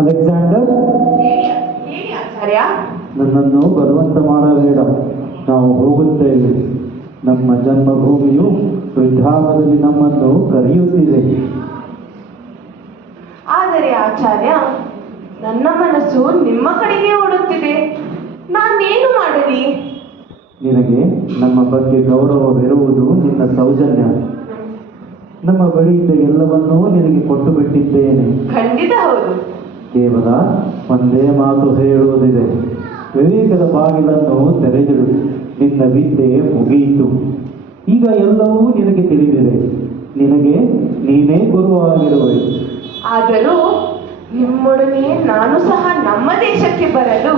Alexander, ಆಚಾರ್ಯ. ನನ್ನನ್ನು ಬಲವಂತ ಮಾಡಬೇಡ. ನಾವು ಹೋಗುತ್ತೇವೆ. ನಮ್ಮ ಜನ್ಮಭೂಮಿಯು ವೃದ್ಧಾವದಲ್ಲಿ ನಮ್ಮನ್ನು ಕರೆಯುತ್ತಿದೆ. ಆದರೆ ಆಚಾರ್ಯ, ನನ್ನ ಮನಸ್ಸು ನಿಮ್ಮ ಕಡೆಗೆ ಓಡುತ್ತಿದೆ. ನಾನೇನು ಮಾಡಲಿ? ನಿನಗೆ ನಮ್ಮ ಬಗ್ಗೆ ಗೌರವವಿರುವುದು ನಿನ್ನ ಸೌಜನ್ಯ. ನಮ್ಮ ಬಳಿಯಿಂದ ಎಲ್ಲವನ್ನೂ ನಿನಗೆ ಕೊಟ್ಟು ಬಿಟ್ಟಿದ್ದೇನೆ. ಖಂಡಿತ ಹೌದು. ಕೇವಲ ಒಂದೇ ಮಾತು ಹೇಳುವುದಿದೆ. ವಿವೇಕದ ಬಾಗಿಲನ್ನು ತೆರೆದಿಡು. ನಿನ್ನ ವಿದ್ಯೆ ಮುಗಿಯಿತು. ಈಗ ಎಲ್ಲವೂ ನಿನಗೆ ತಿಳಿದಿದೆ. ನಿನಗೆ ನೀನೇ ಗುರುವಾಗಿರುವೆ. ಆದರೂ ನಿಮ್ಮೊಡನೆ ನಾನು ಸಹ ನಮ್ಮ ದೇಶಕ್ಕೆ ಬರಲು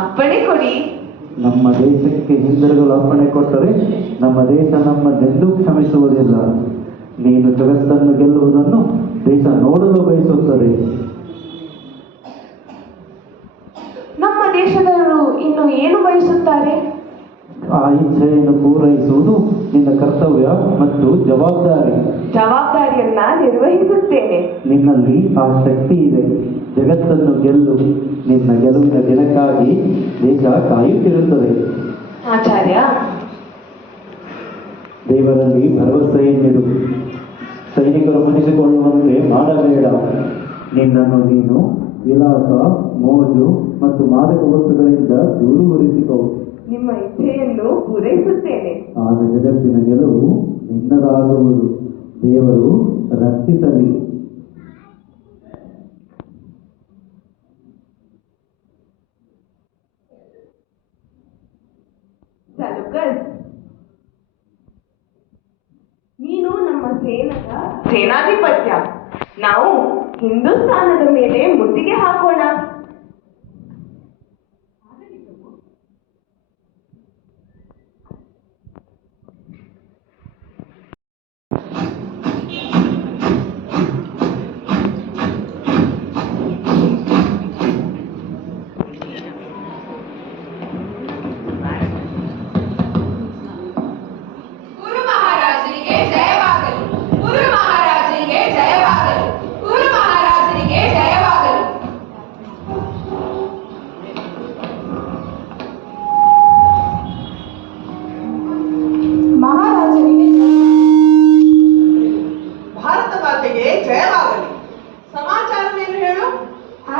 ಅಪ್ಪಣೆ ಕೊಡಿ. ನಮ್ಮ ದೇಶಕ್ಕೆ ಹಿಂದಿರುಗಲು ಅಪ್ಪಣೆ ಕೊಟ್ಟರೆ ನಮ್ಮ ದೇಶ ನಮ್ಮದೆಂದೂ ಕ್ಷಮಿಸುವುದಿಲ್ಲ. ನೀನು ಜಗತ್ತನ್ನು ಗೆಲ್ಲುವುದನ್ನು ದೇಶ ನೋಡಲು ಬಯಸುತ್ತದೆ. ನಮ್ಮ ದೇಶದವರು ಇನ್ನು ಏನು ಬಯಸುತ್ತಾರೆ? ಆ ಇಚ್ಛೆಯನ್ನು ಪೂರೈಸುವುದು ನಿನ್ನ ಕರ್ತವ್ಯ ಮತ್ತು ಜವಾಬ್ದಾರಿ. ಜವಾಬ್ದಾರಿಯನ್ನ ನಿರ್ವಹಿಸುತ್ತೇನೆ. ನಿನ್ನಲ್ಲಿ ಆ ಶಕ್ತಿ ಇದೆ. ಜಗತ್ತನ್ನು ಗೆಲ್ಲು. ನಿನ್ನ ಗೆಲುವಿನ ದಿನಕ್ಕಾಗಿ ದೇಶ ಕಾಯುತ್ತಿರುತ್ತದೆ. ಆಚಾರ್ಯ, ದೇವರಲ್ಲಿ ಭರವಸೆಯನ್ನಿಡು. ಸೈನಿಕರು ಮುನಿಸಿಕೊಳ್ಳುವಂತೆ ಮಾಡಬೇಡ. ನಿನ್ನನ್ನು ನೀನು ವಿಲಾಸ, ಮೋಜು ಮತ್ತು ಮಾದಕ ವಸ್ತುಗಳಿಂದ ದೂರವಿರಿಸಿಕೋ. ನಿಮ್ಮ ಇಚ್ಛೆಯನ್ನು ಪೂರೈಸುತ್ತೇನೆ. ಆಗ ಜಗತ್ತಿನ ಗೆಲುವು ನಿನ್ನದಾಗುವುದು. ದೇವರು ರಕ್ಷಿಸಲಿ. ಸಲುಕಸ್, ನೀನು ನಮ್ಮ ಸೇನಾಧಿಪತ್ಯ. ನಾವು ಹಿಂದೂಸ್ತಾನದ ಮೇಲೆ ಮುತ್ತಿಗೆ ಹಾಕೋಣ.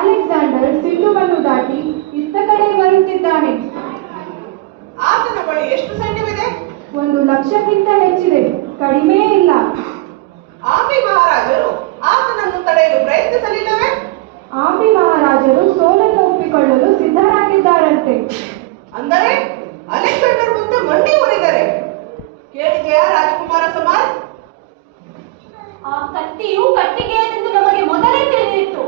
ಅಲೆಕ್ಸಾಂಡರ್ ಸಿಂಧುವನ್ನು ದಾಟಿ ಇತ್ತ ಕಡೆ ಬರುತ್ತಿದ್ದಾನೆ. ಆತನ ಬಳಿ ಎಷ್ಟು ಸೈನ್ಯವಿದೆ? 1,00,000ಕ್ಕಿಂತ ಹೆಚ್ಚಿದೆ, ಕಡಿಮೆ ಇಲ್ಲ. ಆಂಬಿ ಮಹಾರಾಜರು ಆತನನ್ನು ತಡೆಯಲು ಪ್ರಯತ್ನಿಸಲಿಲ್ಲವೇ? ಆಂಬಿ ಮಹಾರಾಜರು ಸೋಲನ್ನು ಒಪ್ಪಿಕೊಳ್ಳಲು ಸಿದ್ಧರಾಗಿದ್ದಾರಂತೆ. ಅಂದರೆ ಅಲೆಕ್ಸಾಂಡರ್ ಮುಂದೆ ಮಂಡಿ ಊರಿದರೆ ಕೇಳಿದೆಯಾ ರಾಜಕುಮಾರ ಸಮಾರ್? ಆ ಕತ್ತಿಯು ಕಟ್ಟಿಗೆಯೆಂದು ನಮಗೆ ಮೊದಲೇ ತಿಳಿದಿತ್ತು.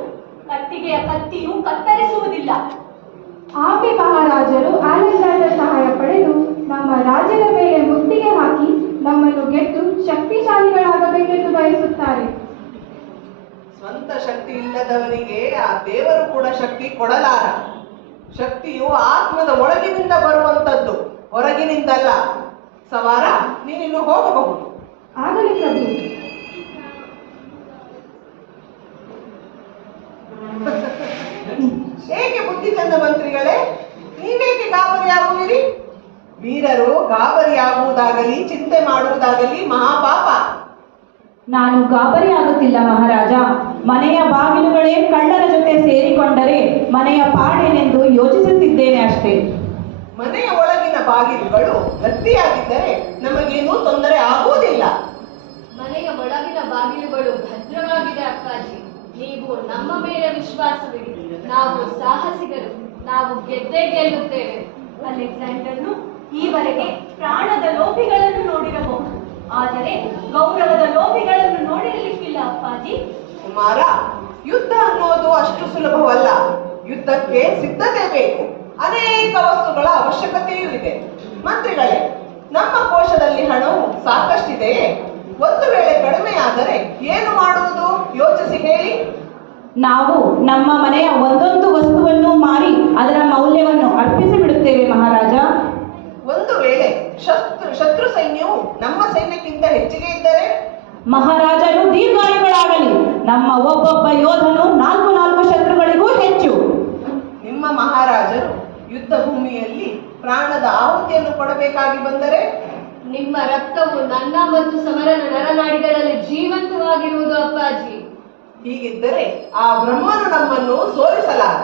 ಕಟ್ಟಿಗೆಯ ಕತ್ತಿಯು ಕತ್ತರಿಸುವುದಿಲ್ಲ. ಆಂಬಿ ಮಹಾರಾಜರು ಅಲೆಕ್ಸಾಂಡರ್ ಸಹಾಯ ಪಡೆದು ನಮ್ಮ ರಾಜ್ಯದ ಮೇಲೆ ಮುತ್ತಿಗೆ ಹಾಕಿ ನಮ್ಮನ್ನು ಗೆದ್ದು ಶಕ್ತಿಶಾಲಿಗಳಾಗಬೇಕೆಂದು ಬಯಸುತ್ತಾರೆ. ಸ್ವಂತ ಶಕ್ತಿ ಇಲ್ಲದವನಿಗೆ ಆ ದೇವರು ಕೂಡ ಶಕ್ತಿ ಕೊಡಲಾರ. ಶಕ್ತಿಯು ಆತ್ಮದ ಒಳಗಿನಿಂದ ಬರುವಂತದ್ದು, ಹೊರಗಿನಿಂದಲ್ಲ. ಸವಾರ, ನೀನಿನ್ನು ಹೋಗಬಹುದು. ಆಗಲಿ ಪ್ರಭು. ಏಕೆ ಬುದ್ಧಿ ಚಂದ ಮಂತ್ರಿಗಳೇ, ನೀವೇಕೆ ಗಾಬರಿಯಾಗುವಿರಿ? ವೀರರು ಗಾಬರಿಯಾಗುವುದಾಗಲಿ ಚಿಂತೆ ಮಾಡುವುದಾಗಲಿ ಮಹಾಪಾಪ. ನಾನು ಗಾಬರಿಯಾಗುತ್ತಿಲ್ಲ ಮಹಾರಾಜ. ಮನೆಯ ಬಾಗಿಲುಗಳೇ ಕಳ್ಳರ ಜೊತೆ ಸೇರಿಕೊಂಡರೆ ಮನೆಯ ಪಾಡೇನೆಂದು ಯೋಚಿಸುತ್ತಿದ್ದೇನೆ ಅಷ್ಟೇ. ಮನೆಯ ಒಳಗಿನ ಬಾಗಿಲುಗಳು ಗಟ್ಟಿಯಾಗಿದ್ದರೆ ನಮಗೇನೂ ತೊಂದರೆ ಆಗುವುದಿಲ್ಲ. ಮನೆಯ ಒಳಗಿನ ಬಾಗಿಲುಗಳು ಭದ್ರವಾಗಿದೆ ಅಪ್ಪಾಜಿ. ನೀವು ನಮ್ಮ ಮೇಲೆ ವಿಶ್ವಾಸವಿಡಿ. ನಾವು ಸಾಹಸಿಗರು. ನಾವು ಗೆದ್ದೇ ಗೆಲ್ಲುತ್ತೇವೆ. ಅಲೆಕ್ಸಾಂಡರ್ನು ಈವರೆಗೆ ಪ್ರಾಣದ ಲೋಭಿಗಳನ್ನು ನೋಡಿರಬಹುದು, ಆದರೆ ಗೌರವದ ಲೋಭಿಗಳನ್ನು ನೋಡಿರಲಿಕ್ಕಿಲ್ಲ ಅಪ್ಪಾಜಿ. ಕುಮಾರ, ಯುದ್ಧ ಅನ್ನೋದು ಅಷ್ಟು ಸುಲಭವಲ್ಲ. ಯುದ್ಧಕ್ಕೆ ಸಿದ್ಧತೆ ಬೇಕು. ಅನೇಕ ವಸ್ತುಗಳ ಅವಶ್ಯಕತೆಯೂ ಇದೆ. ಮಂತ್ರಿಗಳೇ, ನಮ್ಮ ಕೋಶದಲ್ಲಿ ಹಣವು ಸಾಕಷ್ಟಿದೆಯೇ? ಒಂದು ವೇಳೆ ಕಡಿಮೆಯಾದರೆ ಏನು ಮಾಡುವುದು? ಯೋಚಿಸಿ ಹೇಳಿ. ನಾವು ನಮ್ಮ ಮನೆಯ ಒಂದೊಂದು ವಸ್ತುವನ್ನು ಮಾರಿ ಅದರ ಮೌಲ್ಯವನ್ನು ಅರ್ಪಿಸಿ ಬಿಡುತ್ತೇವೆ ಮಹಾರಾಜ. ಒಂದು ವೇಳೆ ಶತ್ರು ಸೈನ್ಯವು ನಮ್ಮ ಸೈನ್ಯಕ್ಕಿಂತ ಹೆಚ್ಚಿಗೆ ಇದ್ದರೆ? ಮಹಾರಾಜರು ದೀರ್ಘಾಯುಗಳಾಗಲಿ. ನಮ್ಮ ಒಬ್ಬೊಬ್ಬ ಯೋಧನು 4 ಶತ್ರುಗಳಿಗೂ ಮಹಾರಾಜರು ಯುದ್ಧ ಭೂಮಿಯಲ್ಲಿ ಪ್ರಾಣದ ಆಹುತಿಯನ್ನು ಕೊಡಬೇಕಾಗಿ ಬಂದರೆ ನಿಮ್ಮ ರಕ್ತವು ನನ್ನ ಮತ್ತು ಸಮರನ ನರನಾಡಿಗಳಲ್ಲಿ ಜೀವಂತವಾಗಿರುವುದು ಅಪ್ಪಾಜಿ. ಹೀಗಿದ್ದರೆ ಆ ಬ್ರಹ್ಮನು ನಮ್ಮನ್ನು ಸೋಲಿಸಲಾರ.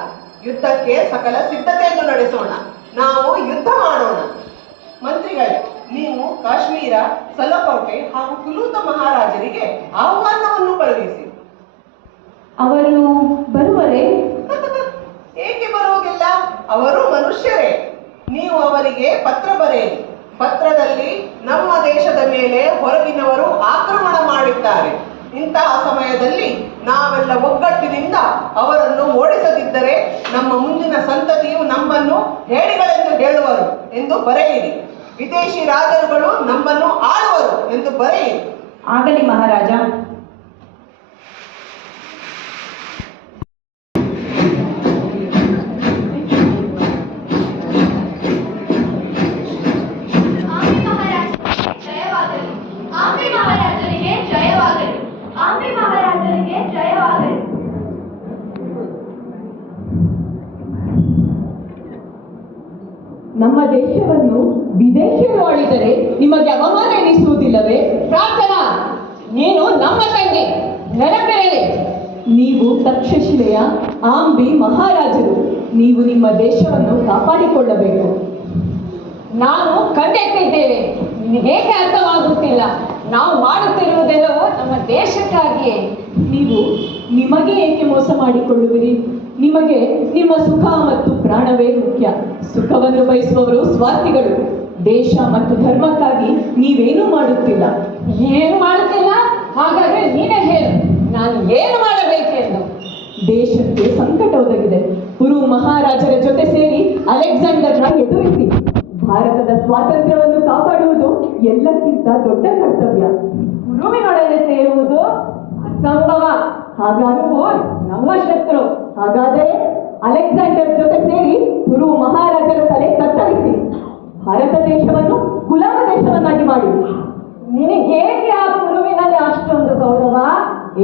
ಯುದ್ಧಕ್ಕೆ ಸಕಲ ಸಿದ್ಧತೆಯನ್ನು ನಡೆಸೋಣ. ನಾವು ಯುದ್ಧ ಮಾಡೋಣ. ಮಂತ್ರಿಗಳೇ, ನೀವು ಕಾಶ್ಮೀರ, ಸಲಕೋಟೆ ಹಾಗೂ ಕುಲೂತ ಮಹಾರಾಜರಿಗೆ ಆಹ್ವಾನವನ್ನು ಕಳುಹಿಸಿ. ಅವರು ಬರುವರೇ? ಏಕೆ ಬರುವುದಿಲ್ಲ? ಅವರು ಮನುಷ್ಯರೇ. ನೀವು ಅವರಿಗೆ ಪತ್ರ ಬರೆಯಿರಿ. ಪತ್ರದಲ್ಲಿ ನಮ್ಮ ದೇಶದ ಮೇಲೆ ಹೊರಗಿನವರು ಆಕ್ರಮಣ ಮಾಡಿದ್ದಾರೆ. ಇಂತಹ ಸಮಯದಲ್ಲಿ ನಾವೆಲ್ಲ ಒಗ್ಗಟ್ಟಿನಿಂದ ಅವರನ್ನು ಓಡಿಸದಿದ್ದರೆ ನಮ್ಮ ಮುಂದಿನ ಸಂತತಿಯು ನಮ್ಮನ್ನು ಹೇಡಿಗಳೆಂದು ಹೇಳುವರು ಎಂದು ಬರೆಯಿರಿ. ವಿದೇಶಿ ರಾಜರುಗಳು ನಮ್ಮನ್ನು ಆಳುವರು ಎಂದು ಬರೆಯಿರಿ. ಆಗಲಿ ಮಹಾರಾಜ. ನಮ್ಮ ದೇಶವನ್ನು ವಿದೇಶಿಯರು ಆಳಿದರೆ ನಿಮಗೆ ಅವಮಾನ ಎನಿಸುವುದಿಲ್ಲವೇ? ಪ್ರಾರ್ಥನಾ, ನೀನು ನಮ್ಮ ತಂಗಿ, ನೆನಪಿರಲಿ. ನೀವು ತಕ್ಷಶಿಲೆಯ ಆಂಬಿ ಮಹಾರಾಜರು. ನೀವು ನಿಮ್ಮ ದೇಶವನ್ನು ಕಾಪಾಡಿಕೊಳ್ಳಬೇಕು. ನಾನು ಕಂಡೆತ್ತಿದ್ದೇವೆ, ನಿನಗೇಕೆ ಅರ್ಥವಾಗುತ್ತಿಲ್ಲ? ನಾವು ಮಾಡುತ್ತಿರುವುದೆಲ್ಲವೂ ನಮ್ಮ ದೇಶಕ್ಕಾಗಿಯೇ. ನೀವು ನಿಮಗೆ ಏಕೆ ಮೋಸ ಮಾಡಿಕೊಳ್ಳುವಿರಿ? ನಿಮಗೆ ನಿಮ್ಮ ಸುಖ ಮತ್ತು ಪ್ರಾಣವೇ ಮುಖ್ಯ. ಸುಖವನ್ನು ಬಯಸುವವರು ಸ್ವಾರ್ಥಿಗಳು. ದೇಶ ಮತ್ತು ಧರ್ಮಕ್ಕಾಗಿ ನೀವೇನು ಮಾಡುತ್ತಿಲ್ಲ. ಏನು ಮಾಡುತ್ತಿಲ್ಲ? ಹಾಗಾದ್ರೆ ನೀನೇ ಹೇಳು, ನಾನು ಏನು ಮಾಡಬೇಕೆಂದು. ದೇಶಕ್ಕೆ ಸಂಕಟ ಒದಗಿದೆ. ಕುರು ಮಹಾರಾಜರ ಜೊತೆ ಸೇರಿ ಅಲೆಕ್ಸಾಂಡರ್ನ ಎದುರಿಸಿ ಭಾರತದ ಸ್ವಾತಂತ್ರ್ಯವನ್ನು ಕಾಪಾಡುವುದು ಎಲ್ಲಕ್ಕಿಂತ ದೊಡ್ಡ ಕರ್ತವ್ಯ. ಗುರುವಿನೊಡನೆ ಸೇರುವುದು ಅಸಂಭವ. ಹಾಗಾಗುವ ನಮ್ಮ ಶತ್ರು. ಹಾಗಾದರೆ ಅಲೆಕ್ಸಾಂಡರ್ ಜೊತೆ ಸೇರಿ ಕುರು ಮಹಾರಾಜರ ತಲೆ ಕತ್ತರಿಸಿ ಭಾರತ ದೇಶವನ್ನು ಗುಲಾಮ ದೇಶವನ್ನಾಗಿ ಮಾಡಿ. ನಿನಗೇಕೆ ಆ ಕುರುವಿನಲ್ಲಿ ಅಷ್ಟೊಂದು ಗೌರವ?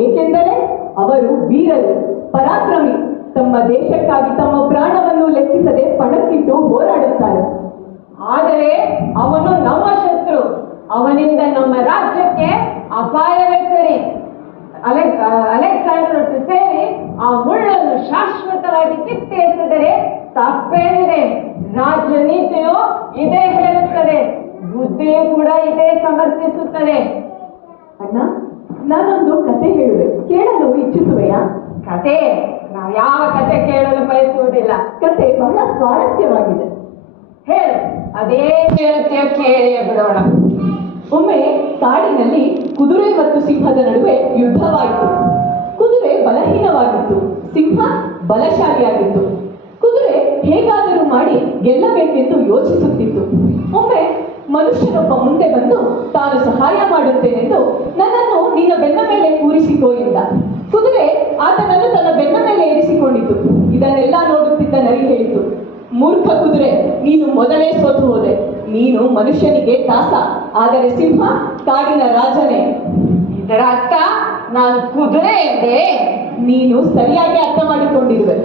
ಏಕೆಂದರೆ ಅವರು ವೀರರು, ಪರಾಕ್ರಮಿ. ತಮ್ಮ ದೇಶಕ್ಕಾಗಿ ತಮ್ಮ ಪ್ರಾಣವನ್ನು ಲೆಕ್ಕಿಸದೆ ಪಣಕ್ಕಿಟ್ಟು ಹೋರಾಡುತ್ತಾರೆ. ಆದರೆ ಅವನು ನಮ್ಮ ಶತ್ರು. ಅವನಿಂದ ನಮ್ಮ ರಾಜ್ಯಕ್ಕೆ ಅಪಾಯವೇ ಸರಿ. ಅಲೆಕ್ಸಾಂಡರ್ ಸೇರಿ ಆ ಮುಳ್ಳನ್ನು ಶಾಶ್ವತವಾಗಿ ಕಿತ್ತಿ ಎಸೆದರೆ ತಪ್ಪೇನಿದೆ? ರಾಜ್ಯ ನೀತಿಯು ಇದೇ ಹೇಳುತ್ತದೆ, ಬುದ್ಧಿಯು ಕೂಡ ಇದೇ ಸಮರ್ಥಿಸುತ್ತದೆ. ಅಣ್ಣ, ನಾನೊಂದು ಕತೆ ಹೇಳುವೆ, ಕೇಳಲು ಇಚ್ಛಿಸುವೆಯಾ? ಕತೆ? ನಾವು ಯಾವ ಕತೆ ಕೇಳಲು ಬಯಸುವುದಿಲ್ಲ. ಕತೆ ಬಹಳ ಸ್ವಾರಸ್ಯವಾಗಿದೆ. ಹೇಳು, ಅದೇ ಹೇಳುತ್ತೀಯ, ಕೇಳಿಯೇ ಬಿಡೋಣ. ಒಮ್ಮೆ ಕಾಡಿನಲ್ಲಿ ಕುದುರೆ ಮತ್ತು ಸಿಂಹದ ನಡುವೆ ಯುದ್ಧವಾಯಿತು. ಕುದುರೆ ಬಲಹೀನವಾಗಿತ್ತು, ಸಿಂಹ ಬಲಶಾಲಿಯಾಗಿತ್ತು. ಕುದುರೆ ಹೇಗಾದರೂ ಮಾಡಿ ಗೆಲ್ಲಬೇಕೆಂದು ಯೋಚಿಸುತ್ತಿತ್ತು. ಒಮ್ಮೆ ಮನುಷ್ಯನೊಬ್ಬ ಮುಂದೆ ಬಂದು ತಾನು ಸಹಾಯ ಮಾಡುತ್ತೇನೆಂದು ನನ್ನನ್ನು ನಿನ್ನ ಬೆನ್ನ ಮೇಲೆ ಕೂರಿಸಿಕೋ ಎಂದ. ಕುದುರೆ ಆತನನ್ನು ತನ್ನ ಬೆನ್ನ ಮೇಲೆ ಏರಿಸಿಕೊಂಡಿತು. ಇದನ್ನೆಲ್ಲ ನೋಡುತ್ತಿದ್ದ ನರಿ ಹೇಳಿತು, ಮೂರ್ಖ ಕುದುರೆ, ನೀನು ಮೊದಲೇ ಸೋತು ಹೋದೆ. ನೀನು ಮನುಷ್ಯನಿಗೆ ದಾಸ, ಆದರೆ ಸಿಂಹ ಕಾಡಿನ ರಾಜನೇ. ಇದರ ಅರ್ಥ ನಾನು ಕುದುರೆ ಎಂದೆ? ನೀನು ಸರಿಯಾಗಿ ಅರ್ಥ ಮಾಡಿಕೊಂಡಿರುವೆ.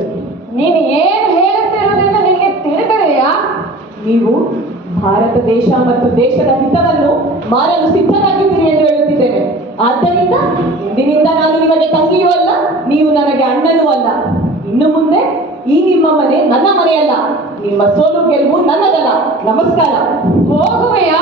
ನೀನು ಏನು ಹೇಳುತ್ತಿರುವುದರಿಂದ ನಿನಗೆ ತಿಳಿದಿದೆಯಾ? ನೀವು ಭಾರತ ದೇಶ ಮತ್ತು ದೇಶದ ಹಿತವನ್ನು ಮಾರಲು ಸಿದ್ಧರಾಗಿದ್ದೀರಿ ಎಂದು ಹೇಳುತ್ತಿದ್ದೇನೆ. ಆದ್ದರಿಂದ ಇಂದಿನಿಂದ ನಾನು ನಿಮಗೆ ತಂಗಿಯೂ ಅಲ್ಲ, ನೀವು ನನಗೆ ಅಣ್ಣನೂ ಅಲ್ಲ. ಇನ್ನು ಮುಂದೆ ಈ ನಿಮ್ಮ ಮನೆ ನನ್ನ ಮನೆಯಲ್ಲ. ನಿಮ್ಮ ಸೋಲು ಗೆಲುವು ನನ್ನದಲ್ಲ. ನಮಸ್ಕಾರ. ಹೋಗುವೆಯಾ?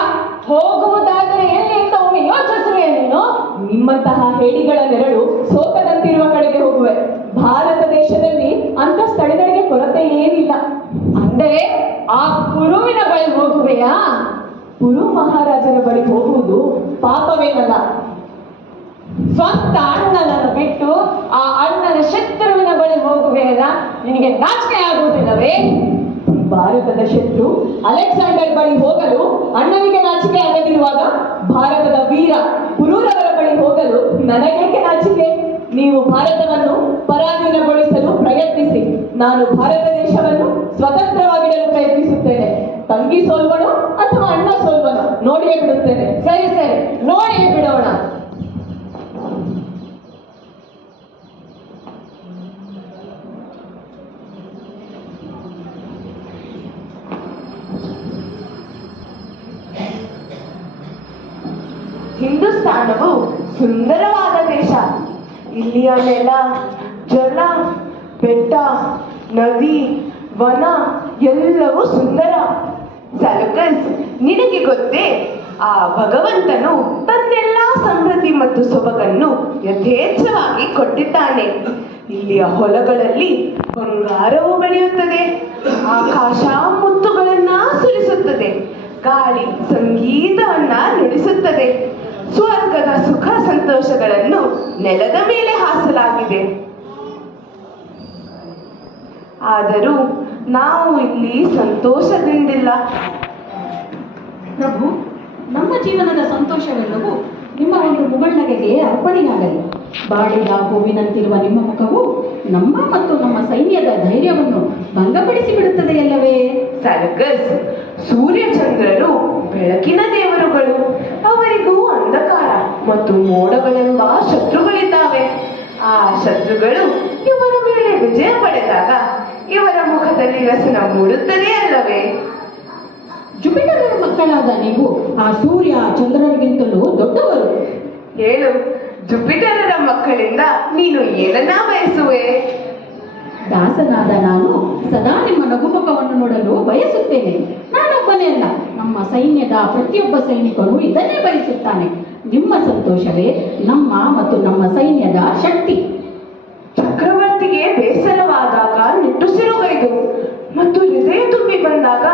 ಹೋಗುವುದಾದರೆ ಎಲ್ಲಿ ಅಂತ ಒಮ್ಮೆ ಯೋಚಿಸುವೆಯಾ ನೀನು? ನಿಮ್ಮಂತಹ ಹೇಡಿಗಳ ನೆರಳು ಸೋಕದಂತಿರುವ ಕಡೆಗೆ ಹೋಗುವೆ. ಭಾರತ ದೇಶದಲ್ಲಿ ಅಂತ ಸ್ಥಳಗಳಿಗೆ ಕೊರತೆ ಏನಿಲ್ಲ. ಅಂದರೆ ಆ ಕುರುವಿನ ಬಳಿ ಹೋಗುವೆಯಾ? ಕುರು ಮಹಾರಾಜರ ಬಳಿ ಹೋಗುವುದು ಪಾಪವೇನಲ್ಲ. ಸ್ವಂತ ಅಣ್ಣನನ್ನು ಬಿಟ್ಟು ಆ ಅಣ್ಣನ ಶತ್ರುವಿನ ಬಳಿ ಹೋಗುವೆಯಲ್ಲ, ನಿನಗೆ ನಾಚಿಕೆ ಆಗುವುದಿಲ್ಲವೇ? ಭಾರತದ ಶತ್ರು ಅಲೆಕ್ಸಾಂಡರ್ ಬಳಿ ಹೋಗಲು ಅಣ್ಣನಿಗೆ ನಾಚಿಕೆ ಆಗದಿರುವಾಗ ಭಾರತದ ವೀರ ಕುರೂರವರ ಬಳಿ ಹೋಗಲು ನನಗೇಕೆ ನಾಚಿಕೆ? ನೀವು ಭಾರತವನ್ನು ಪರಾಧೀನಗೊಳಿಸಲು ಪ್ರಯತ್ನಿಸಿ. ನಾನು ಭಾರತ ದೇಶವನ್ನು ಸ್ವತಂತ್ರವಾಗಿಡಲು ಪ್ರಯತ್ನಿಸುತ್ತೇನೆ. ತಂಗಿ ಸೋಲ್ವನು ಅಥವಾ ಅಣ್ಣ ಸೋಲ್ವನು ನೋಡಿಯೇ ಬಿಡುತ್ತೇನೆ. ಸರಿ ಸರಿ, ನೋಡಿಯೇ ಬಿಡೋಣ. ಹಿಂದೂಸ್ತಾನವು ಸುಂದರವಾದ ದೇಶ. ಇಲ್ಲಿಯ ನೆಲ, ಜಲ, ಬೆಟ್ಟ, ನದಿ, ವನ ಎಲ್ಲವೂ ಸುಂದರ. ಸಲುಕಸ್, ನಿನಗೆ ಗೊತ್ತೇ, ಆ ಭಗವಂತನು ತನ್ನೆಲ್ಲ ಸಮೃದ್ಧಿ ಮತ್ತು ಸೊಬಗನ್ನು ಯಥೇಚ್ಛವಾಗಿ ಕೊಟ್ಟಿದ್ದಾನೆ. ಇಲ್ಲಿಯ ಹೊಲಗಳಲ್ಲಿ ಬಂಗಾರವು ಬೆಳೆಯುತ್ತದೆ, ಆಕಾಶ ಮುತ್ತುಗಳನ್ನ ಸುರಿಸುತ್ತದೆ, ಗಾಳಿ ಸಂಗೀತವನ್ನ ನುಡಿಸುತ್ತದೆ. ಸ್ವರ್ಗದ ಸುಖ ಸಂತೋಷಗಳನ್ನು ನೆಲದ ಮೇಲೆ ಹಾಸಲಾಗಿದೆ. ಆದರೂ ನಾವು ಇಲ್ಲಿ ಸಂತೋಷದಿಂದಿಲ್ಲ. ಪ್ರಭು, ನಮ್ಮ ಜೀವನದ ಸಂತೋಷವೆಲ್ಲವೂ ನಿಮ್ಮ ಒಂದು ಮುಗುಳ್ನಗೆಗೆ ಅರ್ಪಣೆಯಾಗಲಿ. ಬಾಡಿದ ಹೂವಿನಂತಿರುವ ನಿಮ್ಮ ಮುಖವು ನಮ್ಮ ಮತ್ತು ನಮ್ಮ ಸೈನ್ಯದ ಧೈರ್ಯವನ್ನು ಭಂಗಪಡಿಸಿ ಬಿಡುತ್ತದೆಯಲ್ಲವೇ? ಸಲಕಸ್, ಸೂರ್ಯಚಂದ್ರರು ಬೆಳಕಿನ ದೇವರುಗಳು. ಅವರಿಗೂ ಅಂಧಕಾರ ಮತ್ತು ಮೋಡಗಳೆಂಬ ಶತ್ರುಗಳಿದ್ದಾವೆ. ಆ ಶತ್ರುಗಳು ಇವರ ಮೇಲೆ ವಿಜಯ ಪಡೆದಾಗ ಇವರ ಮುಖದಲ್ಲಿ ವ್ಯಸನ ಮೂಡುತ್ತದೆ ಅಲ್ಲವೇ? ಜುಪಿಟರ್ ಮಕ್ಕಳಾದ ನೀವು ಆ ಸೂರ್ಯ ಚಂದ್ರರಿಗಿಂತಲೂ ದೊಡ್ಡವರು. ಹೇಳು, ಜುಪಿಟರರ ಮಕ್ಕಳಿಂದ ನೀನು ಏನನ್ನ ಬಯಸುವೆ? ದಾಸನಾದ ನಾನು ಸದಾ ನಿಮ್ಮ ನಗುಮುಖವನ್ನು ನೋಡಲು ಬಯಸುತ್ತೇನೆ. ನಾನೊಬ್ಬನೇ ಅಲ್ಲ, ನಮ್ಮ ಸೈನ್ಯದ ಪ್ರತಿಯೊಬ್ಬ ಸೈನಿಕರು ಇದನ್ನೇ ಬಯಸುತ್ತಾನೆ. ನಿಮ್ಮ ಸಂತೋಷವೇ ನಮ್ಮ ಮತ್ತು ನಮ್ಮ ಸೈನ್ಯದ ಶಕ್ತಿ. ಚಕ್ರವರ್ತಿಗೆ ಬೇಸರವಾದಾಗ ನಿಟ್ಟುಸಿರುಗೈದು ಮತ್ತು ಹೃದಯ ತುಂಬಿ ಬಂದಾಗ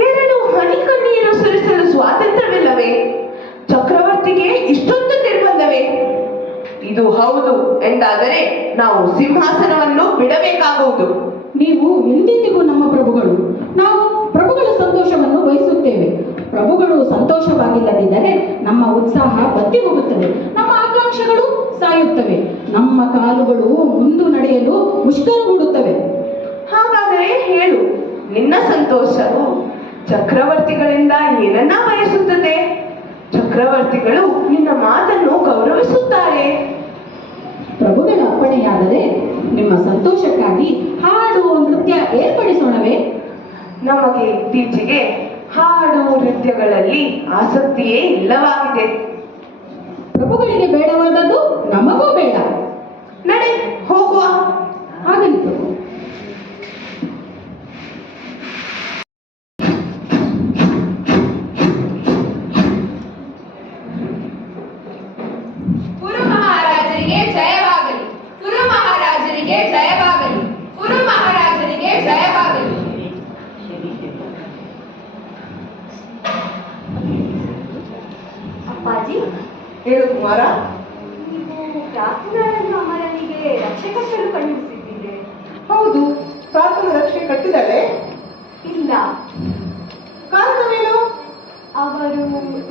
2 ಹನಿ ಕಣ್ಣೀರು ಸುರಿಸಲು ಸ್ವಾತಂತ್ರ್ಯವಿಲ್ಲವೇ? ಚಕ್ರವರ್ತಿಗೆ ಇಷ್ಟೊಂದು ನಿರ್ಬಂಧವೇ? ಇದು ಹೌದು ಎಂದಾದರೆ ನಾವು ಸಿಂಹಾಸನವನ್ನು ಬಿಡಬೇಕಾಗುವುದು. ನೀವು ಎಂದೆಂದಿಗೂ ನಮ್ಮ ಪ್ರಭುಗಳು. ನಾವು ಪ್ರಭುಗಳ ಸಂತೋಷವನ್ನು ಬಯಸುತ್ತೇವೆ. ಪ್ರಭುಗಳು ಸಂತೋಷವಾಗಿಲ್ಲದಿದ್ದರೆ ನಮ್ಮ ಉತ್ಸಾಹ ಬತ್ತಿ ಹೋಗುತ್ತದೆ, ನಮ್ಮ ಆಕಾಂಕ್ಷೆಗಳು ಸಾಯುತ್ತವೆ, ನಮ್ಮ ಕಾಲುಗಳು ಮುಂದೆ ನಡೆಯಲು ಮುಷ್ಕರಗೂಡುತ್ತವೆ. ಹಾಗಾದರೆ ಹೇಳು, ನಿನ್ನ ಸಂತೋಷವು ಚಕ್ರವರ್ತಿಗಳಿಂದ ಏನನ್ನ ಬಯಸುತ್ತದೆ? ಚಕ್ರವರ್ತಿಗಳು ನಿನ್ನ ಮಾತನ್ನು ಗೌರವಿಸುತ್ತಾರೆ. ಪ್ರಭುಗಳ ಅಪ್ಪಣೆಯಾದರೆ ನಿಮ್ಮ ಸಂತೋಷಕ್ಕಾಗಿ ಹಾಡು ನೃತ್ಯ ಏರ್ಪಡಿಸೋಣವೇ? ನಮಗೆ ಇತ್ತೀಚೆಗೆ ಹಾಡು ನೃತ್ಯಗಳಲ್ಲಿ ಆಸಕ್ತಿಯೇ ಇಲ್ಲವಾಗಿದೆ. ಪ್ರಭುಗಳಿಗೆ ಬೇಡವಾದದ್ದು ನಮಗೂ ಬೇಡ. ನಡೆ ಹೋಗುವ. ಆಗಲಿ ಪ್ರಭು. ಕುರು ಮಹಾರಾಜರಿಗೆ ಜಯವಾಗಲಿ, ಕುರು ಮಹಾರಾಜರಿಗೆ ಜಯವಾಗಲಿ, ಕುರು ಮಹಾರಾಜರಿಗೆ ಜಯವಾಗಲಿ. ಅಪ್ಪಾಜಿ, ಹೇಳು ಕುಮಾರ. ನೀವು ಪ್ರಾರ್ಥನಾಳನ್ನು ಅಮರನಿಗೆ ರಕ್ಷೆ ಕಟ್ಟಲು ಕಳುಹಿಸಿದ್ದೀರಿ. ಹೌದು, ಪ್ರಾರ್ಥನಾ ರಕ್ಷೆ ಕಟ್ಟಿದ್ದಾಳೆ. ಇಲ್ಲ, ಕಾರಣವೇನು? ಅವರು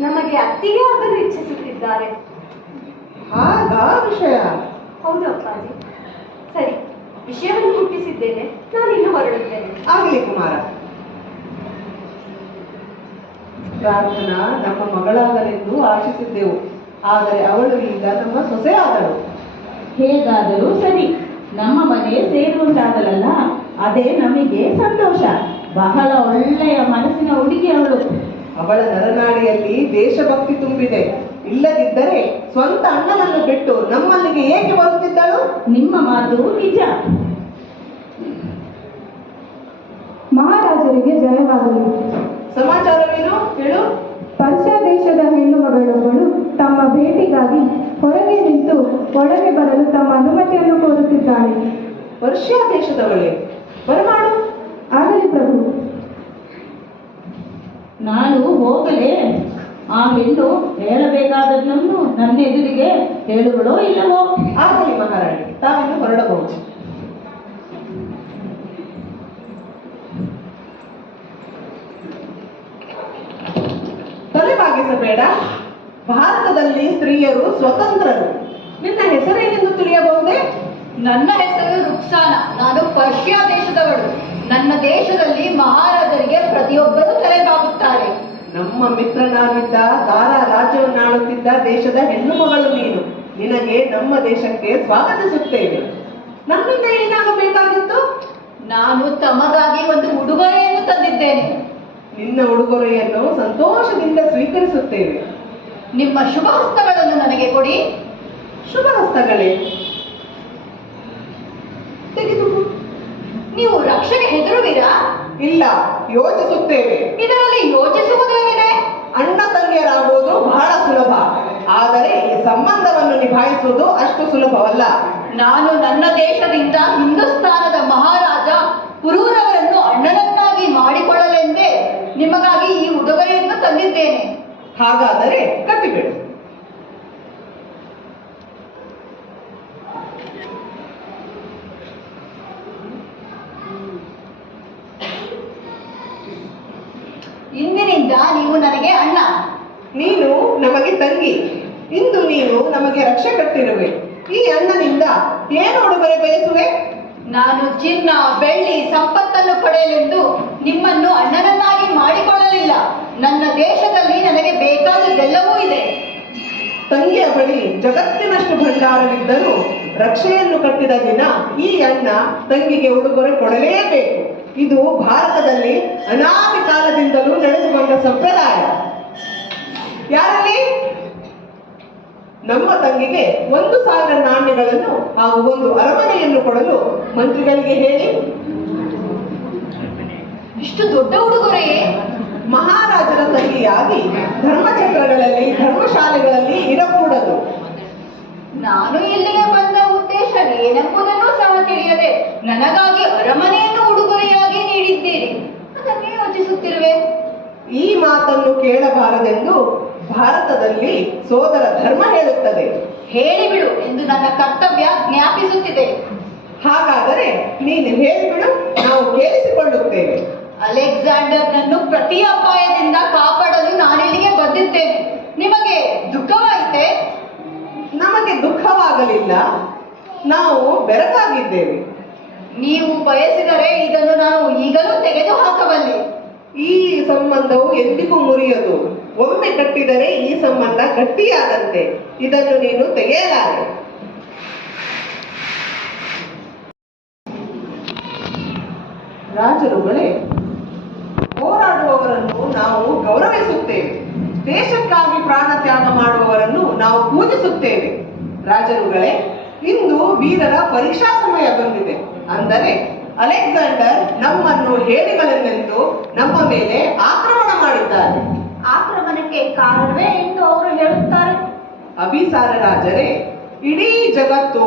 ನಮಗೆ ಅತ್ತಿಗೆ ಆಗಲು ಇಚ್ಛಿಸುತ್ತಿದ್ದಾರೆ. ಹಾಗಾ ವಿಷಯ? ಹೌದು ಅಪ್ಪಾಜಿ. ಸರಿ, ವಿಷಯವನ್ನು ಮುಟ್ಟಿಸಿದ್ದೇನೆ, ನಾನು ಇನ್ನು ಹೊರಡುತ್ತೇನೆ. ಆಗಲಿ ಕುಮಾರ. ಪ್ರಾರ್ಥನಾ ನಮ್ಮ ಮಗಳಾಗಲೆಂದು ಆಶಿಸಿದ್ದೆವು, ಆದರೆ ಅವಳು ಈಗ ನಮ್ಮ ಸೊಸೆ ಆದಳು. ಹೇಗಾದರೂ ಸರಿ, ನಮ್ಮ ಮನೆ ಸೇರುವಂತಾಗಲಲ್ಲ, ಅದೇ ನಮಗೆ ಸಂತೋಷ. ಬಹಳ ಒಳ್ಳೆಯ ಮನಸ್ಸಿನ ಹುಡುಗಿ ಅವಳು. ಅವಳ ನರನಾಡಿಯಲ್ಲಿ ದೇಶಭಕ್ತಿ ತುಂಬಿದೆ. ಇಲ್ಲದಿದ್ದರೆ ಸ್ವಂತ ಅಣ್ಣನನ್ನು ಬಿಟ್ಟು ನಮ್ಮಲ್ಲಿಗೆ ಏಕೆ ಬರುತ್ತಿದ್ದಳು? ನಿಮ್ಮ ಮಾತು ನಿಜ. ಮಹಾರಾಜರಿಗೆ ಜಯವಾಗಲಿ. ಸಮಾಚಾರವೇನು ಹೇಳು? ಪರ್ಷಿಯಾ ದೇಶದ ಹೆಣ್ಣು ಮಗಳೊಬ್ಬಳು ತಮ್ಮ ಭೇಟಿಗಾಗಿ ಹೊರಗೆ ನಿಂತು ಒಳಗೆ ಬರಲು ತಮ್ಮ ಅನುಮತಿಯನ್ನು ಕೋರುತ್ತಿದ್ದಾಳೆ. ಪರ್ಷಿಯಾ ದೇಶದವಳೆ? ಬರಮಾಡು. ಆಗಲಿ ಪ್ರಭು. ನಾನು ಹೋಗಲೇ? ಆ ಹೆಣ್ಣು ಹೇಳಬೇಕಾದದ್ದನ್ನು ನನ್ನ ಎದುರಿಗೆ ಹೇಳುವಳೋ ಇಲ್ಲವೋ? ಆಗಲಿ ಮಹಾರಾಣಿ, ತಾವಿನ್ನು ಹೊರಡಬಹುದು. ತಲೆಬಾಗಿಸಬೇಡ. ಭಾರತದಲ್ಲಿ ಸ್ತ್ರೀಯರು ಸ್ವತಂತ್ರರು. ನಿನ್ನ ಹೆಸರೇನೆಂದು ತಿಳಿಯಬಹುದೇ? ನನ್ನ ಹೆಸರು ರುಕ್ಸಾನ. ನಾನು ಪರ್ಷಿಯಾ ದೇಶದವಳು. ನನ್ನ ದೇಶದಲ್ಲಿ ಮಹಾರಾಜರಿಗೆ ಪ್ರತಿಯೊಬ್ಬರೂ ತಲೆಬಾಗುತ್ತಾರೆ. ನಮ್ಮ ಮಿತ್ರನಾಗಿದ್ದ ದಾರ ರಾಜ್ಯವನ್ನಾಳುತ್ತಿದ್ದ ದೇಶದ ಹೆಣ್ಣು ಮಗಳು ನೀನು. ನಿನಗೆ ನಮ್ಮ ದೇಶಕ್ಕೆ ಸ್ವಾಗತಿಸುತ್ತೇವೆ. ನಮ್ಮಿಂದ ಏನಾಗಬೇಕಾಗಿತ್ತು? ನಾನು ತಮಗಾಗಿ ಒಂದು ಉಡುಗೊರೆಯನ್ನು ತಂದಿದ್ದೇನೆ. ನಿನ್ನ ಉಡುಗೊರೆಯನ್ನು ಸಂತೋಷದಿಂದ ಸ್ವೀಕರಿಸುತ್ತೇವೆ. ನಿಮ್ಮ ಶುಭ ಹಸ್ತಗಳನ್ನು ನನಗೆ ಕೊಡಿ. ಶುಭ ಹಸ್ತಗಳೇ, ತೆಗೆದು. ನೀವು ರಕ್ಷೆಗೆ ಹೆದರುವಿರಾ? ಇಲ್ಲ, ಯೋಚಿಸುತ್ತೇವೆ. ಇದರಲ್ಲಿ ಯೋಚಿಸುವುದೇನಿದೆ? ಅಣ್ಣ ತಂಗಿಯರಾಗುವುದು ಬಹಳ ಸುಲಭ, ಆದರೆ ಈ ಸಂಬಂಧವನ್ನು ನಿಭಾಯಿಸುವುದು ಅಷ್ಟು ಸುಲಭವಲ್ಲ. ನಾನು ನನ್ನ ದೇಶದಿಂದ ಹಿಂದೂಸ್ತಾನದ ಮಹಾರಾಜ ಪುರೂರವರನ್ನು ಅಣ್ಣನನ್ನಾಗಿ ಮಾಡಿಕೊಳ್ಳಲೆಂದೇ ನಿಮಗಾಗಿ ಈ ಉಡುಗೊರೆಯನ್ನು ತಂದಿದ್ದೇನೆ. ಹಾಗಾದರೆ ಕಟ್ಟಿಬಿಡು. ಇಂದಿನಿಂದ ನೀವು ನನಗೆ ಅಣ್ಣ, ನೀನು ನಮಗೆ ತಂಗಿ. ಇಂದು ನೀನು ನಮಗೆ ರಕ್ಷೆ ಕಟ್ಟಿರುವೆ. ಈ ಅಣ್ಣನಿಂದ ಏನು ಉಡುಗೊರೆ ಬಯಸುವೆ? ನಾನು ಚಿನ್ನ ಬೆಳ್ಳಿ ಸಂಪತ್ತನ್ನು ಪಡೆಯಲೆಂದು ನಿಮ್ಮನ್ನು ಅಣ್ಣನನ್ನಾಗಿ ಮಾಡಿಕೊಳ್ಳಲಿಲ್ಲ. ನನ್ನ ದೇಶದಲ್ಲಿ ನನಗೆ ಬೇಕಾದದ್ದೆಲ್ಲವೂ ಇದೆ. ತಂಗಿಯ ಬಳಿ ಜಗತ್ತಿನಷ್ಟು ಭಂಡಾರವಿದ್ದರೂ ರಕ್ಷೆಯನ್ನು ಕಟ್ಟಿದ ದಿನ ಈ ಅಣ್ಣ ತಂಗಿಗೆ ಉಡುಗೊರೆ ಕೊಡಲೇಬೇಕು. ಇದು ಭಾರತದಲ್ಲಿ ಅನಾದಿ ಕಾಲದಿಂದಲೂ ನಡೆದು ಬಂದ ಸಂಪ್ರದಾಯ. ಯಾರಲ್ಲಿ? ನಮ್ಮ ತಂಗಿಗೆ 1,000 ನಾಣ್ಯಗಳನ್ನು ಹಾಗೂ 1 ಅರಮನೆಯನ್ನು ಕೊಡಲು ಮಂತ್ರಿಗಳಿಗೆ ಹೇಳಿ. ಇಷ್ಟು ದೊಡ್ಡ ಉಡುಗೊರೆಯೇ? ಮಹಾರಾಜರ ತಂಗಿಯಾಗಿ ಧರ್ಮಚಕ್ರಗಳಲ್ಲಿ ಧರ್ಮಶಾಲೆಗಳಲ್ಲಿ ಇರಕೂಡದು. ನಾನು ಇಲ್ಲಿಗೆ ಬಂದ ಉದ್ದೇಶ ಏನೆಂಬುದನ್ನು ಸಹ ತಿಳಿಯದೆ ನನಗಾಗಿ ಅರಮನೆಯನ್ನು ಉಡುಗೊರೆಯಾಗಿ ನೀಡಿದ್ದೀರಿ. ಅದನ್ನೇ ಯೋಚಿಸುತ್ತಿರುವೆ. ಈ ಮಾತನ್ನು ಕೇಳಬಾರದೆಂದು ಭಾರತದಲ್ಲಿ ಸೋದರ ಧರ್ಮ ಹೇಳುತ್ತದೆ. ಹೇಳಿಬಿಡು ಎಂದು ನನ್ನ ಕರ್ತವ್ಯ ಜ್ಞಾಪಿಸುತ್ತಿದೆ. ಹಾಗಾದರೆ ನೀನು ಹೇಳಿಬಿಡು, ನಾವು ಕೇಳಿಸಿಕೊಳ್ಳುತ್ತೇವೆ. ಅಲೆಕ್ಸಾಂಡರ್ನನ್ನು ಪ್ರತಿ ಅಪಾಯದಿಂದ ಕಾಪಾಡಲು ನಾನಿಲ್ಲಿಗೆ ಬಂದಿದ್ದೇನೆ. ನಿಮಗೆ ದುಃಖವಾಯಿತೆ? ನಮಗೆ ದುಃಖವಾಗಲಿಲ್ಲ, ನಾವು ಬೆರಗಾಗಿದ್ದೇವೆ. ನೀವು ಬಯಸಿದರೆ ಇದನ್ನು ನಾನು ಈಗಲೂ ತೆಗೆದು ಹಾಕಬಲ್ಲೆ. ಈ ಸಂಬಂಧವು ಎಂದಿಗೂ ಮುರಿಯದು. ಒಮ್ಮೆ ಕಟ್ಟಿದರೆ ಈ ಸಂಬಂಧ ಗಟ್ಟಿಯಾದಂತೆ. ಇದನ್ನು ನೀನು ತೆಗೆಯಲಾರೆ. ರಾಜರುಗಳೇ, ಹೋರಾಡುವವರನ್ನು ನಾವು ಗೌರವಿಸುತ್ತೇವೆ. ದೇಶಕ್ಕಾಗಿ ಪ್ರಾಣ ತ್ಯಾಗ ಮಾಡುವವರನ್ನು ನಾವು ಪೂಜಿಸುತ್ತೇವೆ. ರಾಜರುಗಳೇ, ಇಂದು ವೀರರ ಪರೀಕ್ಷಾ ಸಮಯ ಬಂದಿದೆ. ಅಂದರೆ ಅಲೆಕ್ಸಾಂಡರ್ ನಮ್ಮನ್ನು ಹೇಡಿಗಳೆಂದು ನಮ್ಮ ಮೇಲೆ ಆಕ್ರಮಣ ಮಾಡಿದ್ದಾರೆ. ಆಕ್ರಮಣಕ್ಕೆ ಕಾರಣವೇ ಎಂದು ಅವರು ಹೇಳುತ್ತಾರೆ. ಅಭಿಸಾರ ರಾಜರೇ, ಇಡೀ ಜಗತ್ತು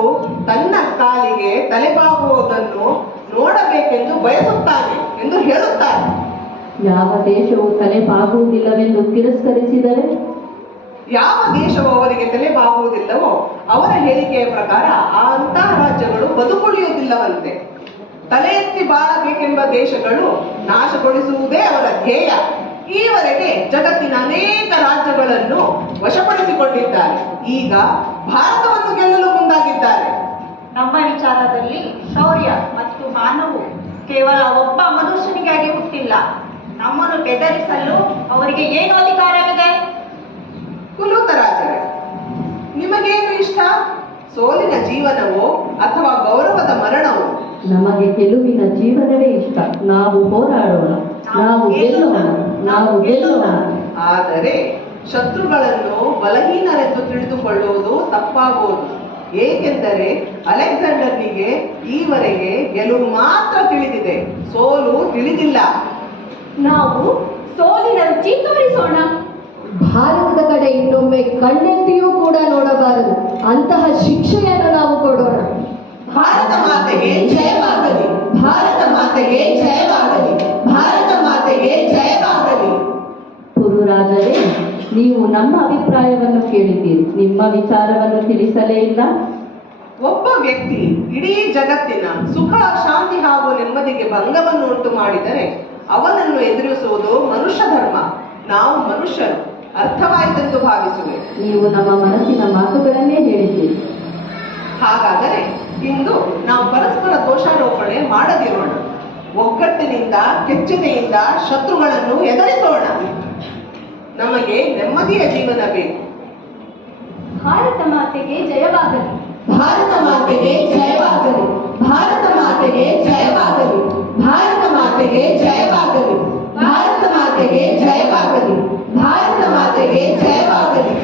ತನ್ನ ಕಾಲಿಗೆ ತಲೆಬಾಗುವುದನ್ನು ನೋಡಬೇಕೆಂದು ಬಯಸುತ್ತಾನೆ ಎಂದು ಹೇಳುತ್ತಾರೆ. ಯಾವ ದೇಶವು ತಲೆಬಾಗುವುದಿಲ್ಲವೆಂದು ತಿರಸ್ಕರಿಸಿದರೆ? ಯಾವ ದೇಶವು ಅವರಿಗೆ ತಲೆಬಾಗುವುದಿಲ್ಲವೋ ಅವರ ಹೇಳಿಕೆಯ ಪ್ರಕಾರ ಅಂತಹ ರಾಜ್ಯಗಳು ಬದುಕುಳಿಯುವುದಿಲ್ಲವಂತೆ. ತಲೆ ಎತ್ತಿ ಬಾಳಬೇಕೆಂಬ ದೇಶಗಳು ನಾಶಗೊಳಿಸುವುದೇ ಅವರ ಧ್ಯೇಯ. ಈವರೆಗೆ ಜಗತ್ತಿನ ಅನೇಕ ರಾಜ್ಯಗಳನ್ನು ವಶಪಡಿಸಿಕೊಂಡಿದ್ದಾರೆ. ಈಗ ಭಾರತವನ್ನು ಗೆಲ್ಲಲು ಮುಂದಾಗಿದ್ದಾರೆ. ನಮ್ಮ ವಿಚಾರದಲ್ಲಿ ಶೌರ್ಯ ಮತ್ತು ಮಾನವು ಕೇವಲ ಒಬ್ಬ ಮನುಷ್ಯನಿಗಾಗಿ ಹುಟ್ಟಿಲ್ಲ. ನಮ್ಮನ್ನು ಬೆದರಿಸಲು ಅವರಿಗೆ ಏನು ಅಧಿಕಾರವಿದೆ? ಕುಲೂತ ರಾಜರೇ, ನಿಮಗೇನು ಇಷ್ಟ? ಸೋಲಿನ ಜೀವನವೋ ಅಥವಾ ಗೌರವದ ಮರಣವೋ? ನಮಗೆ ಗೆಲುವಿನ ಜೀವನವೇ ಇಷ್ಟ. ನಾವು ಹೋರಾಡೋಣ, ನಾವು ಗೆಲ್ಲೋಣ, ನಾವು ಗೆಲ್ಲೋಣ. ಆದರೆ ಶತ್ರುಗಳನ್ನು ಬಲಹೀನರೆಂದು ತಿಳಿದುಕೊಳ್ಳುವುದು ತಪ್ಪಾಗುವುದು. ಏಕೆಂದರೆ ಅಲೆಕ್ಸಾಂಡರ್ನಿಗೆ ಈವರೆಗೆ ಗೆಲುವು ಮಾತ್ರ ತಿಳಿದಿದೆ, ಸೋಲು ತಿಳಿದಿಲ್ಲ. ನಾವು ಸೋಲಿನ ರುಚಿ ತೋರಿಸೋಣ. ಭಾರತದ ಕಡೆ ಇನ್ನೊಮ್ಮೆ ಕಣ್ಣೆತ್ತಿಯೂ ಕೂಡ ನೋಡಬಾರದು. ಅಂತಹ ಶಿಕ್ಷೆಯನ್ನು ನಾವು ಕೊಡೋಣ. ಭಾರತ ಮಾತೆಗೆ ಜಯವಾಗಲಿ, ಭಾರತ ಮಾತೆಗೆ ಜಯವಾಗಲಿ, ಭಾರತ ಮಾತೆಗೆ ಜಯವಾಗಲಿ. ಪುರುರಾಜರೇ, ನೀವು ನಮ್ಮ ಅಭಿಪ್ರಾಯವನ್ನು ಕೇಳಿದ್ದೀರಿ, ನಿಮ್ಮ ವಿಚಾರವನ್ನು ತಿಳಿಸಲೇ ಇಲ್ಲ. ಒಬ್ಬ ವ್ಯಕ್ತಿ ಇಡೀ ಜಗತ್ತಿನ ಸುಖ ಶಾಂತಿ ಹಾಗೂ ನೆಮ್ಮದಿಗೆ ಭಂಗವನ್ನು ಉಂಟು ಮಾಡಿದರೆ ಅವನನ್ನು ಎದುರಿಸುವುದು ಮನುಷ್ಯ ಧರ್ಮ. ನಾವು ಮನುಷ್ಯರು. ಅರ್ಥವಾಯಿತೆಂದು ಭಾವಿಸುವೆ. ನೀವು ನಮ್ಮ ಮನಸ್ಸಿನ ಮಾತುಗಳನ್ನೇ ಹೇಳಿದ್ದೀರಿ. ಹಾಗಾದರೆ ಇಂದು ನಾವು ಪರಸ್ಪರ ದೋಷಾರೋಪಣೆ ಮಾಡದಿರೋಣ. ಒಗ್ಗಟ್ಟಿನಿಂದ ಕೆಚ್ಚೆದೆಯಿಂದ ಶತ್ರುಗಳನ್ನು ಎದುರಿಸೋಣ. ನಮಗೆ ನೆಮ್ಮದಿಯ ಜೀವನ ಬೇಕು. ಭಾರತ ಮಾತೆಗೆ ಜಯವಾಗಲಿ, ಭಾರತ ಮಾತೆಗೆ ಜಯವಾಗಲಿ, ಭಾರತ ಮಾತೆಗೆ ಜಯವಾಗಲಿ, ಭಾರತ ಮಾತೆಗೆ ಜಯವಾಗಲಿ, ಭಾರತ ಮಾತೆಗೆ ಜಯವಾಗಲಿ, ಭಾರತ ಮಾತೆಗೆ ಜಯವಾಗಲಿ.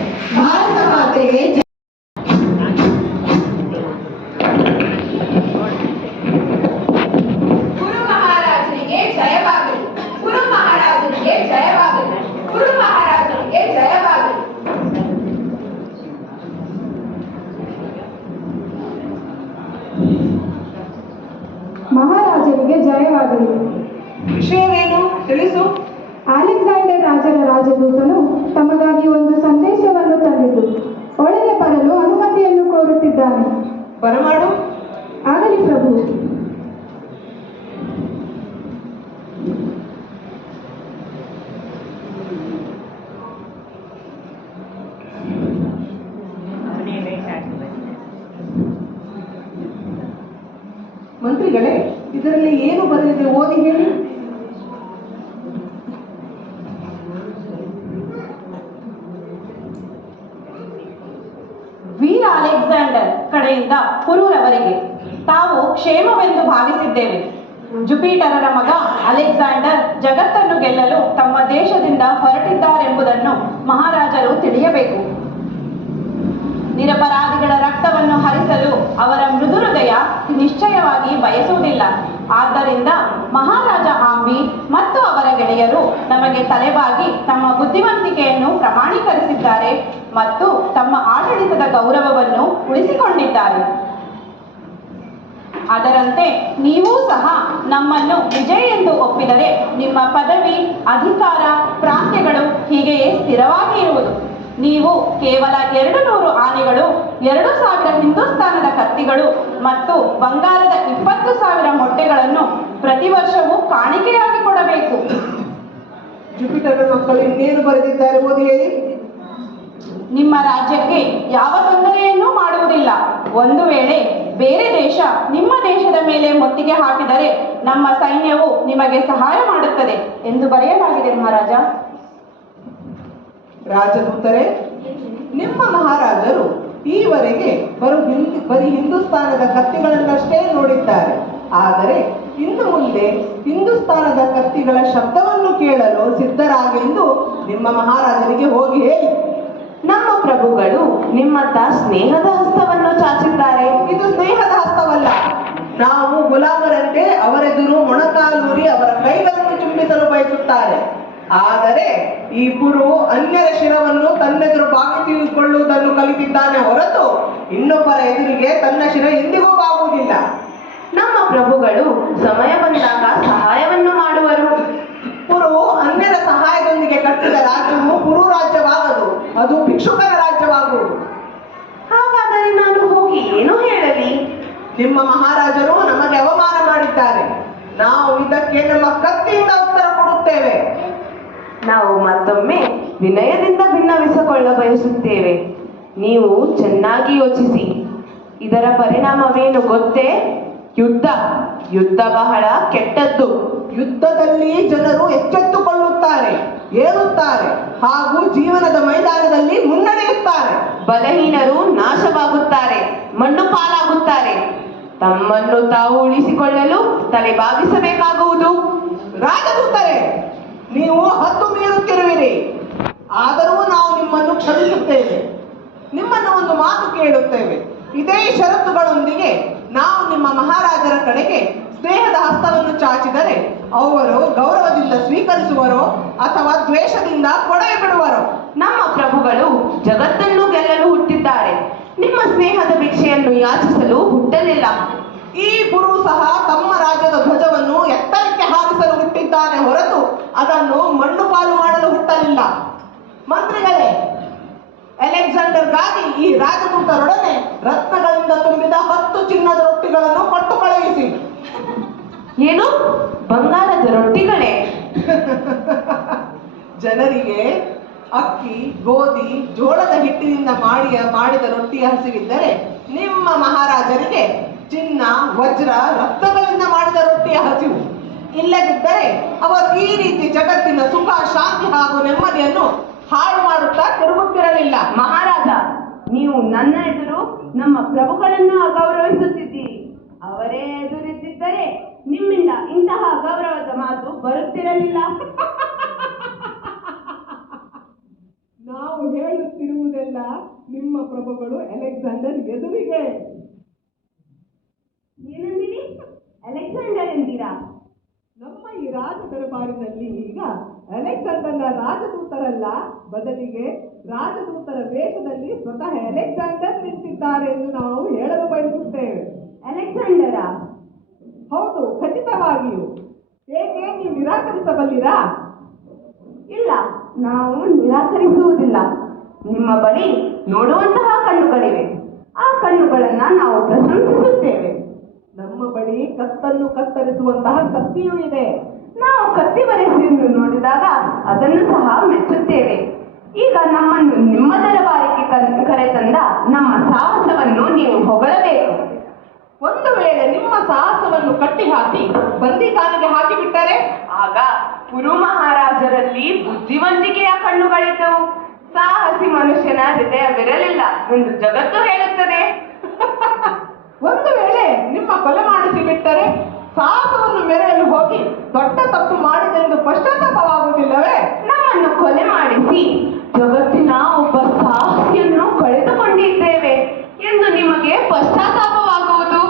ಮಹಾರಾಜರಿಗೆ ಜಯವಾಗಲಿ. ವಿಷಯವೇನು ತಿಳಿಸು. ಅಲೆಕ್ಸಾಂಡರ್ ರಾಜರ ರಾಜದೂತನು ತಮಗಾಗಿ ಒಂದು ಸಂದೇಶವನ್ನು ತಂದಿದ್ದು ಒಳಗೆ ಬರಲು ಅನುಮತಿಯನ್ನು ಕೋರುತ್ತಿದ್ದಾನೆ. ಬರಮಾಡು. ಆಗಲಿ ಪ್ರಭು. ಮಂತ್ರಿಗಳೇ, ಇದರಲ್ಲಿ ಏನು ಬರೆದಿದೆ ಓದಿ ಹೇಳಿ. ವೀರ ಅಲೆಕ್ಸಾಂಡರ್ ಕಡೆಯಿಂದ ಪುರೂರವರಿಗೆ ತಾವು ಕ್ಷೇಮವೆಂದು ಭಾವಿಸಿದ್ದೇವೆ. ಜುಪಿಟರರ ಮಗ ಅಲೆಕ್ಸಾಂಡರ್ ಜಗತ್ತನ್ನು ಗೆಲ್ಲಲು ತಮ್ಮ ದೇಶದಿಂದ ಹೊರಟಿದ್ದಾರೆಂಬುದನ್ನು ಮಹಾರಾಜರು ತಿಳಿಯಬೇಕು. ನಿರಪರಾಧಿಗಳ ರಕ್ತವನ್ನು ಹರಿಸಲು ಅವರ ಮೃದು ಹೃದಯ ನಿಶ್ಚಯವಾಗಿ ಬಯಸುವುದಿಲ್ಲ. ಆದ್ದರಿಂದ ಮಹಾರಾಜ ಆಂಬಿ ಮತ್ತು ಅವರ ಗೆಳೆಯರು ನಮಗೆ ತಲೆಬಾಗಿ ತಮ್ಮ ಬುದ್ಧಿವಂತಿಕೆಯನ್ನು ಪ್ರಮಾಣೀಕರಿಸಿದ್ದಾರೆ ಮತ್ತು ತಮ್ಮ ಆಡಳಿತದ ಗೌರವವನ್ನು ಉಳಿಸಿಕೊಂಡಿದ್ದಾರೆ. ಅದರಂತೆ ನೀವೂ ಸಹ ನಮ್ಮನ್ನು ವಿಜಯ ಎಂದು ಒಪ್ಪಿದರೆ ನಿಮ್ಮ ಪದವಿ, ಅಧಿಕಾರ, ಪ್ರಾಂತ್ಯಗಳು ಹೀಗೆಯೇ ಸ್ಥಿರವಾಗಿ ಇರುವುದು. ನೀವು ಕೇವಲ 200 ಆನೆಗಳು, 2000 ಹಿಂದೂಸ್ತಾನದ ಕತ್ತಿಗಳು ಮತ್ತು ಬಂಗಾರದ 20,000 ಮೊಟ್ಟೆಗಳನ್ನು ಪ್ರತಿ ವರ್ಷವೂ ಕಾಣಿಕೆಯಾಗಿ ಕೊಡಬೇಕು. ಜುಪಿಟರ್ ಮಕ್ಕಳು ಇನ್ನೇನು ಬರೆದಿದ್ದಾರೆ ಓದಿ ಹೇಳಿ. ನಿಮ್ಮ ರಾಜ್ಯಕ್ಕೆ ಯಾವ ತೊಂದರೆಯನ್ನೂ ಮಾಡುವುದಿಲ್ಲ. ಒಂದು ವೇಳೆ ಬೇರೆ ದೇಶ ನಿಮ್ಮ ದೇಶದ ಮೇಲೆ ಮುತ್ತಿಗೆ ಹಾಕಿದರೆ ನಮ್ಮ ಸೈನ್ಯವು ನಿಮಗೆ ಸಹಾಯ ಮಾಡುತ್ತದೆ ಎಂದು ಬರೆಯಲಾಗಿದೆ ಮಹಾರಾಜ. ರಾಜದೂತರೇ, ನಿಮ್ಮ ಮಹಾರಾಜರು ಈವರೆಗೆ ಬರೀ ಹಿಂದೂಸ್ತಾನದ ಕತ್ತಿಗಳನ್ನಷ್ಟೇ ನೋಡಿದ್ದಾರೆ. ಆದರೆ ಇನ್ನು ಮುಂದೆ ಹಿಂದೂಸ್ತಾನದ ಕತ್ತಿಗಳ ಶಬ್ದವನ್ನು ಕೇಳಲು ಸಿದ್ಧರಾಗೆಂದು ನಿಮ್ಮ ಮಹಾರಾಜರಿಗೆ ಹೋಗಿ ಹೇಳಿ. ನಮ್ಮ ಪ್ರಭುಗಳು ನಿಮ್ಮತ್ತ ಸ್ನೇಹದ ಹಸ್ತವನ್ನು ಚಾಚಿದ್ದಾರೆ. ಇದು ಸ್ನೇಹದ ಹಸ್ತವಲ್ಲ. ನಾವು ಗುಲಾಮರಂತೆ ಅವರೆದುರು ಮೊಣಕಾಲೂರಿ ಅವರ ಕೈಗಳನ್ನು ಚುಂಬಿಸಲು ಬಯಸುತ್ತಾರೆ. ಆದರೆ ಈ ಪುರು ಅನ್ಯರ ಶಿರವನ್ನು ತನ್ನೆದುರು ಬಾಗಿಸಿಕೊಳ್ಳುವುದನ್ನು ಕಲಿತಿದ್ದಾನೆ ಹೊರತು ಇನ್ನೊಬ್ಬರ ಎದುರಿಗೆ ತನ್ನ ಶಿರ ಎಂದಿಗೂ ಬಾಗುವುದಿಲ್ಲ. ನಮ್ಮ ಪ್ರಭುಗಳು ಸಮಯ ಬಂದಾಗ ಸಹಾಯವನ್ನು ಮಾಡುವರು. ಪುರು ಅನ್ಯರ ಸಹಾಯದೊಂದಿಗೆ ಕಟ್ಟಿದ ರಾಜ್ಯವು ಪುರು ರಾಜ್ಯವಾಗದು, ಅದು ಭಿಕ್ಷುಕರ ರಾಜ್ಯವಾಗುವುದು. ಹಾಗಾದರೆ ನಾನು ಹೋಗಿ ಏನು ಹೇಳಲಿ? ನಿಮ್ಮ ಮಹಾರಾಜರು ನಮಗೆ ಅವಮಾನ ಮಾಡಿದ್ದಾರೆ. ನಾವು ಇದಕ್ಕೆ ನಮ್ಮ ಕತ್ತಿಯಿಂದ ಉತ್ತರ ಕೊಡುತ್ತೇವೆ. ನಾವು ಮತ್ತೊಮ್ಮೆ ವಿನಯದಿಂದ ಭಿನ್ನವಿಸಿಕೊಳ್ಳ ಬಯಸುತ್ತೇವೆ. ನೀವು ಚೆನ್ನಾಗಿ ಯೋಚಿಸಿ. ಇದರ ಪರಿಣಾಮವೇನು ಗೊತ್ತೇ? ಯುದ್ಧ ಬಹಳ ಕೆಟ್ಟದ್ದು. ಯುದ್ಧದಲ್ಲಿ ಜನರು ಎಚ್ಚೆತ್ತುಕೊಳ್ಳುತ್ತಾರೆ, ಏರುತ್ತಾರೆ ಹಾಗೂ ಜೀವನದ ಮೈದಾನದಲ್ಲಿ ಮುನ್ನಡೆಯುತ್ತಾರೆ. ಬಲಹೀನರು ನಾಶವಾಗುತ್ತಾರೆ, ಮಣ್ಣು ಪಾಲಾಗುತ್ತಾರೆ. ತಮ್ಮನ್ನು ತಾವು ಉಳಿಸಿಕೊಳ್ಳಲು ತಲೆಬಾಗಿಸಬೇಕಾಗುವುದು. ರಾಜದೂತರೇ, ನೀವು ಹದ್ದು ಮೀರುತ್ತಿರುವಿರಿ. ಆದರೂ ನಾವು ನಿಮ್ಮನ್ನು ಕ್ಷಮಿಸುತ್ತೇವೆ. ನಿಮ್ಮನ್ನು ಒಂದು ಮಾತು ಕೇಳುತ್ತೇವೆ. ಇದೇ ಷರತ್ತುಗಳೊಂದಿಗೆ ನಾವು ನಿಮ್ಮ ಮಹಾರಾಜರ ಕಡೆಗೆ ಸ್ನೇಹದ ಹಸ್ತವನ್ನು ಚಾಚಿದರೆ ಅವರು ಗೌರವದಿಂದ ಸ್ವೀಕರಿಸುವರೋ ಅಥವಾ ದ್ವೇಷದಿಂದ ಕೊಡವೆ ಬಿಡುವರೋ? ನಮ್ಮ ಪ್ರಭುಗಳು ಜಗತ್ತನ್ನು ಗೆಲ್ಲಲು ಹುಟ್ಟಿದ್ದಾರೆ. ನಿಮ್ಮ ಸ್ನೇಹದ ಭಿಕ್ಷೆಯನ್ನು ಯಾಚಿಸಲು ಹುಟ್ಟಲಿಲ್ಲ. ಈ ಪುರು ಸಹ ತಮ್ಮ ರಾಜ್ಯದ ಧ್ವಜವನ್ನು ಎತ್ತರಕ್ಕೆ ಹಾರಿಸಲು ಹುಟ್ಟಿದ್ದಾನೆ ಹೊರತು ಅದನ್ನು ಮಣ್ಣು ಪಾಲು ಮಾಡಲು ಹುಟ್ಟಲಿಲ್ಲ. ಮಂತ್ರಿಗಳೇ, ಅಲೆಕ್ಸಾಂಡರ್ಗಾಗಿ ಈ ರಾಜದೂತರೊಡನೆ ರತ್ನಗಳಿಂದ ತುಂಬಿದ 10 ಚಿನ್ನದ ರೊಟ್ಟಿಗಳನ್ನು ಕೊಟ್ಟು ಕಳುಹಿಸಿ. ಏನು, ಬಂಗಾರದ ರೊಟ್ಟಿಗಳೇ? ಜನರಿಗೆ ಅಕ್ಕಿ, ಗೋಧಿ, ಜೋಳದ ಹಿಟ್ಟಿನಿಂದ ಮಾಡಿದ ರೊಟ್ಟಿಯ ಹಸಿವಿದ್ದರೆ ನಿಮ್ಮ ಮಹಾರಾಜರಿಗೆ ಚಿನ್ನ, ವಜ್ರ, ರತ್ನಗಳಿಂದ ಮಾಡಿದ ರೊಟ್ಟಿಯ ಹಸಿವು. ಇಲ್ಲದಿದ್ದರೆ ಅವರು ಈ ರೀತಿ ಜಗತ್ತಿನ ಸುಖ, ಶಾಂತಿ ಹಾಗೂ ನೆಮ್ಮದಿಯನ್ನು ಹಾಳು ಮಾಡುತ್ತಾ ತಿರುಗುತ್ತಿರಲಿಲ್ಲ. ಮಹಾರಾಜ, ನೀವು ನನ್ನ ಎದುರು ನಮ್ಮ ಪ್ರಭುಗಳನ್ನು ಅಗೌರವಿಸುತ್ತಿದ್ದೀರಿ. ಅವರೇ ಎದುರಿದ್ದಿದ್ದರೆ ನಿಮ್ಮಿಂದ ಇಂತಹ ಅಗೌರವದ ಮಾತು ಬರುತ್ತಿರಲಿಲ್ಲ. ನಾವು ಹೇಳುತ್ತಿರುವುದೆಲ್ಲ ನಿಮ್ಮ ಪ್ರಭುಗಳು ಅಲೆಕ್ಸಾಂಡರ್ ಎದುರಿಗೆ. ಏನಂದಿರಿ? ಅಲೆಕ್ಸಾಂಡರ್ ಎಂದಿರಾ? ನಮ್ಮ ಈ ರಾಜ ದರಬಾರಿನಲ್ಲಿ ಈಗ ಅಲೆಕ್ಸಾಂಡರ್ನ ರಾಜದೂತರಲ್ಲ, ಬದಲಿಗೆ ರಾಜದೂತರ ವೇಷದಲ್ಲಿ ಸ್ವತಃ ಅಲೆಕ್ಸಾಂಡರ್ ನಿಂತಿದ್ದಾರೆ ಎಂದು ನಾವು ಹೇಳಲು ಬಯಸುತ್ತೇವೆ. ಅಲೆಕ್ಸಾಂಡರಾ? ಹೌದು, ಖಂಡಿತವಾಗಿಯೂ. ಏಕೆ ನೀವು ನಿರಾಕರಿಸಬಲ್ಲಿರಾ? ಇಲ್ಲ, ನಾವು ನಿರಾಕರಿಸುವುದಿಲ್ಲ. ನಿಮ್ಮ ಬಳಿ ನೋಡುವಂತಹ ಕಣ್ಣುಗಳಿವೆ. ಆ ಕಣ್ಣುಗಳನ್ನ ನಾವು ಪ್ರಶಂಸಿಸುತ್ತೇವೆ. ನಮ್ಮ ಬಳಿ ಕತ್ತನ್ನು ಕತ್ತರಿಸುವಂತಹ ಕತ್ತಿಯೂ ಇದೆ. ನಾವು ಕತ್ತಿ ಬರೆಸಿಯನ್ನು ನೋಡಿದಾಗ ಅದನ್ನು ಸಹ ಮೆಚ್ಚುತ್ತೇವೆ. ಈಗ ನಮ್ಮನ್ನು ನಿಮ್ಮ ದರಬಾರಿಗೆ ಕರೆತಂದ ನಮ್ಮ ಸಾಹಸವನ್ನು ನೀವು ಹೊಗಳಬೇಕು. ಒಂದು ವೇಳೆ ನಿಮ್ಮ ಸಾಹಸವನ್ನು ಕಟ್ಟಿಹಾಕಿ ಬಂದಿಖಾನೆಗೆ ಹಾಕಿಬಿಟ್ಟರೆ ಆಗ ಪುರು ಮಹಾರಾಜರಲ್ಲಿ ಬುದ್ಧಿವಂತಿಕೆಯ ಕಣ್ಣುಗಳಿದ್ದವು. ಸಾಹಸಿ ಮನುಷ್ಯನ ಹೃದಯವಿರಲಿಲ್ಲ ಎಂದು ಜಗತ್ತು ಹೇಳುತ್ತದೆ. ಒಂದು ವೇಳೆ ನಿಮ್ಮ ಕೊಲೆ ಮಾಡಿಸಿ ಬಿಟ್ಟರೆ ಸಾಹಸವನ್ನು ಮೆರೆಯಲು ಹೋಗಿ ದೊಡ್ಡ ತಪ್ಪು ಮಾಡಿದೆಂದು ಪಶ್ಚಾತ್ತಾಪವಾಗುವುದಿಲ್ಲವೇ? ನಮ್ಮನ್ನು ಕೊಲೆ ಮಾಡಿಸಿ ಜಗತ್ತಿನ ಒಬ್ಬ ಸಾಹಸಿಯನ್ನು ಕಳೆದುಕೊಂಡಿದ್ದೇವೆ ಎಂದು ನಿಮಗೆ ಪಶ್ಚಾತ್ತಾಪವಾಗುವುದು.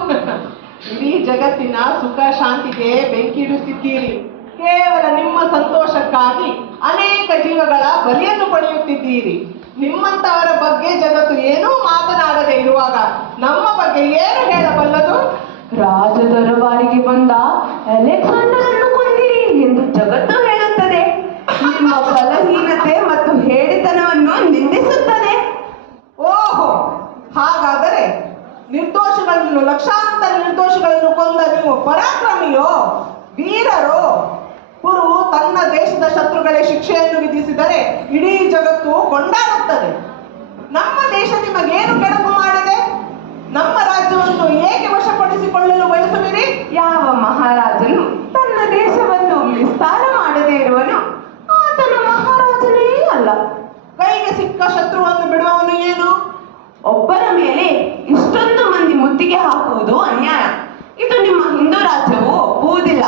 ಇಡೀ ಜಗತ್ತಿನ ಸುಖ ಶಾಂತಿಗೆ ಬೆಂಕಿ ಇಡುತ್ತಿದ್ದೀರಿ. ಕೇವಲ ನಿಮ್ಮ ಸಂತೋಷಕ್ಕಾಗಿ ಅನೇಕ ಜೀವಗಳ ಬಲಿಯನ್ನು ಪಡೆಯುತ್ತಿದ್ದೀರಿ. ನಿಮ್ಮಂತವರ ಬಗ್ಗೆ ಜಗತ್ತು ಏನೂ ಮಾತನಾಡದೆ ಇರುವಾಗ ನಮ್ಮ ಬಗ್ಗೆ ಏನು ಹೇಳಬಲ್ಲದು? ರಾಜ ದರಬಾರಿಗೆ ಬಂದ ಅಲೆಕ್ಸಾಂಡರ್ ಅನ್ನು ಕೊಂದಿರಿ ಎಂದು ಜಗತ್ತು ಹೇಳುತ್ತದೆ. ನಿಮ್ಮ ಬಲಹೀನತೆ ಮತ್ತು ಹೇಡಿತನವನ್ನು ನಿಂದಿಸುತ್ತದೆ. ಓಹೋ, ಹಾಗಾದರೆ ನಿರ್ದೋಷಿಗಳನ್ನು ಲಕ್ಷಾಂತರ ನಿರ್ದೋಷಿಗಳನ್ನು ಕೊಂದ ನೀವು ಪರಾಕ್ರಮಿಯೋ, ವೀರರೋ? ಕುರು ತನ್ನ ದೇಶದ ಶತ್ರುಗಳೇ ಶಿಕ್ಷೆಯನ್ನು ವಿಧಿಸಿದರೆ ಇಡೀ ಜಗತ್ತು ಕೊಂಡಾಡುತ್ತದೆ. ನಮ್ಮ ದೇಶ ನಿಮಗೇನು ಕೆಡಕು ಮಾಡಿದೆ? ನಮ್ಮ ರಾಜ್ಯವನ್ನು ಏಕೆ ವಶಪಡಿಸಿಕೊಳ್ಳಲು ಬಯಸುವಿರಿ? ಯಾವ ಮಹಾರಾಜನು ತನ್ನ ದೇಶವನ್ನು ವಿಸ್ತಾರ ಮಾಡದೇ ಇರುವನು ಆತನ ಮಹಾರಾಜನೇ ಅಲ್ಲ. ಕೈಗೆ ಸಿಕ್ಕ ಶತ್ರುವನ್ನು ಬಿಡುವವನು ಏನು? ಒಬ್ಬರ ಮೇಲೆ ಇಷ್ಟೊಂದು ಮಂದಿ ಮುತ್ತಿಗೆ ಹಾಕುವುದು ಅನ್ಯಾಯ. ಇದು ನಿಮ್ಮ ಹಿಂದೂ ರಾಜ್ಯವು ಒಪ್ಪುವುದಿಲ್ಲ.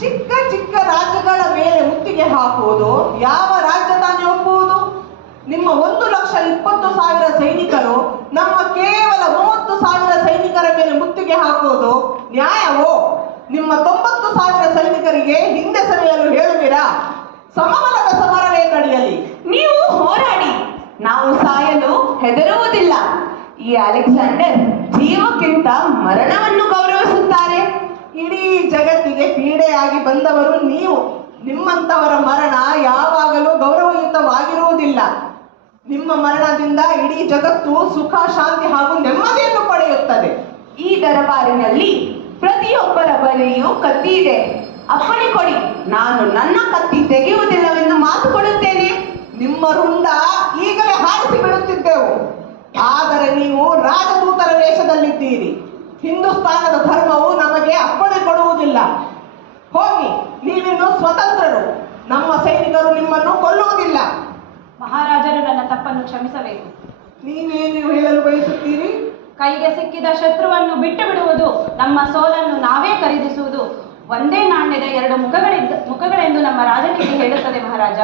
ಚಿಕ್ಕ ಚಿಕ್ಕ ರಾಜ್ಯಗಳ ಮೇಲೆ ಮುತ್ತಿಗೆ ಹಾಕುವುದು ಯಾವ ರಾಜ್ಯ ತಾನೇ ಒಪ್ಪುವುದು? ನಿಮ್ಮ 1,20,000 ಸೈನಿಕರು ನಮ್ಮ ಕೇವಲ 30,000 ಸೈನಿಕರ ಮೇಲೆ ಮುತ್ತಿಗೆ ಹಾಕುವುದು ನ್ಯಾಯವೋ? ನಿಮ್ಮ 90,000 ಸೈನಿಕರಿಗೆ ಹಿಂದೆ ಸರಿಯಲು ಹೇಳುವಿರಾ? ಸಮಬಲದ ಸಮರವೇ ನಡೆಯಲಿ. ನೀವು ಹೋರಾಡಿ, ನಾವು ಸಾಯಲು ಹೆದರುವುದಿಲ್ಲ. ಈ ಅಲೆಕ್ಸಾಂಡರ್ ಜೀವಕ್ಕಿಂತ ಮರಣವನ್ನು ಗೌರವಿಸುತ್ತಾರೆ. ಇಡೀ ಜಗತ್ತಿಗೆ ಪೀಡೆಯಾಗಿ ಬಂದವರು ನೀವು. ನಿಮ್ಮಂತವರ ಮರಣ ಯಾವಾಗಲೂ ಗೌರವಯುತವಾಗಿರುವುದಿಲ್ಲ. ನಿಮ್ಮ ಮರಣದಿಂದ ಇಡೀ ಜಗತ್ತು ಸುಖ ಶಾಂತಿ ಹಾಗೂ ನೆಮ್ಮದಿಯನ್ನು ಪಡೆಯುತ್ತದೆ. ಈ ದರಬಾರಿನಲ್ಲಿ ಪ್ರತಿಯೊಬ್ಬರ ಬಳಿಯೂ ಕತ್ತಿ ಇದೆ. ಅಪ್ಪಣೆ ಕೊಡಿ, ನಾನು ನನ್ನ ಕತ್ತಿ ತೆಗೆಯುವುದಿಲ್ಲವೆಂದು ಮಾತು ಕೊಡುತ್ತೇನೆ. ನಿಮ್ಮ ರುಂಡ ಈಗಲೇ ಹಾರಿಸಿ ಬಿಡುತ್ತಿದ್ದೆವು. ಆದರೆ ನೀವು ರಾಜದೂತರ ವೇಷದಲ್ಲಿದ್ದೀರಿ. ಹಿಂದೂಸ್ತಾನದ ಧರ್ಮವು ನಮಗೆ ಅಪ್ಪಣೆ ಕೊಡುವುದಿಲ್ಲ. ಹೋಗಿ, ನೀವಿನ್ನು ಸ್ವತಂತ್ರರು. ನಮ್ಮ ಸೈನಿಕರು ನಿಮ್ಮನ್ನು ಕೊಲ್ಲುವುದಿಲ್ಲ. ಮಹಾರಾಜರು ನನ್ನ ತಪ್ಪನ್ನು ಕ್ಷಮಿಸಬೇಕು. ನೀವೇನು ಹೇಳಲು ಬಯಸುತ್ತೀರಿ? ಕೈಗೆ ಸಿಕ್ಕಿದ ಶತ್ರುವನ್ನು ಬಿಟ್ಟು ಬಿಡುವುದು, ನಮ್ಮ ಸೋಲನ್ನು ನಾವೇ ಖರೀದಿಸುವುದು ಒಂದೇ ನಾಣ್ಯದ 2 ಮುಖಗಳೆಂದು ನಮ್ಮ ರಾಜನೀತಿ ಹೇಳುತ್ತದೆ ಮಹಾರಾಜ.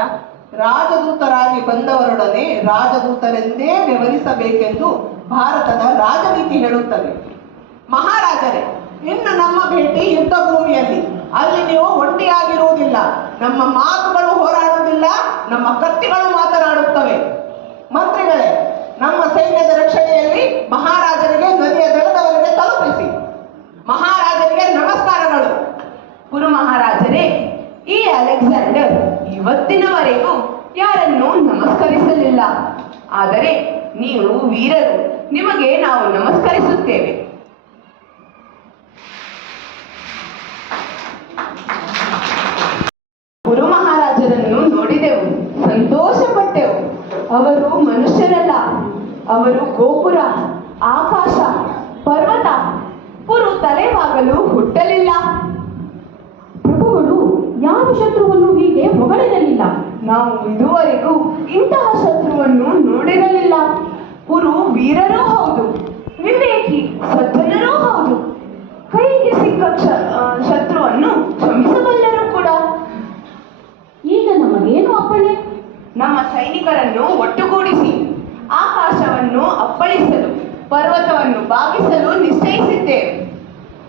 ರಾಜದೂತರಾಗಿ ಬಂದವರೊಡನೆ ರಾಜದೂತರೆಂದೇ ವ್ಯವಹರಿಸಬೇಕೆಂದು ಭಾರತದ ರಾಜನೀತಿ ಹೇಳುತ್ತದೆ. ಮಹಾರಾಜರೇ, ಇನ್ನು ನಮ್ಮ ಭೇಟಿ ಯುದ್ಧ ಭೂಮಿಯಲ್ಲಿ. ಅಲ್ಲಿ ನೀವು ಒಂಟಿಯಾಗಿರುವುದಿಲ್ಲ. ನಮ್ಮ ಮಾತುಗಳು ಹೋರಾಡುವುದಿಲ್ಲ, ನಮ್ಮ ಕತ್ತಿಗಳು ಮಾತನಾಡುತ್ತವೆ. ಮಂತ್ರಿಗಳೇ, ನಮ್ಮ ಸೈನ್ಯದ ರಕ್ಷಣೆಯಲ್ಲಿ ಮಹಾರಾಜರಿಗೆ ನದಿಯ ದಡದವರೆಗೆ ತಲುಪಿಸಿ. ಮಹಾರಾಜರಿಗೆ ನಮಸ್ಕಾರಗಳು. ಪುರು ಮಹಾರಾಜರೇ, ಈ ಅಲೆಕ್ಸಾಂಡರ್ ಇವತ್ತಿನವರೆಗೂ ಯಾರನ್ನು ನಮಸ್ಕರಿಸಲಿಲ್ಲ. ಆದರೆ ನೀವು ವೀರರು, ನಿಮಗೆ ನಾವು ನಮಸ್ಕರಿಸುತ್ತೇವೆ. ಪುರು ಮಹಾರಾಜರನ್ನು ನೋಡಿದೆವು, ಸಂತೋಷಪಟ್ಟೆವು. ಅವರು ಮನುಷ್ಯರಲ್ಲ, ಅವರು ಗೋಪುರ, ಆಕಾಶ, ಪರ್ವತ. ಪುರು ತಲೆಬಾಗಲು ಹುಟ್ಟಲಿಲ್ಲ. ಪ್ರಭುಗಳು ಯಾವ ಶತ್ರುವನ್ನು ಹೀಗೆ ಹೊಗಳಿರಲಿಲ್ಲ. ನಾವು ಇದುವರೆಗೂ ಇಂತಹ ಶತ್ರುವನ್ನು ನೋಡಿರಲಿಲ್ಲ. ಪುರು ವೀರರೂ ಹೌದು, ವಿವೇಕಿ, ಸಜ್ಜನರೂ ಹೌದು. ಕೈಗೆ ಸಿಕ್ಕ ಶತ್ರುವನ್ನು ಕ್ಷಮಿಸಬಲ್ಲರೂ ಕೂಡ. ಈಗ ನಮಗೇನು ಅಪ್ಪಣೆ? ನಮ್ಮ ಸೈನಿಕರನ್ನು ಒಟ್ಟುಗೂಡಿಸಿ ಆಕಾಶವನ್ನು ಅಪ್ಪಳಿಸಲು, ಪರ್ವತವನ್ನು ಬಾಗಿಸಲು ನಿಶ್ಚಯಿಸಿದ್ದೇವೆ.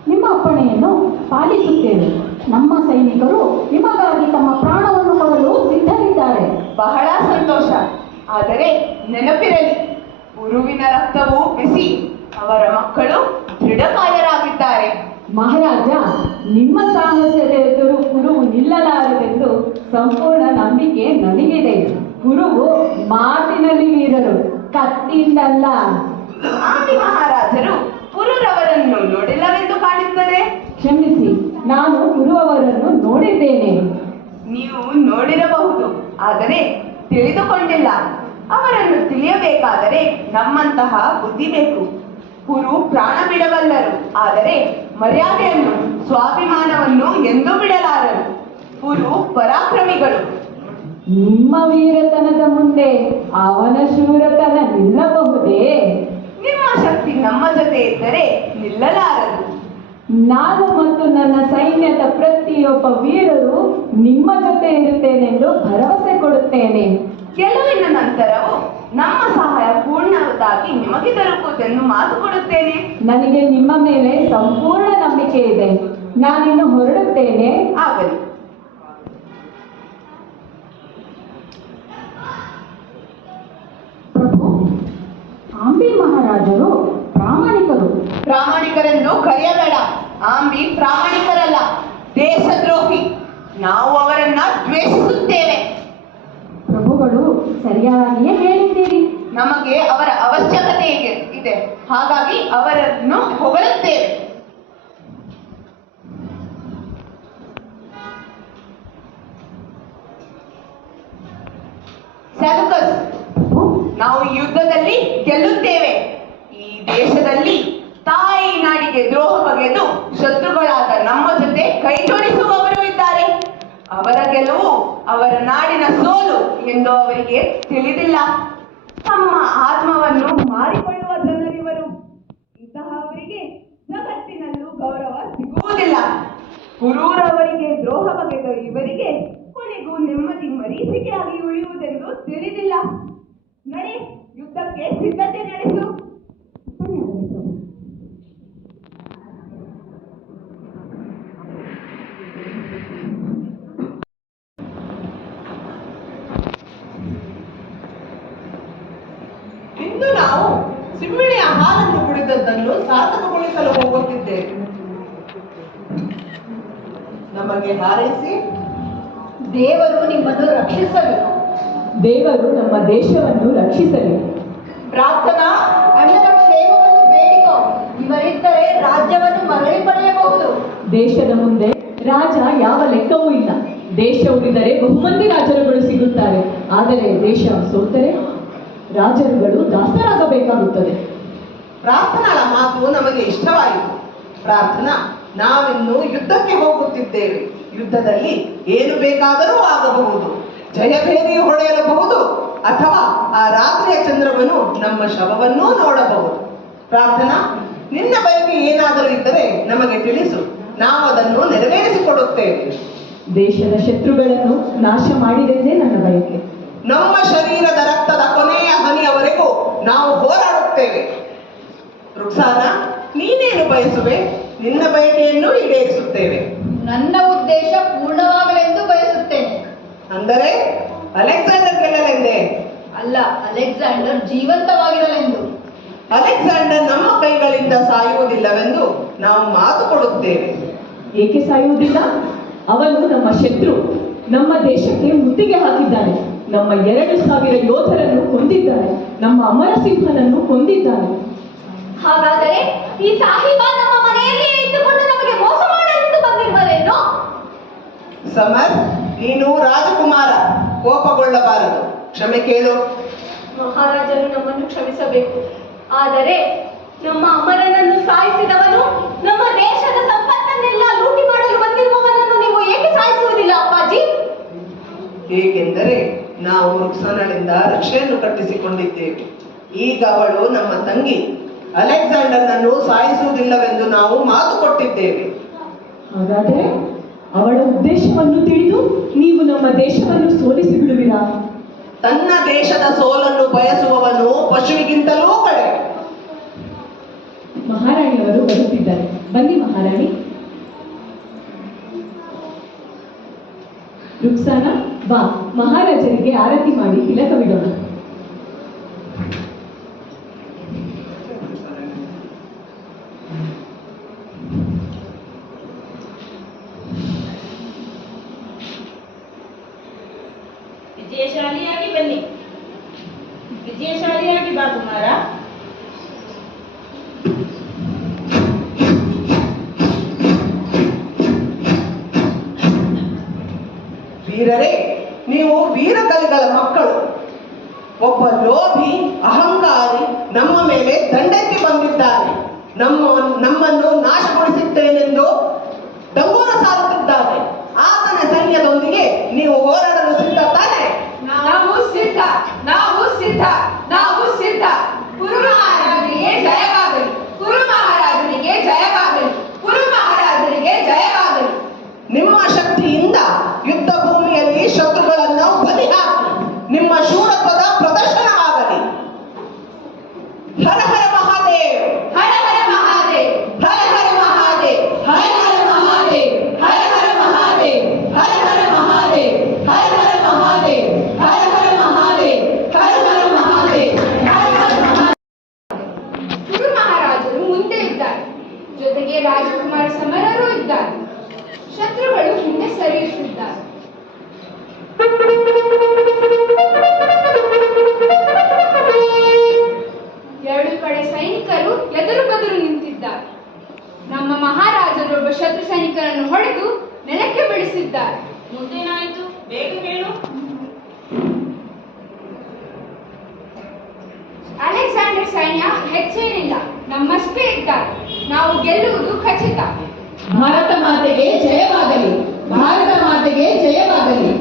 ನಿಮ್ಮ ಅಪ್ಪಣೆಯನ್ನು ಪಾಲಿಸುತ್ತೇವೆ. ನಮ್ಮ ಸೈನಿಕರು ನಿಮಗಾಗಿ ತಮ್ಮ ಪ್ರಾಣವನ್ನು ಕೊಡಲು ಸಿದ್ಧರಿದ್ದಾರೆ. ಬಹಳ ಸಂತೋಷ. ಆದರೆ ನೆನಪಿರಲಿ, ಗುರುವಿನ ರಕ್ತವು ಬಿಸಿ, ಅವರ ಮಕ್ಕಳು ದೃಢಕಾಯರಾಗಿದ್ದಾರೆ. ಮಹಾರಾಜ, ನಿಮ್ಮ ಸಾಹಸದ ಎದುರು ಕುರುವು ನಿಲ್ಲಲಾರದೆಂದು ಸಂಪೂರ್ಣ ನಂಬಿಕೆ ನನಗಿದೆ. ಕುರುವು ಮಾತಿನಲ್ಲಿ ವೀರರು, ಕತ್ತಿಯಿಂದಲ್ಲ. ಆಮಿ ಮಹಾರಾಜರು ಪುರೂರವರನ್ನು ನೋಡಿಲ್ಲವೆಂದು ಕಾಣುತ್ತದೆ. ಕ್ಷಮಿಸಿ, ನಾನು ಕುರುವವರನ್ನು ನೋಡಿದ್ದೇನೆ. ನೀವು ನೋಡಿರಬಹುದು, ಆದರೆ ತಿಳಿದುಕೊಂಡಿಲ್ಲ. ಅವರನ್ನು ತಿಳಿಯಬೇಕಾದರೆ ನಮ್ಮಂತಹ ಬುದ್ಧಿ ಬೇಕು. ಕುರು ಪ್ರಾಣ ಬಿಡಬಲ್ಲರು, ಆದರೆ ಮರ್ಯಾದೆಯನ್ನು ಸ್ವಾಭಿಮಾನವನ್ನು ಎಂದೂ ಬಿಡಲಾರರು. ಕುರು ಪರಾಕ್ರಮಿಗಳು. ನಿಮ್ಮ ವೀರತನದ ಮುಂದೆ ಅವನ ಶೂರತನ ನಿಲ್ಲಬಹುದೇ? ನಿಮ್ಮ ಶಕ್ತಿ ನಮ್ಮ ಜೊತೆ ಇದ್ದರೆ ನಿಲ್ಲಲಾರದು. ನಾನು ಮತ್ತು ನನ್ನ ಸೈನ್ಯದ ಪ್ರತಿಯೊಬ್ಬ ವೀರರು ನಿಮ್ಮ ಜೊತೆ ಇರುತ್ತೇನೆಂದು ಭರವಸೆ ಕೊಡುತ್ತೇನೆ. ಗೆಲುವಿನ ನಂತರವೂ ನಮ್ಮ ಸಹಾಯ ಪೂರ್ಣವಾಗಿ ನಿಮಗೆ ದೊರಕುವುದೆಂದು ಮಾತು ಕೊಡುತ್ತೇನೆ. ನನಗೆ ನಿಮ್ಮ ಮೇಲೆ ಸಂಪೂರ್ಣ ನಂಬಿಕೆ ಇದೆ. ನಾನಿನ್ನು ಹೊರಡುತ್ತೇನೆ. ಆಗಲಿ. ಪ್ರಭು, ಆಂಬಿ ಮಹಾರಾಜರು ಪ್ರಾಮಾಣಿಕರು. ಪ್ರಾಮಾಣಿಕರೆಂದು ಕರೆಯಬೇಡ. ಆಂಬಿ ಪ್ರಾಮಾಣಿಕರಲ್ಲ, ದೇಶದ್ರೋಹಿ. ನಾವು ಅವರನ್ನ ದ್ವೇಷಿಸುತ್ತೇವೆ. ಪ್ರಭುಗಳು ಸರಿಯಾಗಿಯೇ ಹೇಳಿದ್ದೀರಿ. ನಮಗೆ ಅವರ ಅವಶ್ಯಕತೆ ಇದೆ, ಹಾಗಾಗಿ ಅವರನ್ನು ಹೊಗಳುತ್ತೇವೆ. ಸ್ಯಾಲುಕಸ್, ನಾವು ಯುದ್ಧದಲ್ಲಿ ಗೆಲ್ಲುತ್ತೇವೆ. ಈ ದೇಶದಲ್ಲಿ ತಾಯಿ ನಾಡಿಗೆ ದ್ರೋಹ ಬಗೆದು ಶತ್ರುಗಳಾದ ನಮ್ಮ ಜೊತೆ ಕೈ ಜೋಡಿಸುವವರು ಇದ್ದಾರೆ. ಅವರ ಗೆಲುವು ಅವರ ನಾಡಿನ ಸೋಲು ಎಂದು ಅವರಿಗೆ ತಿಳಿದಿಲ್ಲ. ತಮ್ಮ ಆತ್ಮವನ್ನು ಮಾರಿಕೊಳ್ಳುವ ಜನರಿವರು. ಇಂತಹವರಿಗೆ ಜಗತ್ತಿನಲ್ಲೂ ಗೌರವ ಸಿಗುವುದಿಲ್ಲ. ಕುರೂರವರಿಗೆ ದ್ರೋಹ ಬಗೆದ ಇವರಿಗೆ ಕೊನೆಗೂ ನೆಮ್ಮದಿ ಮರೀಚಿಕೆಯಾಗಿ ಉಳಿಯುವುದೆಂದು ತಿಳಿದಿಲ್ಲ. ನಡೆ, ಯುದ್ಧಕ್ಕೆ ಸಿದ್ಧತೆ ನಡೆಸು. ಇಂದು ನಾವು ಸಿಂಹಿಣಿಯ ಹಾಲನ್ನು ಕುಡಿದದ್ದನ್ನು ಸಾರ್ಥಕಗೊಳಿಸಲು ಹೋಗುತ್ತಿದ್ದೇವೆ. ನಮಗೆ ಹಾರೈಸಿ ದೇವರು ನಿಮ್ಮನ್ನು ರಕ್ಷಿಸಲಿ. ದೇವರು ನಮ್ಮ ದೇಶವನ್ನು ರಕ್ಷಿಸಲಿ. ಪ್ರಾರ್ಥನಾ, ಅಣ್ಣನ ಕ್ಷೇಮವನ್ನು ಬೇಡಿಕೋ. ಇವರಿದ್ದರೆ ರಾಜ್ಯವನ್ನು ಮರಳಿ ಪಡೆಯಬಹುದು. ದೇಶದ ಮುಂದೆ ರಾಜ ಯಾವ ಲೆಕ್ಕವೂ ಇಲ್ಲ. ದೇಶ ಉಳಿದರೆ ಬಹುಮಂದಿ ರಾಜರುಗಳು ಸಿಗುತ್ತಾರೆ, ಆದರೆ ದೇಶ ಸೋತರೆ ರಾಜರುಗಳು ದಾಸರಾಗಬೇಕಾಗುತ್ತದೆ. ಪ್ರಾರ್ಥನಾಳ ಮಾತು ನಮಗೆ ಇಷ್ಟವಾಯಿತು. ಪ್ರಾರ್ಥನಾ, ನಾವಿನ್ನು ಯುದ್ಧಕ್ಕೆ ಹೋಗುತ್ತಿದ್ದೇವೆ. ಯುದ್ಧದಲ್ಲಿ ಏನು ಬೇಕಾದರೂ ಆಗಬಹುದು. ಜಯಭೇರಿ ಹೊಡೆಯಲಬಹುದು, ಅಥವಾ ಆ ರಾತ್ರಿಯ ಚಂದ್ರವನ್ನು ನಮ್ಮ ಶವವನ್ನೂ ನೋಡಬಹುದು. ಪ್ರಾರ್ಥನಾ, ನಿನ್ನ ಬಯಕೆ ಏನಾದರೂ ಇದ್ದರೆ ನಮಗೆ ತಿಳಿಸು, ನಾವು ಅದನ್ನು ನೆರವೇರಿಸಿಕೊಡುತ್ತೇವೆ. ದೇಶದ ಶತ್ರುಗಳನ್ನು ನಾಶ ಮಾಡಿದೆಂದೇ ನನ್ನ ಬಯಕೆ. ನಮ್ಮ ಶರೀರದ ರಕ್ತದ ಕೊನೆಯ ಹನಿಯವರೆಗೂ ನಾವು ಹೋರಾಡುತ್ತೇವೆ. ರುಕ್ಸಾನ, ನೀನೇನು ಬಯಸುವೆ? ನಿನ್ನ ಬಯಕೆಯನ್ನು ಈಡೇರಿಸುತ್ತೇವೆ. ನನ್ನ ಉದ್ದೇಶ ಪೂರ್ಣವಾಗಲೆಂದು ಬಯಸುತ್ತೇನೆ. ಅಂದರೆ ಅಲೆಕ್ಸಾಂಡರ್ ಗೆಲ್ಲಲೆಂದೇ? ಅಲ್ಲ, ಅಲೆಕ್ಸಾಂಡರ್ ಜೀವಂತವಾಗಿರಲೆಂದು. ಅಲೆಕ್ಸಾಂಡರ್ ನಮ್ಮ ಕೈಗಳಿಂದ ಸಾಯುವುದಿಲ್ಲವೆಂದು ನಾವು ಮಾತು ಕೊಡುತ್ತೇವೆ. ಏಕೆ ಸಾಯುವುದಿಲ್ಲ? ಅವನು ನಮ್ಮ ಶತ್ರು. ನಮ್ಮ ದೇಶಕ್ಕೆ ಮುತ್ತಿಗೆ ಹಾಕಿದ್ದಾನೆ. ನಮ್ಮ 2,000 ಯೋಧರನ್ನು ಕೊಂದಿದ್ದಾನೆ. ನಮ್ಮ ಅಮರಸಿಂಹನನ್ನು ಕೊಂದಿದ್ದಾನೆ. ಹಾಗಾದರೆ ಈ ಸಾಹಿಬ ನಮ್ಮ ಮನೆಯಲ್ಲಿಯೇ ಇದ್ದುಕೊಂಡು ನಮಗೆ ಮೋಸ ಮಾಡಲೆಂದು ಬಂದಿರುವರೇನೋ? ಸಮರ್, ನೀನು ರಾಜಕುಮಾರ, ಕೋಪಗೊಳ್ಳಬಾರದು. ಕ್ಷಮೆ ಕೇಳು. ಮಹಾರಾಜರು ನಮ್ಮನ್ನು ಕ್ಷಮಿಸಬೇಕು. ಆದರೆ ನಮ್ಮ ಅಮರನನ್ನು ಸಾಯಿಸಿದವನು ನಮ್ಮ ದೇಶದ ಸಂಪತ್ತನ್ನೆಲ್ಲ ಲೂಟಿ ಮಾಡಲು ಬಂದಿರುವವನನ್ನು ನೀವು ಏಕೆ ಸಾಯಿಸುವುದಿಲ್ಲ ಅಪ್ಪಾಜಿ? ಹೇಗೆಂದರೆ ನಾವು ರುಕ್ಸಾನಳಿಂದ ರಕ್ಷೆಯನ್ನು ಕಟ್ಟಿಸಿಕೊಂಡಿದ್ದೇವೆ. ಈಗ ಅವಳು ನಮ್ಮ ತಂಗಿ. ಅಲೆಕ್ಸಾಂಡರ್ನನ್ನು ಸಾಯಿಸುವುದಿಲ್ಲವೆಂದು ನಾವು ಮಾತು ಕೊಟ್ಟಿದ್ದೇವೆ. ಹಾಗಾದರೆ ಅವಳ ಉದ್ದೇಶವನ್ನು ತಿಳಿದು ನೀವು ನಮ್ಮ ದೇಶವನ್ನು ಸೋಲಿಸಿ ಬಿಡುವಿರಾ? ತನ್ನ ದೇಶದ ಸೋಲನ್ನು ಬಯಸುವವನು ಪಶುವಿಗಿಂತಲೂ ಕಡೆ. ಮಹಾರಾಣಿಯವರು ಬರುತ್ತಿದ್ದಾರೆ. ಬನ್ನಿ ಮಹಾರಾಣಿ. ರುಕ್ಸಾನ, ಬಾ, ಮಹಾರಾಜರಿಗೆ ಆರತಿ ಮಾಡಿ ತಿಲಕವಿಡೋಣ. ವಿಜಯಶಾಲಿಯಾಗಿ ಬನ್ನಿ. ವಿಜಯಶಾಲಿಯಾಗಿ ಬಾ ಕುಮಾರ. ವೀರರೇ, ನೀವು ವೀರಕಲಿಗಳ ಮಕ್ಕಳು. ಒಬ್ಬ ಲೋಭಿ ಅಹಂಕಾರಿ ನಮ್ಮ ಮೇಲೆ ದಂಡಕ್ಕೆ ಬಂದಿದ್ದಾನೆ. ನಮ್ಮನ್ನು ನಾಶಗೊಳಿಸುತ್ತೇನೆಂದು ಡಂಗೂರ ಸಾರುತ್ತಿದ್ದಾನೆ. ಆತನ ಸೈನ್ಯದೊಂದಿಗೆ ನೀವು ಹೋರಾಡಲು ಸಿದ್ಧ ತಾನೆ? ನಾವು ಸಿದ್ಧ, ನಾವು ಸಿದ್ಧ, ನಾವು ಸಿದ್ಧ. ಕುರು ಮಹಾರಾಜರಿಗೆ ಜಯವಾಗಲಿ, ಕುರು ಮಹಾರಾಜರಿಗೆ ಜಯವಾಗಲಿ, ಕುರು ಮಹಾರಾಜರಿಗೆ ಜಯವಾಗಲಿ. ನಿಮ್ಮ ಶಕ್ತಿಯಿಂದ ಯುದ್ಧ ಭೂಮಿಯಲ್ಲಿ ಶತ್ರುಗಳನ್ನು ಬಲಿ ಹಾಕಿ ನಿಮ್ಮ ಶೂರತ್ವದ ಪ್ರದರ್ಶನವಾಗಲಿ. ಹರ ಹರ ಮಹಾದೇವ್, ಹರ ಹರ ಮಹಾದೇವ್, ಹರ ಹರ ಮಹಾದೇವ್, ಹರ ಹರ ಮಹಾದೇವ್, ಹರ ಹರ ಮಹಾದೇವ್, ಹರ ಹರ ಮಹಾದೇವ್, ಹರ ಹರ ಮಹಾದೇವ್, ಹರ ಹರ ಮಹಾದೇವ್, ಹರ ಹರ ಮಹಾದೇವ್, ಹರ ಹರ ಮಹಾದೇವ್. ಕುರು ಮಹಾರಾಜರು ಮುಂದೆ ಇದ್ದಾರೆ, ಜೊತೆಗೆ ರಾಜಕುಮಾರ ಸಮರರು ಇದ್ದಾರೆ. ಶತ್ರುಗಳು ಹಿಂದೆ ಸರಿಯುತ್ತಿದ್ದಾರೆ. ಎರಡು ಕಡೆ ಸೈನಿಕರು ಎದುರು ಬದುರು ನಿಂತಿದ್ದಾರೆ. ನಮ್ಮ ಮಹಾರಾಜರು ಒಬ್ಬ ಶತ್ರು ಸೈನಿಕರನ್ನು ಹೊಡೆದು ನೆಲಕ್ಕೆ ಬೀಳಿಸಿದ್ದಾರೆ. ಮುಂದೇನಾಯಿತು ಬೇಗ ಹೇಳು. ಅಲೆಕ್ಸಾಂಡರ್ ಸೈನ್ಯ ಹೆಚ್ಚೇನಿಲ್ಲ, ನಮ್ಮಷ್ಟೇ ಇದ್ದಾರೆ. ನಾವು ಗೆಲ್ಲುವುದು ಖಚಿತ. ಭಾರತ ಮಾತೆಗೆ ಜಯವಾಗಲಿ, ಭಾರತ ಮಾತೆಗೆ ಜಯವಾಗಲಿ.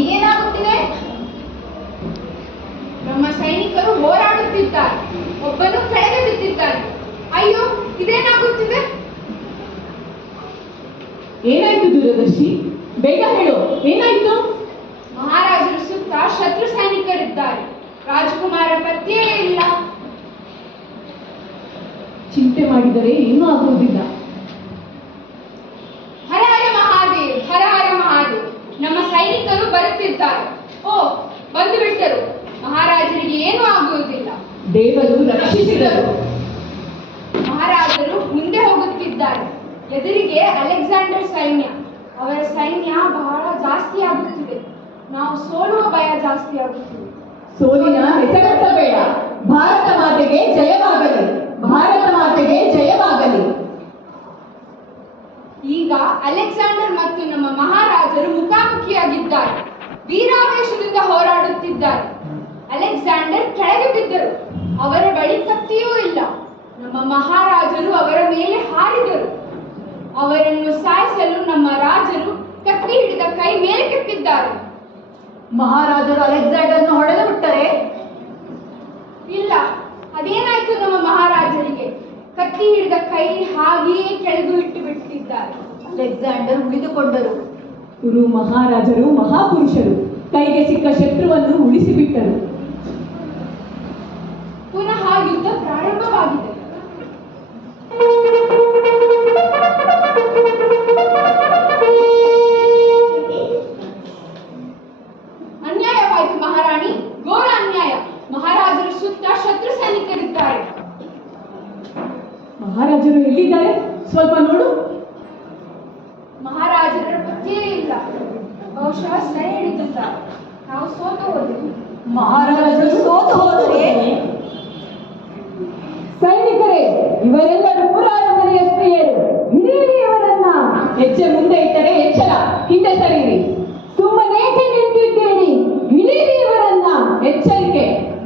ಈಗೇನಾಗುತ್ತಿದೆ? ನಮ್ಮ ಸೈನಿಕರು ಹೋರಾಡುತ್ತಿದ್ದಾರೆ, ಒಬ್ಬನು ಕೆಳಗೆ ಬಿದ್ದಿದ್ದಾನೆ. ಅಯ್ಯೋ, ಇದೇನಾಗುತ್ತಿದೆ? ಏನಾಯ್ತು ದೂರದರ್ಶಿ? ಬೇಗ ಹೇಳು, ಏನಾಯ್ತು? ಮಹಾರಾಜರ ಸುತ್ತ ಶತ್ರು ಸೈನಿಕರಿದ್ದಾರೆ. ರಾಜಕುಮಾರ ಪತ್ತೆಯೇ ಇಲ್ಲ. ಚಿಂತೆ ಮಾಡಿದರೆ ಏನೂ ಆಗುವುದಿಲ್ಲ. ಹರ ಹರ ಮಹಾದೇವ್, ಹರ ಹರ ಮಹಾದೇವ್. ನಮ್ಮ ಸೈನಿಕರು ಬರುತ್ತಿದ್ದಾರೆ. ಓ, ಬಂದು ಬಿಟ್ಟರು. ಮಹಾರಾಜರಿಗೆ ಏನೂ ಆಗುವುದಿಲ್ಲ. ದೇವರು ರಕ್ಷಿಸಿದರು. ಮಹಾರಾಜರು ಮುಂದೆ ಹೋಗುತ್ತಿದ್ದಾರೆ. ಎದುರಿಗೆ ಅಲೆಕ್ಸಾಂಡರ್ ಸೈನ್ಯ. ಅವರ ಸೈನ್ಯ ಬಹಳ ಜಾಸ್ತಿ ಆಗುತ್ತಿದೆ. ನಾವು ಸೋಲುವ ಭಯ ಜಾಸ್ತಿ ಆಗುತ್ತಿದೆ. ಸೋಲಿನ ಹೆಸರೆತ್ತಬೇಡ. ಭಾರತ ಮಾತೆಗೆ ಜಯವಾಗಲಿ, ಭಾರತ ಮಾತೆಗೆ ಜಯವಾಗಲಿ. ಈಗ ಅಲೆಕ್ಸಾಂಡರ್ ಮತ್ತು ನಮ್ಮ ಮಹಾರಾಜರು ಮುಖಾಮುಖಿಯಾಗಿದ್ದಾರೆ. ವೀರಾವೇಶದಿಂದ ಹೋರಾಡುತ್ತಿದ್ದಾರೆ. ಅಲೆಕ್ಸಾಂಡರ್ ಕೆಳಗೆ ಬಿದ್ದರು. ಅವರ ಬಳಿ ಕತ್ತಿಯೂ ಇಲ್ಲ. ನಮ್ಮ ಮಹಾರಾಜರು ಅವರ ಮೇಲೆ ಹಾರಿದರು. ಅವರನ್ನು ಸಾಯಿಸಲು ನಮ್ಮ ರಾಜರು ಕತ್ತಿ ಹಿಡಿದ ಕೈ ಮೇಲಕ್ಕೆತ್ತಿದ್ದಾರೆ. ಮಹಾರಾಜರು ಅಲೆಕ್ಸಾಂಡರ್ನ ಹೊಡೆದು ಬಿಟ್ಟರೆ? ಇಲ್ಲ, ಅದೇನಾಯ್ತು ನಮ್ಮ ಮಹಾರಾಜರಿಗೆ? ಕತ್ತಿ ಹಿಡಿದ ಕೈ ಹಾಗೆಯೇ ಕೆಳಗೂ ಇಟ್ಟು ಬಿಟ್ಟಿದ್ದಾರೆ. ಅಲೆಕ್ಸಾಂಡರ್ ಉಳಿದುಕೊಂಡರು. ಗುರು ಮಹಾರಾಜರು ಮಹಾಪುರುಷರು, ಕೈಗೆ ಸಿಕ್ಕ ಶತ್ರುವನ್ನು ಉಳಿಸಿಬಿಟ್ಟರು. ಪುನಃ ಯುದ್ಧ ಪ್ರಾರಂಭವಾಗಿದೆ. ಅನ್ಯಾಯವಾಯಿತು ಮಹಾರಾಣಿ, ಘೋರ ಅನ್ಯಾಯ. ಮಹಾರಾಜರ ಸುತ್ತ ಶತ್ರು ಸೈನಿಕರಿದ್ದಾರೆ. ಮಹಾರಾಜರು ಎಲ್ಲಿದ್ದಾರೆ? ಸ್ವಲ್ಪ ನೋಡು. ಮಹಾರಾಜರ ಪತ್ತೆಯೇ ಇಲ್ಲ. ಬಹುಶಃ ಸೆರೆ ಹಿಡಿದಿದ್ದಾರೆ. ನಾವು ಸೋತು ಹೋದೆವು. ಮಹಾರಾಜರು ಸೋತು ಹೋದರೆ? ಸೈನಿಕರೇ, ಇವರೆಲ್ಲರೂ ಪುರಾರಮನೆಯ ಸ್ತ್ರೀಯರು. ಹಿಡಿಯಿರಿ ಇವರನ್ನ. ಹೆಜ್ಜೆ ಮುಂದೆ ಇಟ್ಟರೆ ಎಚ್ಚರ, ಹಿಂದೆ ಸರಿಯಿರಿ. ಸುಮ್ಮನೇಕೆ ನಿಂತಿದ್ದೀರಿ? ಹಿಡಿಯಿರಿ ಇವರನ್ನ. ಎಚ್ಚರಿಕೆ,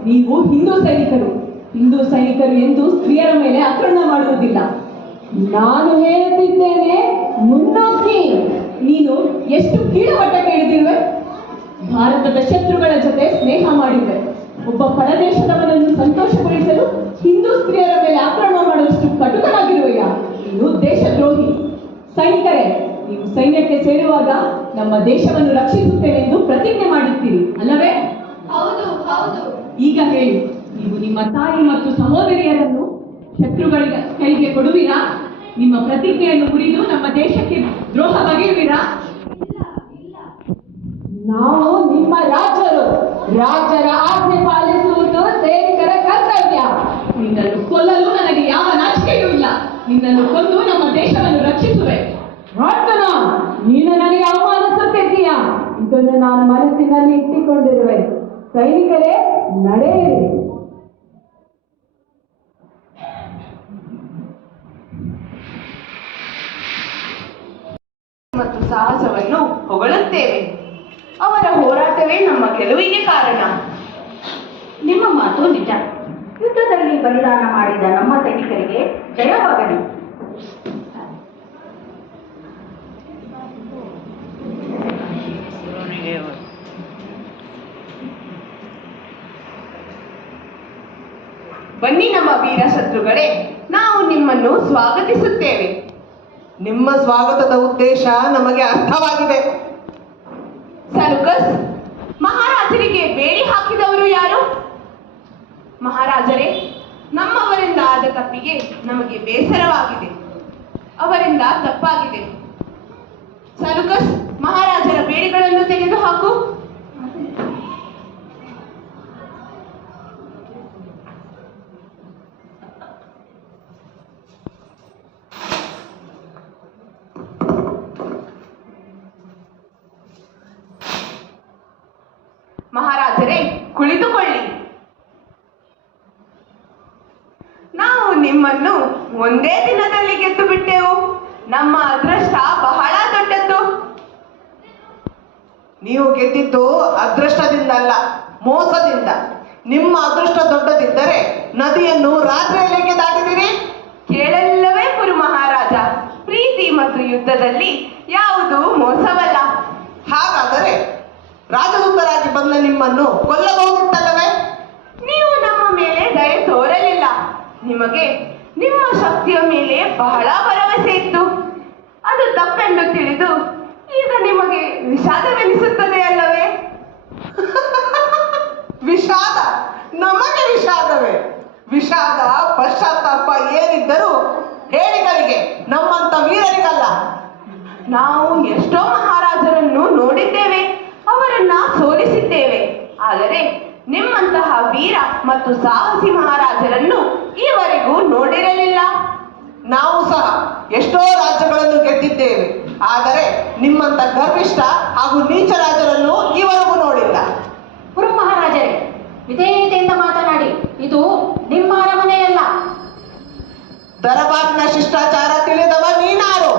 ನೀವು ಹಿಂದೂ ಸೈನಿಕರು. ಹಿಂದೂ ಸೈನಿಕರು ಎಂದು ಸ್ತ್ರೀಯರ ಮೇಲೆ ಆಕ್ರಮಣ ಮಾಡುವುದಿಲ್ಲ. ನಾನು ಹೇಳುತ್ತಿದ್ದೇನೆ, ಮುನ್ನೋಕಿ. ನೀನು ಎಷ್ಟು ಕೀಳಮಟ್ಟಕ್ಕೆ ಇಳಿದಿರುವೆ. ಭಾರತದ ಶತ್ರುಗಳ ಜೊತೆ ಸ್ನೇಹ ಮಾಡಿರುವೆ. ಒಬ್ಬ ಪರದೇಶದವನನ್ನು ಸಂತೋಷಗೊಳಿಸಲು ಹಿಂದೂ ಸ್ತ್ರೀಯರ ಮೇಲೆ ಆಕ್ರಮಣ ಮಾಡುವಷ್ಟು ಕಟುಕನಾಗಿರುವೆಯ. ನೀನು ದೇಶದ್ರೋಹಿ. ಸೈನಿಕರೇ, ನೀವು ಸೈನ್ಯಕ್ಕೆ ಸೇರುವಾಗ ನಮ್ಮ ದೇಶವನ್ನು ರಕ್ಷಿಸುತ್ತೇನೆಂದು ಪ್ರತಿಜ್ಞೆ ಮಾಡುತ್ತೀರಿ ಅಲ್ಲವೇ? ಹೌದು ಹೌದು. ಈಗ ಹೇಳಿ, ನೀವು ನಿಮ್ಮ ತಾಯಿ ಮತ್ತು ಸಹೋದರಿಯರನ್ನು ಶತ್ರುಗಳ ಕೈಗೆ ಕೊಡುವಿರಾ? ನಿಮ್ಮ ಪ್ರತಿಜ್ಞೆಯನ್ನು ಮುರಿದು ನಮ್ಮ ದೇಶಕ್ಕೆ ದ್ರೋಹ ಬಗೆಯುವಿರಾ? ನಾವು ನಿಮ್ಮ ರಾಜರು. ರಾಜರ ಆಜ್ಞೆ ಪಾಲಿಸುವುದು ಸೈನಿಕರ ಕರ್ತವ್ಯ. ನಿನ್ನನ್ನು ಕೊಲ್ಲಲು ನನಗೆ ಯಾವ ನಾಚಿಕೆಯೂ ಇಲ್ಲ. ನಿನ್ನನ್ನು ಕೊಂದು ನಮ್ಮ ದೇಶವನ್ನು ರಕ್ಷಿಸುವೆ. ರಾಜನ, ನೀನು ನನಗೆ ಅವಮಾನಿಸುತ್ತಿದ್ದೀಯಾ? ಇದನ್ನು ನಾನು ಮನಸ್ಸಿನಲ್ಲಿ ಇಟ್ಟುಕೊಂಡಿರುವೆ. ಸೈನಿಕರೇ, ನಡೆಯಿರಿ. ಮತ್ತು ಸಾಹಸವನ್ನು ಹೊಗಳುತ್ತೇವೆ. ಅವರ ಹೋರಾಟವೇ ನಮ್ಮ ಗೆಲುವಿಗೆ ಕಾರಣ. ನಿಮ್ಮ ಮಾತು ನಿಜ. ಯುದ್ಧದಲ್ಲಿ ಬಲಿದಾನ ಮಾಡಿದ ನಮ್ಮ ಸೈನಿಕರಿಗೆ ಜಯವಾಗಲಿ. ಬನ್ನಿ ನಮ್ಮ ವೀರ ಶತ್ರುಗಳೇ, ನಾವು ನಿಮ್ಮನ್ನು ಸ್ವಾಗತಿಸುತ್ತೇವೆ. ನಿಮ್ಮ ಸ್ವಾಗತದ ಉದ್ದೇಶ ನಮಗೆ ಅರ್ಥವಾಗಿದೆ. ಸಲುಕಸ್, ಮಹಾರಾಜರಿಗೆ ಬೇಡಿ ಹಾಕಿದವರು ಯಾರು? ಮಹಾರಾಜರೇ, ನಮ್ಮವರಿಂದ ಆದ ತಪ್ಪಿಗೆ ನಮಗೆ ಬೇಸರವಾಗಿದೆ. ಅವರಿಂದ ತಪ್ಪಾಗಿದೆ. ಸಲುಕಸ್, ಮಹಾರಾಜರ ಬೇಡಿಗಳನ್ನು ತೆಗೆದುಹಾಕು. ಮಹಾರಾಜರೇ, ಕುಳಿತುಕೊಳ್ಳಿ. ನಾವು ನಿಮ್ಮನ್ನು ಒಂದೇ ದಿನದಲ್ಲಿ ಗೆದ್ದು ಬಿಟ್ಟೆವು. ನಮ್ಮ ಅದೃಷ್ಟ ಬಹಳ ದೊಡ್ಡದ್ದು. ನೀವು ಗೆದ್ದಿದ್ದು ಅದೃಷ್ಟದಿಂದಲ್ಲ, ಮೋಸದಿಂದ. ನಿಮ್ಮ ಅದೃಷ್ಟ ದೊಡ್ಡದಿದ್ದರೆ ನದಿಯನ್ನು ರಾತ್ರಿಯಲ್ಲೇಕೆ ದಾಟಿದಿರಿ? ಕೇಳಲ್ಲವೇ ಪುರು ಮಹಾರಾಜ, ಪ್ರೀತಿ ಮತ್ತು ಯುದ್ಧದಲ್ಲಿ ಯಾವುದು ಮೋಸವಲ್ಲ. ಹಾಗಾದರೆ ರಾಜದೂತರಾಗಿ ಬಂದ ನಿಮ್ಮನ್ನು ಕೊಲ್ಲಬಹುದಿತ್ತಲ್ಲವೇ? ನೀವು ನಮ್ಮ ಮೇಲೆ ದಯೆ ತೋರಲಿಲ್ಲ. ನಿಮಗೆ ನಿಮ್ಮ ಶಕ್ತಿಯ ಮೇಲೆ ಬಹಳ ಭರವಸೆ ಇತ್ತು. ಅದು ತಪ್ಪೆಂದು ತಿಳಿದು ಈಗ ನಿಮಗೆ ವಿಷಾದವೆನಿಸುತ್ತದೆ ಅಲ್ಲವೇ? ವಿಷಾದ? ನಮಗೆ ವಿಷಾದವೇ? ವಿಷಾದ, ಪಶ್ಚಾತ್ತಾಪ ಏನಿದ್ದರೂ ಹೇಳಿಗಳಿಗೆ, ನಮ್ಮಂತ ವೀರರಿಗಲ್ಲ. ನಾವು ಎಷ್ಟೋ ಮಹಾರಾಜರನ್ನು ನೋಡಿದ್ದೇವೆ, ಅವರನ್ನ ಸೋಲಿಸಿದ್ದೇವೆ. ಆದರೆ ನಿಮ್ಮಂತಹ ವೀರ ಮತ್ತು ಸಾಹಸಿ ಮಹಾರಾಜರನ್ನು ಈವರೆಗೂ ನೋಡಿರಲಿಲ್ಲ. ನಾವು ಸಹ ಎಷ್ಟೋ ರಾಜ್ಯಗಳನ್ನು ಗೆದ್ದಿದ್ದೇವೆ, ಆದರೆ ನಿಮ್ಮಂತ ಗರ್ವಿಷ್ಠ ಹಾಗೂ ನೀಚ ರಾಜರನ್ನು ಈವರೆಗೂ ನೋಡಿಲ್ಲ. ಪುರು ಮಹಾರಾಜರೇ, ವಿಧೇಯತೆಯಿಂದ ಮಾತನಾಡಿ. ಇದು ನಿಮ್ಮ ಅರಮನೆಯಲ್ಲ. ದರಬಾರ್ನ ಶಿಷ್ಟಾಚಾರ ತಿಳಿದವ ನೀನಾರು?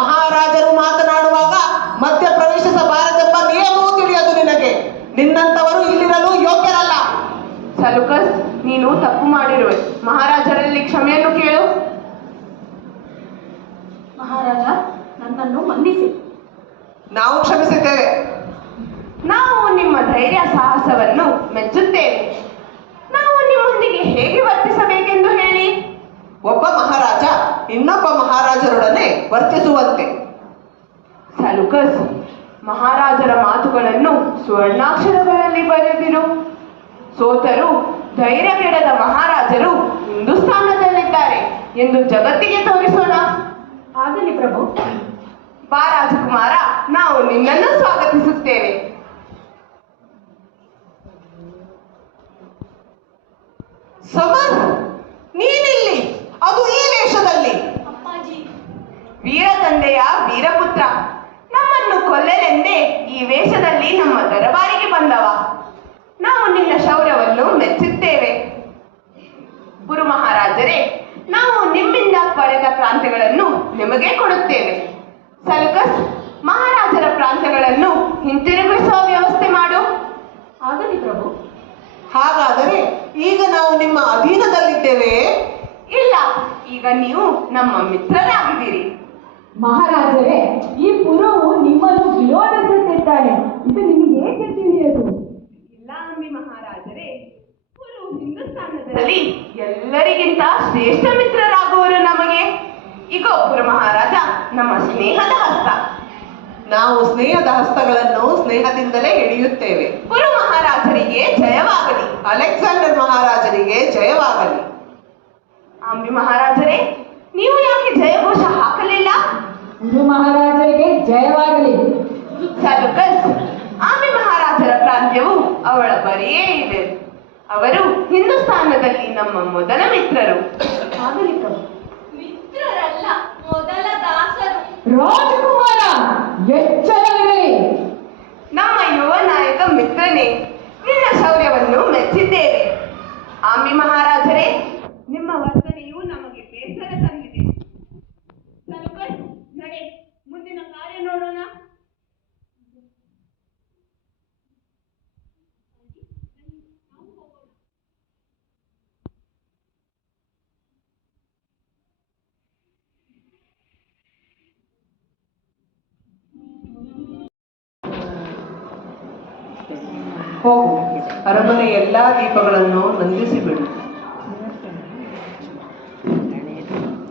ಮಹಾರಾಜರು ಮಾತನಾಡುವಾಗ ಮಧ್ಯ ಪ್ರವೇಶಿಸಬಾರದೆಂಬ ನಿಯಮವೂ ತಿಳಿಯದು ನಿನಗೆ. ನಿನ್ನಂತವರು ಇಲ್ಲಿರಲು ಯೋಗ್ಯರಲ್ಲ. ಸಲುಕಸ್, ನೀನು ತಪ್ಪು ಮಾಡಿರುವೆ. ಮಹಾರಾಜರಲ್ಲಿ ಕ್ಷಮೆಯನ್ನು ಕೇಳು. ಮಹಾರಾಜ, ನನ್ನನ್ನು ಮನ್ನಿಸಿ. ನಾವು ಕ್ಷಮಿಸಿದ್ದೇವೆ. ನಾವು ನಿಮ್ಮ ಧೈರ್ಯ ಸಾಹಸವನ್ನು ಮೆಚ್ಚುತ್ತೇವೆ. ನಾವು ನಿಮ್ಮೊಂದಿಗೆ ಹೇಗೆ ವರ್ತಿಸಬೇಕೆಂದು ಹೇಳಿ. ಒಬ್ಬ ಮಹಾರಾಜ ಇನ್ನೊಬ್ಬ ಮಹಾರಾಜರೊಡನೆ ವರ್ತಿಸುವಂತೆ. ಸಲುಕಸ್, ಮಹಾರಾಜರ ಮಾತುಗಳನ್ನು ಸ್ವರ್ಣಾಕ್ಷರಗಳಲ್ಲಿ ಬರೆದಿರು. ಸೋತರು ಧೈರ್ಯಗೆಡದ ಮಹಾರಾಜರು ಹಿಂದೂಸ್ತಾನದಲ್ಲಿದ್ದಾರೆ ಎಂದು ಜಗತ್ತಿಗೆ ತೋರಿಸೋಣ. ಆಗಲಿ ಪ್ರಭು. ಬಾ ರಾಜಕುಮಾರ, ನಾವು ನಿನ್ನನ್ನು ಸ್ವಾಗತಿಸುತ್ತೇವೆ. ಸಮರ್, ನೀನಿಲ್ಲಿ, ಅದು ಈ ವೇಷದಲ್ಲಿ? ಅಪ್ಪಾಜಿ, ವೀರ ತಂದೆಯ ವೀರಪುತ್ರ, ನಮ್ಮನ್ನು ಕೊಲ್ಲಲೆಂದೇ ಈ ವೇಷದಲ್ಲಿ ನಮ್ಮ ದರಬಾರಿಗೆ ಬಂದವ. ನಾವು ನಿನ್ನ ಶೌರ್ಯವನ್ನು ಮೆಚ್ಚುತ್ತೇವೆ. ಗುರು ಮಹಾರಾಜರೇ, ನಾವು ನಿಮ್ಮಿಂದ ಪಡೆದ ಪ್ರಾಂತ್ಯಗಳನ್ನು ನಿಮಗೆ ಕೊಡುತ್ತೇವೆ. ಸಲುಕಸ್, ಮಹಾರಾಜರ ಪ್ರಾಂತ್ಯಗಳನ್ನು ಹಿಂತಿರುಗಿಸುವ ವ್ಯವಸ್ಥೆ ಮಾಡು. ಆಗಲಿ ಪ್ರಭು. ಹಾಗಾದರೆ ಈಗ ನಾವು ನಿಮ್ಮ ಅಧೀನದಲ್ಲಿದ್ದೇವೆ? ಇಲ್ಲ, ಈಗ ನೀವು ನಮ್ಮ ಮಿತ್ರರಾಗಿದ್ದೀರಿ. ಮಹಾರಾಜರೇ, ಈ ಪುರವು ನಿಮ್ಮನ್ನು ವಿರೋಧಿಸುತ್ತಿದ್ದಾನೆ. ಇದು ನಿಮಗೆ ಏಕೆ ತಿಳಿಯದು? ಇಲ್ಲ ಅಂಬಿ ಮಹಾರಾಜರೇ, ಪುರು ಹಿಂದೂಸ್ತಾನದಲ್ಲಿ ಎಲ್ಲರಿಗಿಂತ ಶ್ರೇಷ್ಠ ಮಿತ್ರರಾಗುವರು ನಮಗೆ. ಈಗ ಪುರ ಮಹಾರಾಜ ನಮ್ಮ ಸ್ನೇಹದ ಹಸ್ತ. ನಾವು ಸ್ನೇಹದ ಹಸ್ತಗಳನ್ನು ಸ್ನೇಹದಿಂದಲೇ ಹಿಡಿಯುತ್ತೇವೆ. ಪುರು ಮಹಾರಾಜರಿಗೆ ಜಯವಾಗಲಿ. ಅಲೆಕ್ಸಾಂಡರ್ ಮಹಾರಾಜರಿಗೆ ಜಯವಾಗಲಿ. ಅಂಬಿ ಮಹಾರಾಜರೇ, ನೀವು ಯಾಕೆ ಜಯಘೋಷ ಹಾಕಲಿಲ್ಲ? ಗುರು ಮಹಾರಾಜರಿಗೆ ಜಯವಾಗಲಿ. ಸಲುಕಸ್, ಆಮಿ ಮಹಾರಾಜರ ಪ್ರಾಂತ್ಯವು ಅವಳ ಬರಿಯೇ ಇದೆ. ಅವರು ಹಿಂದೂಸ್ತಾನದಲ್ಲಿ ನಮ್ಮ ಮೊದಲ ಮಿತ್ರರು. ಆಗಲಿ ಪ್ರಭು. ಮಿತ್ರರಲ್ಲ, ಮೊದಲ ದಾಸರು. ರಾಜಕುಮಾರ, ಎಚ್ಚರವಿರಲಿ. ಮಿತ್ರನೇ, ನಿನ್ನ ಶೌರ್ಯವನ್ನು ಮೆಚ್ಚಿದ್ದೇವೆ. ಆಂಬಿ ಮಹಾರಾಜರೇ, ನಿಮ್ಮ ವರ್ತನೆಯು ನಮಗೆ ಬೇಸರ ತಂದಿದೆ. ನಡೆ, ಮುಂದಿನ ಕಾರ್ಯ ನೋಡೋಣ. ಹೋಗು, ಅರಮನೆ ಎಲ್ಲಾ ದೀಪಗಳನ್ನು ನಂದಿಸಿಬಿಡು.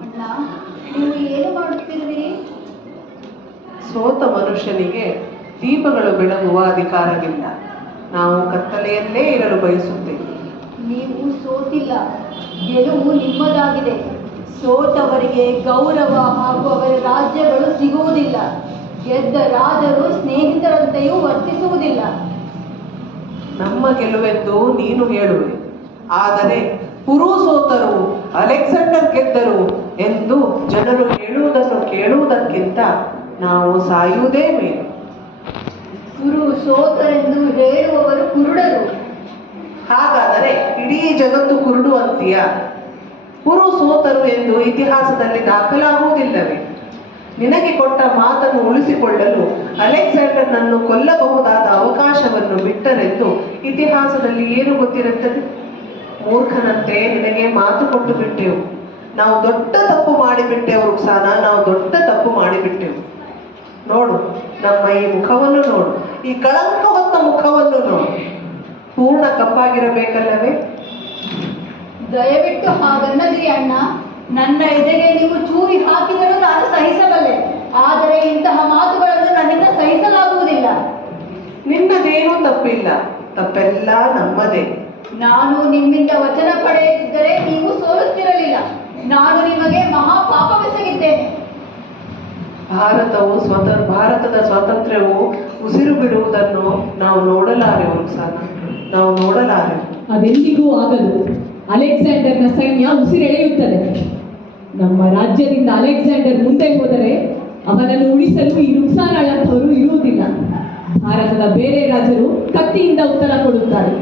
ಅಣ್ಣ, ನೀವು ಏನು ಮಾಡುತ್ತಿರುವಿರಿ? ಸೋತ ಮನುಷ್ಯನಿಗೆ ದೀಪಗಳು ಬೆಳಗುವ ಅಧಿಕಾರವಿಲ್ಲ. ನಾವು ಕತ್ತಲೆಯಲ್ಲೇ ಇರಲು ಬಯಸುತ್ತೇವೆ. ನೀವು ಸೋತಿಲ್ಲ, ಗೆಲುವು ನಿಮ್ಮದಾಗಿದೆ. ಸೋತವರಿಗೆ ಗೌರವ ಹಾಗೂ ಅವರ ರಾಜ್ಯಗಳು ಸಿಗುವುದಿಲ್ಲ. ಗೆದ್ದ ರಾಜರು ಸ್ನೇಹಿತರಂತೆಯೂ ವರ್ತಿಸುವುದಿಲ್ಲ. ನಮ್ಮ ಗೆಲುವೆಂದು ನೀನು ಹೇಳುವೆ, ಆದರೆ ಕುರು ಸೋತರು, ಅಲೆಕ್ಸಾಂಡರ್ ಗೆದ್ದರು ಎಂದು ಜನರು ಹೇಳುವುದನ್ನು ಕೇಳುವುದಕ್ಕಿಂತ ನಾವು ಸಾಯುವುದೇ ಮೇಲು. ಕುರು ಸೋತರೆಂದು ಹೇಳುವವರು ಕುರುಡರು. ಹಾಗಾದರೆ ಇಡೀ ಜಗತ್ತು ಕುರುಡು ಅಂತೀಯ? ಕುರು ಸೋತರು ಎಂದು ಇತಿಹಾಸದಲ್ಲಿ ದಾಖಲಾಗುವುದಿಲ್ಲವೇ? ನಿನಗೆ ಕೊಟ್ಟ ಮಾತನ್ನು ಉಳಿಸಿಕೊಳ್ಳಲು ಅಲೆಕ್ಸಾಂಡರ್ನನ್ನು ಕೊಲ್ಲಬಹುದಾದ ಅವಕಾಶವನ್ನು ಬಿಟ್ಟರೆಂದು ಇತಿಹಾಸದಲ್ಲಿ ಏನು ಗೊತ್ತಿರುತ್ತದೆ? ಮೂರ್ಖನಂತೆ ನಿನಗೆ ಮಾತು ಕೊಟ್ಟು ಬಿಟ್ಟೆವು. ನಾವು ದೊಡ್ಡ ತಪ್ಪು ಮಾಡಿಬಿಟ್ಟೆವು ರುಕ್ಸಾನ, ನಾವು ದೊಡ್ಡ ತಪ್ಪು ಮಾಡಿಬಿಟ್ಟೆವು. ನೋಡು, ನಮ್ಮ ಈ ಮುಖವನ್ನು ನೋಡು, ಈ ಕಳಂಕ ಹೊತ್ತ ಮುಖವನ್ನು ನೋಡು. ಪೂರ್ಣ ಕಪ್ಪಾಗಿರಬೇಕಲ್ಲವೇ? ದಯವಿಟ್ಟು ಹಾಗನ್ನದಿರಿ ಅಣ್ಣ. ನನ್ನ ಎದೆಗೆ ನೀವು ಚೂರಿ ಹಾಕಿದರೂ ನಾನು ಸಹಿಸಬಲ್ಲೆ, ಆದರೆ ಇಂತಹ ಮಾತುಗಳನ್ನು ನನ್ನಿಂದ ಸಹಿಸಲಾಗುವುದಿಲ್ಲ. ನಿನ್ನದೇನೂ ತಪ್ಪಿಲ್ಲ, ತಪ್ಪೆಲ್ಲ ನಮ್ಮದೇ. ನಾನು ನಿಮ್ಮಿಂದ ವಚನ ಪಡೆಯದಿದ್ದರೆ ನೀವು ಸೋಲುತ್ತಿರಲಿಲ್ಲ. ನಾನು ನಿಮಗೆ ಮಹಾಪಾಪವೆಸಗಿದ್ದೇನೆ. ಭಾರತದ ಸ್ವಾತಂತ್ರ್ಯವು ಉಸಿರು ಬಿಡುವುದನ್ನು ನಾವು ನೋಡಲಾರೆವು ರುಕ್ಸಾನ, ನಾವು ನೋಡಲಾರೆವು. ಅದೆಂದಿಗೂ ಆಗದು. ಅಲೆಕ್ಸಾಂಡರ್ನ ಸೈನ್ಯ ಉಸಿರೆಳೆಯುತ್ತದೆ. ನಮ್ಮ ರಾಜ್ಯದಿಂದ ಅಲೆಕ್ಸಾಂಡರ್ ಮುಂದೆ ಹೋದರೆ ಅವನನ್ನು ಉಳಿಸಲು ಈ ರುಕ್ಸಾನಳಂಥವರು ಇರುವುದಿಲ್ಲ. ಭಾರತದ ಬೇರೆ ರಾಜರು ಕತ್ತಿಯಿಂದ ಉತ್ತರ ಕೊಡುತ್ತಾರೆ.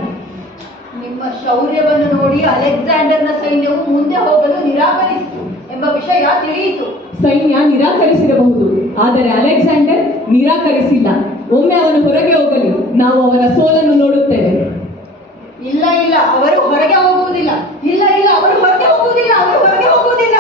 ನಿಮ್ಮ ಶೌರ್ಯವನ್ನು ನೋಡಿ ಅಲೆಕ್ಸಾಂಡರ್ನ ಸೈನ್ಯವು ಮುಂದೆ ಹೋಗಲು ನಿರಾಕರಿಸಿತು ಎಂಬ ವಿಷಯ ತಿಳಿಯಿತು. ಸೈನ್ಯ ನಿರಾಕರಿಸಿರಬಹುದು, ಆದರೆ ಅಲೆಕ್ಸಾಂಡರ್ ನಿರಾಕರಿಸಿಲ್ಲ. ಒಮ್ಮೆ ಅವನು ಹೊರಗೆ ಹೋಗಲಿ, ನಾವು ಅವನ ಸೋಲನ್ನು ನೋಡುತ್ತೇವೆ. ಇಲ್ಲ ಇಲ್ಲ, ಅವರು ಹೊರಗೆ ಹೋಗುವುದಿಲ್ಲ. ಇಲ್ಲ ಇಲ್ಲ, ಅವರು ಹೊರಗೆ ಹೋಗುವುದಿಲ್ಲ. ಅವರು ಹೊರಗೆ ಹೋಗುವುದಿಲ್ಲ.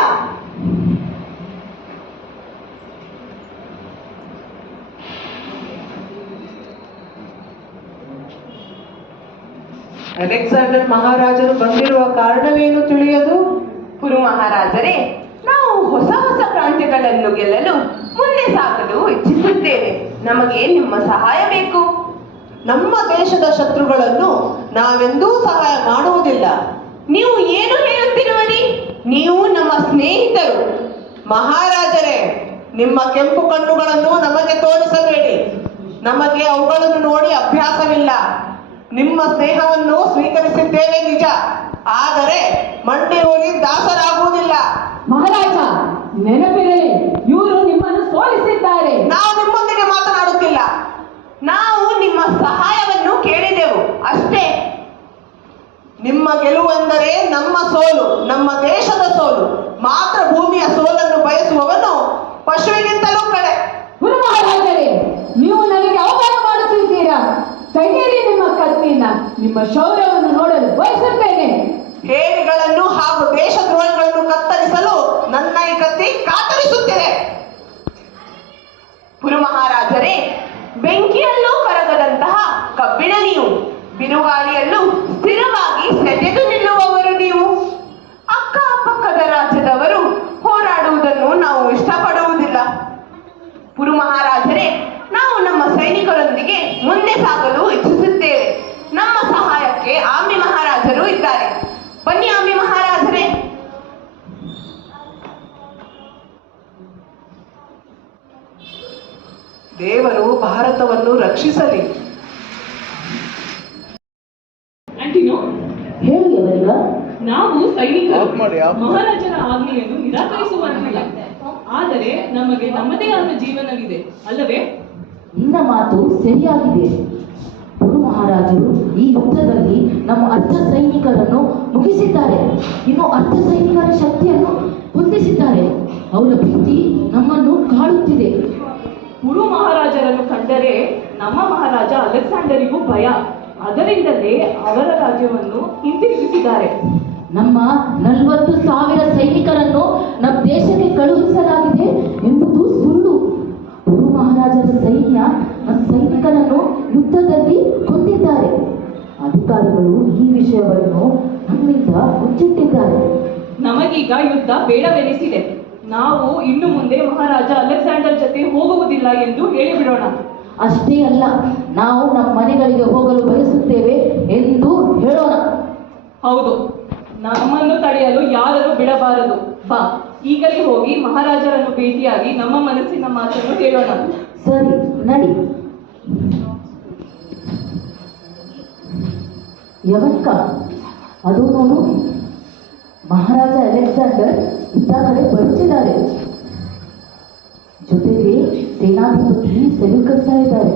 ಅಲೆಕ್ಸಾಂಡರ್ ಮಹಾರಾಜರು ಬಂದಿರುವ ಕಾರಣವೇನು ತಿಳಿಯದು? ಕುರು ಮಹಾರಾಜರೇ, ನಾವು ಹೊಸ ಹೊಸ ಪ್ರಾಂತ್ಯಗಳನ್ನು ಗೆಲ್ಲಲು ಮುಂದೆ ಸಾಗಲು ಇಚ್ಛಿಸುತ್ತೇವೆ. ನಮಗೆ ನಿಮ್ಮ ಸಹಾಯ ಬೇಕು. ನಮ್ಮ ದೇಶದ ಶತ್ರುಗಳನ್ನು ನಾವೆಂದೂ ಸಹಾಯ ಮಾಡುವುದಿಲ್ಲ. ನೀವು ಏನು ಹೇಳುತ್ತಿರುವರಿ? ನೀವು ನಮ್ಮ ಸ್ನೇಹಿತರು. ಮಹಾರಾಜರೇ, ನಿಮ್ಮ ಕೆಂಪು ಕಣ್ಣುಗಳನ್ನು ನಮಗೆ ತೋರಿಸಬೇಡಿ. ನಮಗೆ ಅವುಗಳನ್ನು ನೋಡಿ ಅಭ್ಯಾಸವಿಲ್ಲ. ನಿಮ್ಮ ಸ್ನೇಹವನ್ನು ಸ್ವೀಕರಿಸಿದ್ದೇವೆ ನಿಜ, ಆದರೆ ಮಂಡಿ ಹೋಗಿ ದಾಸರಾಗುವುದಿಲ್ಲ. ಮಹಾರಾಜ, ನೆನಪಿರಲಿ, ಇವರು ನಿಮ್ಮನ್ನು ಸೋಲಿಸಿದ್ದಾರೆ. ನಾವು ನಿಮ್ಮೊಂದಿಗೆ ಮಾತನಾಡುತ್ತಿಲ್ಲ. ನಾವು ನಿಮ್ಮ ಸಹಾಯವನ್ನು ಕೇಳಿದೆವು ಅಷ್ಟೇ. ನಿಮ್ಮ ಗೆಲುವೆಂದರೆ ನಮ್ಮ ಸೋಲು, ನಮ್ಮ ದೇಶದ ಸೋಲು. ಮಾತೃಭೂಮಿಯ ಸೋಲನ್ನು ಬಯಸುವವನು ಪಶುವಿಗಿಂತಲೂ ಕಡೆ. ಗುರು ಮಹಾರಾಜರೇ, ನೀವು ನನಗೆ ಅವಮಾನ ಮಾಡುತ್ತಿದ್ದೀರಾ. ತೆಗೆಯಿರಿ ನಿಮ್ಮ ಕತ್ತಿನ. ನಿಮ್ಮ ಶೌರ್ಯವನ್ನು ನೋಡಲು ಬಯಸುತ್ತೇನೆ. ಹೇಡಿಗಳನ್ನು ಹಾಗೂ ದೇಶದ್ರೋಹಿಗಳನ್ನು ಕತ್ತರಿಸಲು ನನ್ನ ಈ ಕತ್ತಿ ಕಾತರಿಸುತ್ತಿದೆ. ಪುರು ಮಹಾರಾಜರೇ, ಬೆಂಕಿಯಲ್ಲೂ ಕರಗದಂತಹ ಕಬ್ಬಿಣ ನೀವು. ಬಿರುಗಾಳಿಯಲ್ಲೂ ಸ್ಥಿರವಾಗಿ ಸೆಟೆದು ನಿಲ್ಲುವವರು ನೀವು. ಅಕ್ಕಪಕ್ಕದ ರಾಜ್ಯದವರು ಹೋರಾಡುವುದನ್ನು ನಾವು ಇಷ್ಟಪಡುವುದಿಲ್ಲ. ಪುರು ಮಹಾರಾಜರೇ, ನಾವು ನಮ್ಮ ಸೈನಿಕರೊಂದಿಗೆ ಮುಂದೆ ಸಾಗಲು ಇಚ್ಛಿಸುತ್ತೇವೆ. ನಮ್ಮ ಸಹಾಯಕ್ಕೆ ಆಂಬಿ ಮಹಾರಾಜರು ಇದ್ದಾರೆ. ಬನ್ನಿ ಆಂಬಿ ಮಹಾರಾಜರೇ. ದೇವರು ಭಾರತವನ್ನು ರಕ್ಷಿಸಲಿ. ಆಂಟಿನೋ, ಹೇಳಿ ಅವರಿಗ. ನಾವು ಸೈನಿಕರು ಮಹಾರಾಜರ ಆಜ್ಞೆಯನ್ನು ನಿರಾಕರಿಸುವಂತಿಲ್ಲ. ಆದರೆ ನಮಗೆ ನಮ್ಮದೇ ಆದ ಜೀವನವಿದೆ ಅಲ್ಲವೇ? ನಿನ್ನ ಮಾತು ಸರಿಯಾಗಿದೆ. ಗುರು ಮಹಾರಾಜರು ಈ ಯುದ್ಧದಲ್ಲಿ ನಮ್ಮ ಅರ್ಧ ಸೈನಿಕರನ್ನು ಮುಗಿಸಿದ್ದಾರೆ. ಇನ್ನು ಅರ್ಧ ಸೈನಿಕರ ಶಕ್ತಿಯನ್ನು ಹೊಂದಿಸಿದ್ದಾರೆ. ಅವರ ಭೀತಿ ನಮ್ಮನ್ನು ಕಾಡುತ್ತಿದೆ. ಗುರು ಮಹಾರಾಜರನ್ನು ಕಂಡರೆ ನಮ್ಮ ಮಹಾರಾಜ ಅಲೆಕ್ಸಾಂಡರಿಗೂ ಭಯ. ಅದರಿಂದಲೇ ಅವರ ರಾಜ್ಯವನ್ನು ಹಿಂತಿರುಗಿಸಿದ್ದಾರೆ. ನಮ್ಮ 40,000 ಸೈನಿಕರನ್ನು ನಮ್ಮ ದೇಶಕ್ಕೆ ಕಳುಹಿಸಲಾಗಿದೆ ಎಂಬುದು ಸುಳ್ಳು. ಗುರು ಮಹಾರಾಜರ ಸೈನ್ಯ ನಮ್ಮ ಸೈನಿಕರನ್ನು ಯುದ್ಧದಲ್ಲಿ ಕೊಂದಿದ್ದಾರೆ. ಅಧಿಕಾರಿಗಳು ಈ ವಿಷಯವನ್ನು ನಮ್ಮಿಂದ ಮುಚ್ಚಿಟ್ಟಿದ್ದಾರೆ. ನಮಗೀಗ ಯುದ್ಧ ಬೇಡವೆನಿಸಿದೆ. ನಾವು ಇನ್ನು ಮುಂದೆ ಮಹಾರಾಜ ಅಲೆಕ್ಸಾಂಡರ್ ಜೊತೆ ಹೋಗುವುದಿಲ್ಲ ಎಂದು ಹೇಳಿಬಿಡೋಣ. ಅಷ್ಟೇ ಅಲ್ಲ, ನಾವು ನಮ್ಮ ಮನೆಗಳಿಗೆ ಹೋಗಲು ಬಯಸುತ್ತೇವೆ ಎಂದು ಹೇಳೋಣ. ಹೌದು, ನಮ್ಮನ್ನು ತಡೆಯಲು ಯಾರನ್ನು ಬಿಡಬಾರದು. ಬಾ, ಈಗಲೇ ಹೋಗಿ ಮಹಾರಾಜರನ್ನು ಭೇಟಿಯಾಗಿ ನಮ್ಮ ಮನಸ್ಸಿನ ಮಾತನ್ನು ಹೇಳೋಣ. ಸರಿ, ನಡಿ. ಯವಕ್ಕ, ಅದು ನೋಡು, ಮಹಾರಾಜ ಅಲೆಕ್ಸಾಂಡರ್ ಇದ್ದ ಕಡೆ ಬರುತ್ತಿದ್ದಾರೆ. ಜೊತೆಗೆ ಸೇನಾಧಿಪತಿ ಸೆಲ್ಯೂಕಸ್ ಇದ್ದಾರೆ.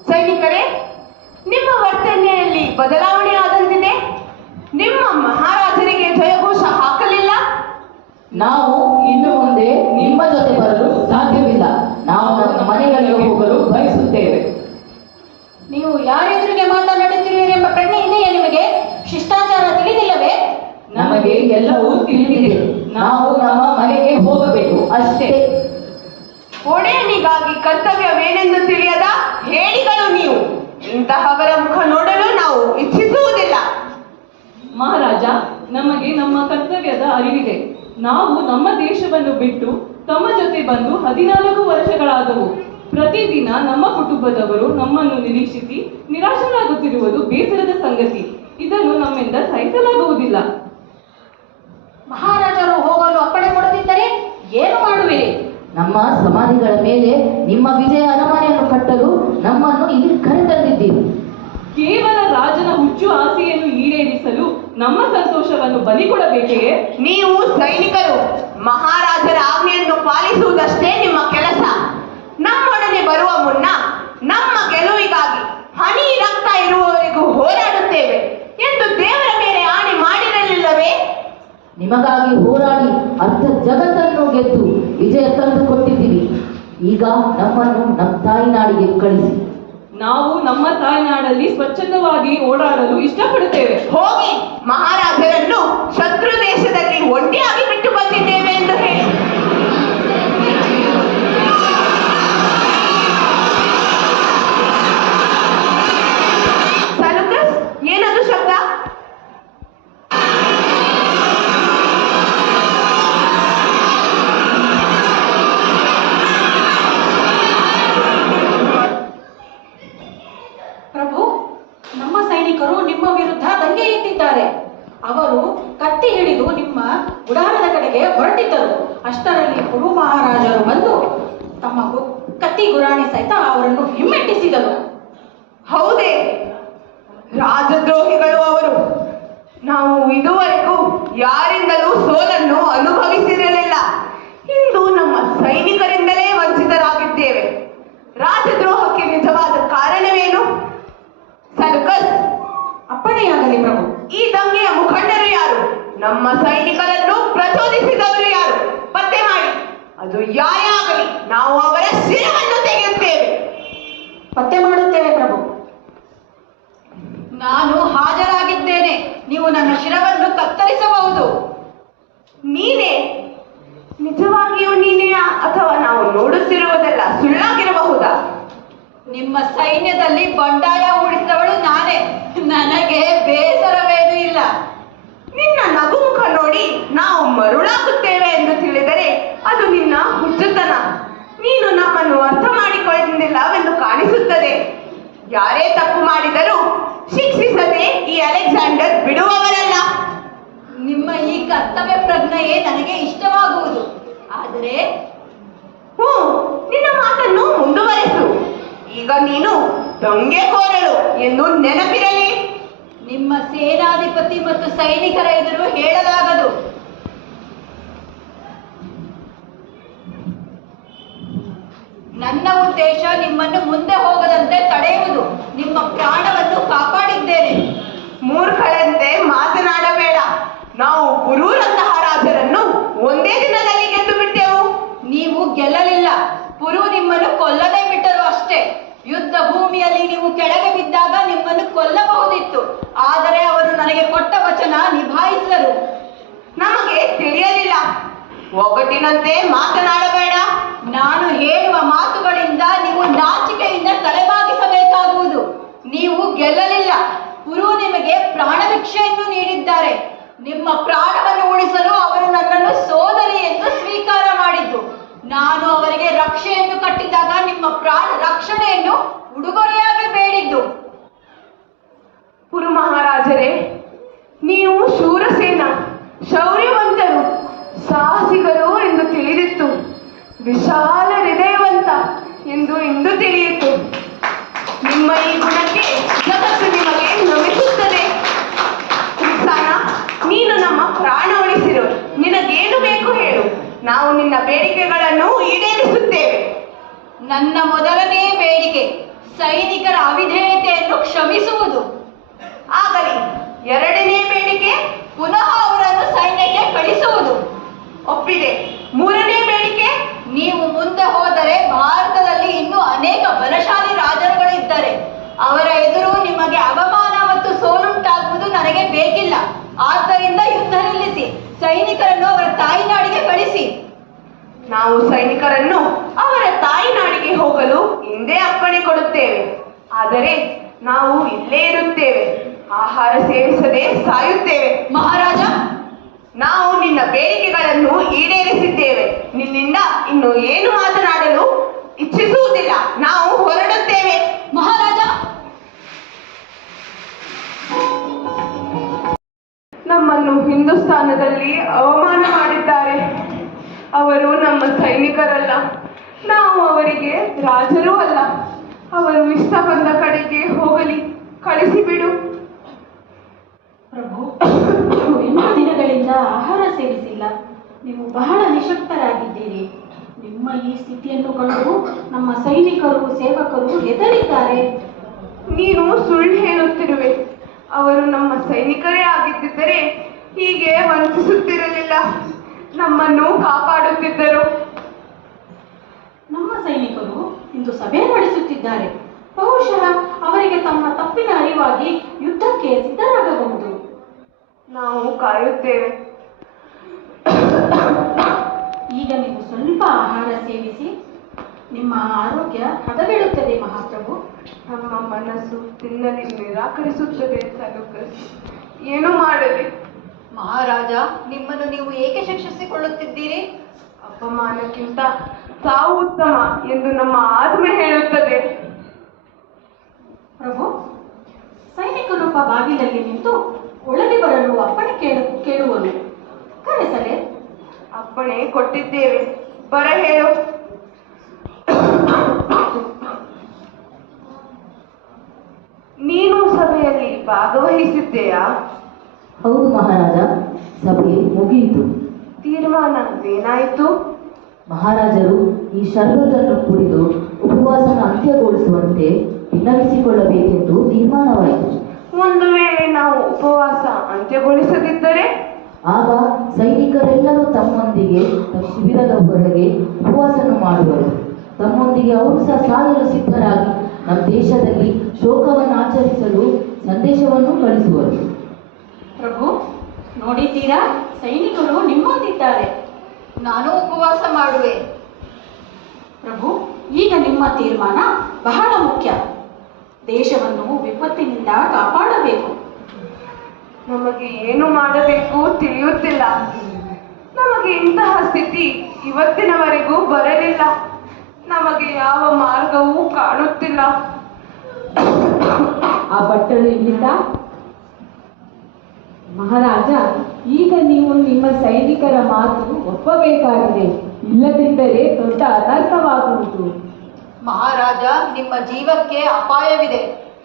ಸೈನಿಕರೇ, ನಿಮ್ಮ ವರ್ತನೆಯಲ್ಲಿ ಬದಲಾವಣೆ ಆದಂತಿದೆ. ನಿಮ್ಮ ಮಹಾರಾಜರಿಗೆ ಜಯಘೋಷ ಹಾಕಲಿಲ್ಲ. ನಾವು ಇನ್ನು ಮುಂದೆ ನಿಮ್ಮ ಜೊತೆ ಬರಲು ಸಾಧ್ಯವಿಲ್ಲ. ನಾವು ನಮ್ಮ ಮನೆಗಳಿಗೆ ಹೋಗಲು ಬಯಸುತ್ತೇವೆ. ನೀವು ಯಾರೆದುರಿಗೆ ಮಾತನಾಡುತ್ತಿರುವಿರಿ ಎಂಬ ಪ್ರಜ್ಞೆ ಇದೆಯೇ ನಿಮಗೆ? ಶಿಷ್ಟಾಚಾರ ತಿಳಿದಿಲ್ಲವೇ? ನಮಗೆ ಎಲ್ಲವೂ ತಿಳಿದಿದೆ. ನಾವು ನಮ್ಮ ಮನೆಗೆ ಹೋಗಬೇಕು ಅಷ್ಟೇ. ಒಡೆಯನಿಗಾಗಿ ಕರ್ತವ್ಯವೇನೆಂದು ತಿಳಿಯದ ಹೇಳಿಗಳು ನೀವು. ಇಂತಹವರ ಮುಖ ನೋಡಲು ನಾವು ಇಚ್ಛಿಸುವುದಿಲ್ಲ. ಮಹಾರಾಜ, ನಮಗೆ ನಮ್ಮ ಕರ್ತವ್ಯದ ಅರಿವಿದೆ. ನಾವು ನಮ್ಮ ದೇಶವನ್ನು ಬಿಟ್ಟು ತಮ್ಮ ಜೊತೆ ಬಂದು 14 ವರ್ಷಗಳಾದವು. ಪ್ರತಿದಿನ ನಮ್ಮ ಕುಟುಂಬದವರು ನಮ್ಮನ್ನು ನಿರೀಕ್ಷಿಸಿ ನಿರಾಶರಾಗುತ್ತಿರುವುದು ಬೇಸರದ ಸಂಗತಿ. ಇದನ್ನು ನಮ್ಮಿಂದ ಸಹಿಸಲಾಗುವುದಿಲ್ಲ. ಮಹಾರಾಜರು ಹೋಗಲು ಅಪ್ಪಣೆ ಕೊಡದಿದ್ದರೆ ಏನು ಮಾಡುವಿರಿ? ನಮ್ಮ ಸಮಾಧಿಗಳ ಮೇಲೆ ನಿಮ್ಮ ವಿಜಯ ಅರಮನೆಯನ್ನು ಕಟ್ಟಲು ನಮ್ಮನ್ನು ಇಲ್ಲಿ ಕರೆತಂದಿದ್ದೀರಿ. ಕೇವಲ ರಾಜನ ಹುಚ್ಚು ಆಸೆಯನ್ನು ಈಡೇರಿಸಲು ನಮ್ಮ ಸಂತೋಷವನ್ನು ಬಲಿ ಕೊಡಬೇಕೆಯೇ? ನೀವು ಸೈನಿಕರು, ಮಹಾರಾಜರ ಆಜ್ಞೆಯನ್ನು ಪಾಲಿಸುವುದಷ್ಟೇ ನಿಮ್ಮ ಕೆಲಸ. ನಮ್ಮೊಡನೆ ಬರುವ ಮುನ್ನ ನಮ್ಮ ಗೆಲುವಿಗಾಗಿ ಹನಿ ರಕ್ತ ಇರುವವರೆಗೂ ಹೋರಾಡುತ್ತೇವೆ ಎಂದು ದೇವರ ಮೇಲೆ ಆಣೆ ಮಾಡಿರಲಿಲ್ಲವೇ? ನಿಮಗಾಗಿ ಹೋರಾಡಿ ಅರ್ಧ ಜಗತ್ತನ್ನು ಗೆದ್ದು ವಿಜಯ ತಂದು ಕೊಟ್ಟಿದ್ದೀವಿ. ಈಗ ನಮ್ಮನ್ನು ನಮ್ಮ ತಾಯಿನಾಡಿಗೆ ಕಳಿಸಿ. ನಾವು ನಮ್ಮ ತಾಯ್ನಾಡಲ್ಲಿ ಸ್ವಚ್ಛಂದವಾಗಿ ಓಡಾಡಲು ಇಷ್ಟಪಡುತ್ತೇವೆ. ಹೋಗಿ ಮಹಾರಾಜರನ್ನು ಶತ್ರು ದೇಶದಲ್ಲಿ ಒಂಟಿಯಾಗಿ ಬಿಟ್ಟು ಬಂದಿದ್ದೇವೆ ಎಂದು ಹೇಳಿ. ಸೆಲ್ಯೂಕಸ್, ಏನದು ಶಬ್ದ? ಪ್ರಭು, ನಮ್ಮ ಸೈನಿಕರು ನಿಮ್ಮ ವಿರುದ್ಧ ದಂಗೆ ಎತ್ತಿದ್ದಾರೆ. ಅವರು ಕತ್ತಿ ಹಿಡಿದು ನಿಮ್ಮ ಗುಡಾರದ ಕಡೆಗೆ ಹೊರಟಿದ್ದರು. ಅಷ್ಟರಲ್ಲಿ ಗುರು ಮಹಾರಾಜರು ಬಂದು ತಮ್ಮ ಕತ್ತಿ ಗುರಾಣಿ ಸಹಿತ ಅವರನ್ನು ಹಿಮ್ಮೆಟ್ಟಿಸಿದರು. ಹೌದೇ? ರಾಜದ್ರೋಹಿಗಳು ಅವರು. ನಾವು ಇದುವರೆಗೂ ಯಾರಿಂದಲೂ ಸೋಲನ್ನು ಅನುಭವಿಸಿರಲಿಲ್ಲ. ಇಂದು ನಮ್ಮ ಸೈನಿಕರಿಂದಲೇ ವಂಚಿತರಾಗಿದ್ದೇವೆ. ರಾಜದ್ರೋಹಕ್ಕೆ ನಿಜವಾದ ಕಾರಣವೇನು? ಸೆಲ್ಯೂಕಸ್, ಅಪ್ಪಣೆಯಾಗಲಿ ಪ್ರಭು. ಈ ದಂಗೆಯ ಮುಖಂಡರು ಯಾರು? ನಮ್ಮ ಸೈನಿಕರನ್ನು ಪ್ರಚೋದಿಸಿದವರು ಯಾರು? ಪತ್ತೆ ಮಾಡಿ. ಅದು ಯಾರೇ ಆಗಲಿ, ನಾವು ಅವರ ಶಿರವನ್ನು ತೆಗೆಯುತ್ತೇವೆ. ಪತ್ತೆ ಮಾಡುತ್ತೇವೆ ಪ್ರಭು. ನಾನು ಹಾಜರಾಗಿದ್ದೇನೆ. ನೀವು ನನ್ನ ಶಿರವನ್ನು ಕತ್ತರಿಸಬಹುದು. ನೀನೇ? ನಿಜವಾಗಿಯೂ ನೀನೇ ಅಥವಾ ನಾವು ನೋಡುತ್ತಿರುವುದೆಲ್ಲ ಸುಳ್ಳಾಗಿರಬಹುದಾ? ನಿಮ್ಮ ಸೈನ್ಯದಲ್ಲಿ ಬಂಡಾಯ ಹೂಡಿಸಿದವಳು ನಾನೇ. ನನಗೆ ಬೇಸರವೇನೂ ಇಲ್ಲ. ನಿನ್ನ ನಗುಮುಖ ನೋಡಿ ನಾವು ಮರುಳಾಗುತ್ತೇವೆ ಎಂದು ತಿಳಿದರೆ ಅದು ನಿನ್ನ ಹುಚ್ಚುತನ. ನೀನು ನಮ್ಮನ್ನು ಅರ್ಥ ಮಾಡಿಕೊಳ್ಳುವುದಿಲ್ಲವೆಂದು ಕಾಣಿಸುತ್ತದೆ. ಯಾರೇ ತಪ್ಪು ಮಾಡಿದರೂ ಶಿಕ್ಷಿಸದೆ ಈ ಅಲೆಕ್ಸಾಂಡರ್ ಬಿಡುವವರಲ್ಲ. ನಿಮ್ಮ ಈ ಕರ್ತವ್ಯ ಪ್ರಜ್ಞೆಯೇ ನನಗೆ ಇಷ್ಟವಾಗುವುದು. ಆದರೆ ನಿನ್ನ ಮಾತನ್ನು ಮುಂದುವರೆಸು. ಈಗ ನೀನು ದೊಂಗೆಕೋರಳು ಎಂದು ನೆನಪಿರಲಿ. ನಿಮ್ಮ ಸೇನಾಧಿಪತಿ ಮತ್ತು ಸೈನಿಕರ ಎದುರು ಹೇಳಲಾಗದು. ನನ್ನ ಉದ್ದೇಶ ನಿಮ್ಮನ್ನು ಮುಂದೆ ಹೋಗದಂತೆ ತಡೆಯುವುದು. ನಿಮ್ಮ ಪ್ರಾಣವನ್ನು ಕಾಪಾಡಿದ್ದೇನೆ. ಮೂರ್ಖಳಂತೆ ಮಾತನಾಡಬೇಡ. ನಾವು ಪುರೂರಂತಹ ರಾಜರನ್ನು ಒಂದೇ ದಿನದಲ್ಲಿ ಗೆದ್ದು ಬಿಟ್ಟೆವು. ನೀವು ಗೆಲ್ಲಲಿಲ್ಲ, ಪುರು ನಿಮ್ಮನ್ನು ಕೊಲ್ಲದೆ ಬಿಟ್ಟರು ಅಷ್ಟೇ. ಯುದ್ಧ ಭೂಮಿಯಲ್ಲಿ ನೀವು ಕೆಳಗೆ ಬಿದ್ದಾಗ ನಿಮ್ಮನ್ನು ಕೊಲ್ಲಬಹುದಿತ್ತು, ಆದರೆ ಅವರು ನನಗೆ ಕೊಟ್ಟ ವಚನ ನಿಭಾಯಿಸಿದರು. ನಮಗೆ ತಿಳಿಯಲಿಲ್ಲ. ಒಗಟಿನಂತೆ ಮಾತನಾಡಬೇಡ. ನಾನು ಹೇಳುವ ಮಾತುಗಳಿಂದ ನೀವು ನಾಚಿಕೆಯಿಂದ ತಲೆಬಾಗಿಸಬೇಕಾಗುವುದು. ನೀವು ಗೆಲ್ಲಲಿಲ್ಲ, ಪುರು ನಿಮಗೆ ಪ್ರಾಣ ಭಿಕ್ಷೆಯನ್ನು ನೀಡಿದ್ದಾರೆ. ನಿಮ್ಮ ಪ್ರಾಣವನ್ನು ಉಳಿಸಲು ಅವರು ನನ್ನನ್ನು ಸೋದರಿ ಎಂದು ಸ್ವೀಕಾರ ಮಾಡಿದ್ದು. ನಾನು ಅವರಿಗೆ ರಕ್ಷೆಯನ್ನು ಕಟ್ಟಿದಾಗ ನಿಮ್ಮ ಪ್ರಾಣ ರಕ್ಷಣೆಯನ್ನು ಉಡುಗೊರೆಯಾಗಿ ಬೇಡಿದ್ದು. ಪುರು ಮಹಾರಾಜರೇ, ನೀವು ಶೂರಸೇನ, ಶೌರ್ಯವಂತರು, ಸಾಹಸಿಗರು ಎಂದು ತಿಳಿದಿತ್ತು. ವಿಶಾಲ ಹೃದಯವಂತ ಎಂದು ಇಂದು ತಿಳಿಯಿತು. ನಿಮ್ಮ ಈ ಗುಣಕ್ಕೆ ಜಗತ್ತು ನಿಮಗೆ ನಮಿಸುತ್ತದೆ. ಕೃಷ್ಣ, ನೀನು ನಮ್ಮ ಪ್ರಾಣ ಉಳಿಸಿರು. ನಿನಗೇನು ಬೇಕು ಹೇಳು, ನಾವು ನಿನ್ನ ಬೇಡಿಕೆಗಳನ್ನು ಈಡೇರಿಸುತ್ತೇವೆ. ನನ್ನ ಮೊದಲನೇ ಬೇಡಿಕೆ ಸೈನಿಕರ ಅವಿಧೇಯತೆಯನ್ನು ಕ್ಷಮಿಸುವುದು. ಆಗಲಿ. ಎರಡನೇ ಬೇಡಿಕೆ ಪುನಃ ಅವರನ್ನು ಸೈನ್ಯಕ್ಕೆ ಕಳಿಸುವುದು. ಒಪ್ಪಿದೆ. ಮೂರನೇ ಬೇಡಿಕೆ ನೀವು ಮುಂದೆ ಹೋದರೆ ಭಾರತದಲ್ಲಿ ಇನ್ನೂ ಅನೇಕ ಬಲಶಾಲಿ ರಾಜರುಗಳಿದ್ದಾರೆ. ಅವರ ಎದುರು ನಿಮಗೆ ಅವಮಾನ ಮತ್ತು ಸೋಲುಂಟಾಗುವುದು ನನಗೆ ಬೇಕಿಲ್ಲ. ಆದ್ದರಿಂದ ಯುದ್ಧ ನಿಲ್ಲಿಸಿ ಸೈನಿಕರನ್ನು ಅವರ ತಾಯಿನಾಡಿಗೆ ಕಳಿಸಿ. ನಾವು ಸೈನಿಕರನ್ನು ಅವರ ತಾಯಿನಾಡಿಗೆ ಹೋಗಲು ಹಿಂದೆ ಅಪ್ಪಣೆ ಕೊಡುತ್ತೇವೆ. ಆದರೆ ನಾವು ಇಲ್ಲೇ ಇರುತ್ತೇವೆ. ಆಹಾರ ಸೇವಿಸದೆ ಸಾಯುತ್ತೇವೆ. ಮಹಾರಾಜ, ನಾವು ನಿನ್ನ ಬೇಡಿಕೆಗಳನ್ನು ಈಡೇರಿಸಿದ್ದೇವೆ. ನಿನ್ನಿಂದ ಇನ್ನು ಏನು ಮಾತನಾಡಲು ಇಚ್ಛಿಸುವುದಿಲ್ಲ. ನಾವು ಹೊರಡುತ್ತೇವೆ. ಮಹಾರಾಜ, ನಮ್ಮನ್ನು ಹಿಂದೂಸ್ತಾನದಲ್ಲಿ ಅವಮಾನ ಮಾಡಿದ್ದಾರೆ. ಅವರು ನಮ್ಮ ಸೈನಿಕರಲ್ಲ, ನಾವು ಅವರಿಗೆ ರಾಜರೂ ಅಲ್ಲ. ಅವರು ಇಷ್ಟ ಬಂದ ಕಡೆಗೆ ಹೋಗಲಿ, ಕಳಿಸಿಬಿಡು. ಪ್ರಭು, 8 ದಿನಗಳಿಂದ ಆಹಾರ ಸೇವಿಸಿಲ್ಲ. ನೀವು ಬಹಳ ನಿಶಕ್ತರಾಗಿದ್ದೀರಿ. ನಿಮ್ಮ ಈ ಸ್ಥಿತಿಯನ್ನು ಕಂಡು ನಮ್ಮ ಸೈನಿಕರು, ಸೇವಕರು ಹೆದರಿದ್ದಾರೆ. ನೀನು ಸುಳ್ಳು ಹೇಳುತ್ತಿರುವೆ. ಅವರು ನಮ್ಮ ಸೈನಿಕರೇ ಆಗಿದ್ದರೆ ಹೀಗೆ ವಂಚಿಸುತ್ತಿರಲಿಲ್ಲ, ನಮ್ಮನ್ನು ಕಾಪಾಡುತ್ತಿದ್ದರು. ನಮ್ಮ ಸೈನಿಕರು ಇಂದು ಸಭೆ ನಡೆಸುತ್ತಿದ್ದಾರೆ. ಬಹುಶಃ ಅವರಿಗೆ ತಮ್ಮ ತಪ್ಪಿನ ಅರಿವಾಗಿ ಯುದ್ಧಕ್ಕೆ ಸಿದ್ಧರಾಗಬಹುದು. ನಾವು ಕಾಯುತ್ತೇವೆ. ಈಗ ನೀವು ಸ್ವಲ್ಪ ಆಹಾರ ಸೇವಿಸಿ, ನಿಮ್ಮ ಆರೋಗ್ಯ ಹದಗೆಡುತ್ತದೆ ಮಹಾಪ್ರಭು. ನಮ್ಮ ಮನಸ್ಸು ತಿನ್ನಲು ನಿರಾಕರಿಸುತ್ತದೆ. ಸಲುಕಸ್, ಏನು ಮಾಡಲಿ? ಮಹಾರಾಜ, ನಿಮ್ಮನ್ನು ನೀವು ಏಕೆ ಶಿಕ್ಷಿಸಿಕೊಳ್ಳುತ್ತಿದ್ದೀರಿ? ಅಪಮಾನಕ್ಕಿಂತ ಸಾವು ಉತ್ತಮ ಎಂದು ನಮ್ಮ ಆತ್ಮ ಹೇಳುತ್ತದೆ. ಪ್ರಭು, ಸೈನಿಕನೊಬ್ಬ ಬಾಗಿಲಲ್ಲಿ ನಿಂತು ಒಳಗೆ ಬರಲು ಅಪ್ಪಣೆ ಕೇಳುವನು. ಕರೆಸಲೇ? ಅಪ್ಪಣೆ ಕೊಟ್ಟಿದ್ದೇವೆ, ಬರ ಹೇಳು. ನೀನು ಸಭೆಯಲ್ಲಿ ಭಾಗವಹಿಸಿದ್ದೀಯಾ? ಹೌದು ಮಹಾರಾಜ, ಸಭೆ ಮುಗಿಯಿತು. ತೀರ್ಮಾನ ಏನಾಯಿತು? ಮಹಾರಾಜರು ಈ ಶರ್ಬತನ್ನು ಕುಡಿದು ಉಪವಾಸನ ಅಂತ್ಯಗೊಳಿಸುವಂತೆ ವಿನ್ನವಿಸಿಕೊಳ್ಳಬೇಕೆಂದು ತೀರ್ಮಾನವಾಯಿತು. ಒಂದು ವೇಳೆ ನಾವು ಉಪವಾಸ ಅಂತ್ಯಗೊಳಿಸದಿದ್ದರೆ? ಆಗ ಸೈನಿಕರೆಲ್ಲರೂ ತಮ್ಮೊಂದಿಗೆ ಶಿಬಿರದ ಹೊರಗೆ ಉಪವಾಸನ ಮಾಡುವರು. ತಮ್ಮೊಂದಿಗೆ ಅವರು ಸಹ ಸಾಯಲು ಸಿದ್ಧರಾಗಿ ನಮ್ಮ ದೇಶದಲ್ಲಿ ಶೋಕವನ್ನು ಆಚರಿಸಲು ಸಂದೇಶವನ್ನು ಕಳಿಸುವರು. ಪ್ರಭು, ನೋಡಿದ್ದೀರಾ, ಸೈನಿಕರು ನಿಮ್ಮೊಂದಿದ್ದಾರೆ. ನಾನು ಉಪವಾಸ ಮಾಡುವೆ. ಪ್ರಭು, ಈಗ ನಿಮ್ಮ ತೀರ್ಮಾನ ಬಹಳ ಮುಖ್ಯ. ದೇಶವನ್ನು ವಿಪತ್ತಿನಿಂದ ಕಾಪಾಡಬೇಕು. ನಮಗೆ ಏನು ಮಾಡಬೇಕು ತಿಳಿಯುತ್ತಿಲ್ಲ. ನಮಗೆ ಇಂತಹ ಸ್ಥಿತಿ ಇವತ್ತಿನವರೆಗೂ ಬರಲಿಲ್ಲ. ನಮಗೆ ಯಾವ ಮಾರ್ಗವೂ ಕಾಣುತ್ತಿಲ್ಲ. ಆ ಬಟ್ಟಲು ಇಲ್ಲಿಂದ ಮಹಾರಾಜ, ಈಗ ನೀವು ನಿಮ್ಮ ಸೈನಿಕರ ಮಾತು ಒಪ್ಪಬೇಕಾಗಿದೆ. ಇಲ್ಲದಿದ್ದರೆ ದೊಡ್ಡ ಅನರ್ಥವಾಗುವುದು. ಮಹಾರಾಜ, ನಿಮ್ಮ ಜೀವಕ್ಕೆ ಅಪಾಯವಿದೆ.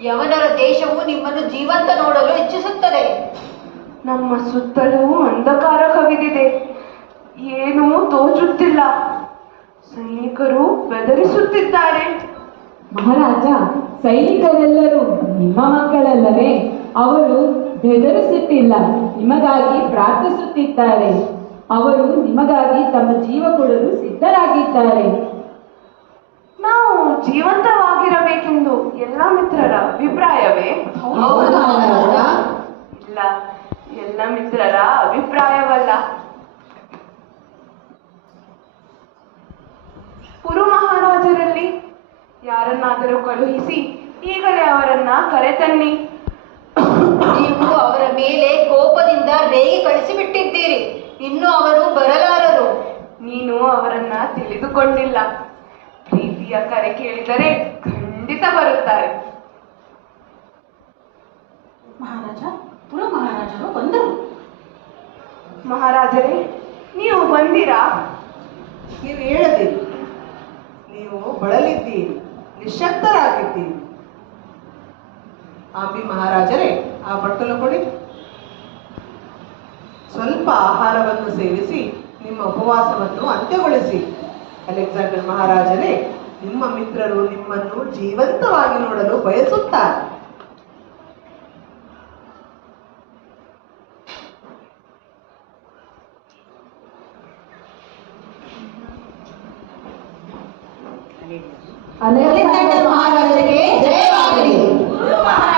ಯವನರ ದೇಶವು ನಿಮ್ಮನ್ನು ಜೀವಂತ ನೋಡಲು ಇಚ್ಛಿಸುತ್ತದೆ. ನಮ್ಮ ಸುತ್ತಲೂ ಅಂಧಕಾರ ಕವಿದಿದೆ. ಏನೂ ತೋಚುತ್ತಿಲ್ಲ. ಸೈನಿಕರು ಬೆದರಿಸುತ್ತಿದ್ದಾರೆ. ಮಹಾರಾಜ, ಸೈನಿಕರೆಲ್ಲರೂ ನಿಮ್ಮ ಮಕ್ಕಳಲ್ಲವೇ? ಅವರು ಬೆದರಿಸುತ್ತಿಲ್ಲ, ನಿಮಗಾಗಿ ಪ್ರಾರ್ಥಿಸುತ್ತಿದ್ದಾರೆ. ಅವರು ನಿಮಗಾಗಿ ತಮ್ಮ ಜೀವ ಕೊಡಲು ಸಿದ್ಧರಾಗಿದ್ದಾರೆ. ನಾವು ಜೀವಂತವಾಗಿರಬೇಕೆಂದು ಎಲ್ಲ ಮಿತ್ರರ ಅಭಿಪ್ರಾಯವೇ? ಹೌದು ಮಹಾರಾಜ. ಇಲ್ಲ, ಎಲ್ಲ ಮಿತ್ರರ ಅಭಿಪ್ರಾಯವಲ್ಲ. ಪುರು ಮಹಾರಾಜರಲ್ಲಿ ಯಾರನ್ನಾದರೂ ಕಳುಹಿಸಿ ಈಗಲೇ ಅವರನ್ನ ಕರೆತನ್ನಿ. ನೀವು ಅವರ ಮೇಲೆ ಕೋಪದಿಂದ ರೇಗಿ ಕಳಿಸಿಬಿಟ್ಟಿದ್ದೀರಿ. ಇನ್ನು ಅವರು ಬರಲಾರರು. ನೀನು ಅವರನ್ನ ತಿಳಿದುಕೊಂಡಿಲ್ಲ. ಪ್ರೀತಿಯ ಕರೆ ಕೇಳಿದರೆ ಖಂಡಿತ ಬರುತ್ತಾರೆ. ಮಹಾರಾಜ, ಪುರ ಮಹಾರಾಜರು ಬಂದರು. ಮಹಾರಾಜರೇ, ನೀವು ಬಂದಿರಾ? ನೀವು ಹೇಳದಿರಿ. ನೀವು ಬಳಲಿದ್ದೀರಿ, ನಿಶ್ಶಕ್ತರಾಗಿದ್ದೀರಿ. ಆಂಬಿ ಮಹಾರಾಜರೇ, ಆ ಬಟ್ಟಲು ಕೊಡಿ. ಸ್ವಲ್ಪ ಆಹಾರವನ್ನು ಸೇವಿಸಿ ನಿಮ್ಮ ಉಪವಾಸವನ್ನು ಅಂತ್ಯಗೊಳಿಸಿ. ಅಲೆಕ್ಸಾಂಡರ್ ಮಹಾರಾಜರೇ, ನಿಮ್ಮ ಮಿತ್ರರು ನಿಮ್ಮನ್ನು ಜೀವಂತವಾಗಿ ನೋಡಲು ಬಯಸುತ್ತಾರೆ. ಅಲೆಕ್ಸಾಂಡರ್ ಮಹಾರಾಜರಿಗೆ ಜಯವಾಗಲಿ. ಗುರು ಮಹಾರಾಜ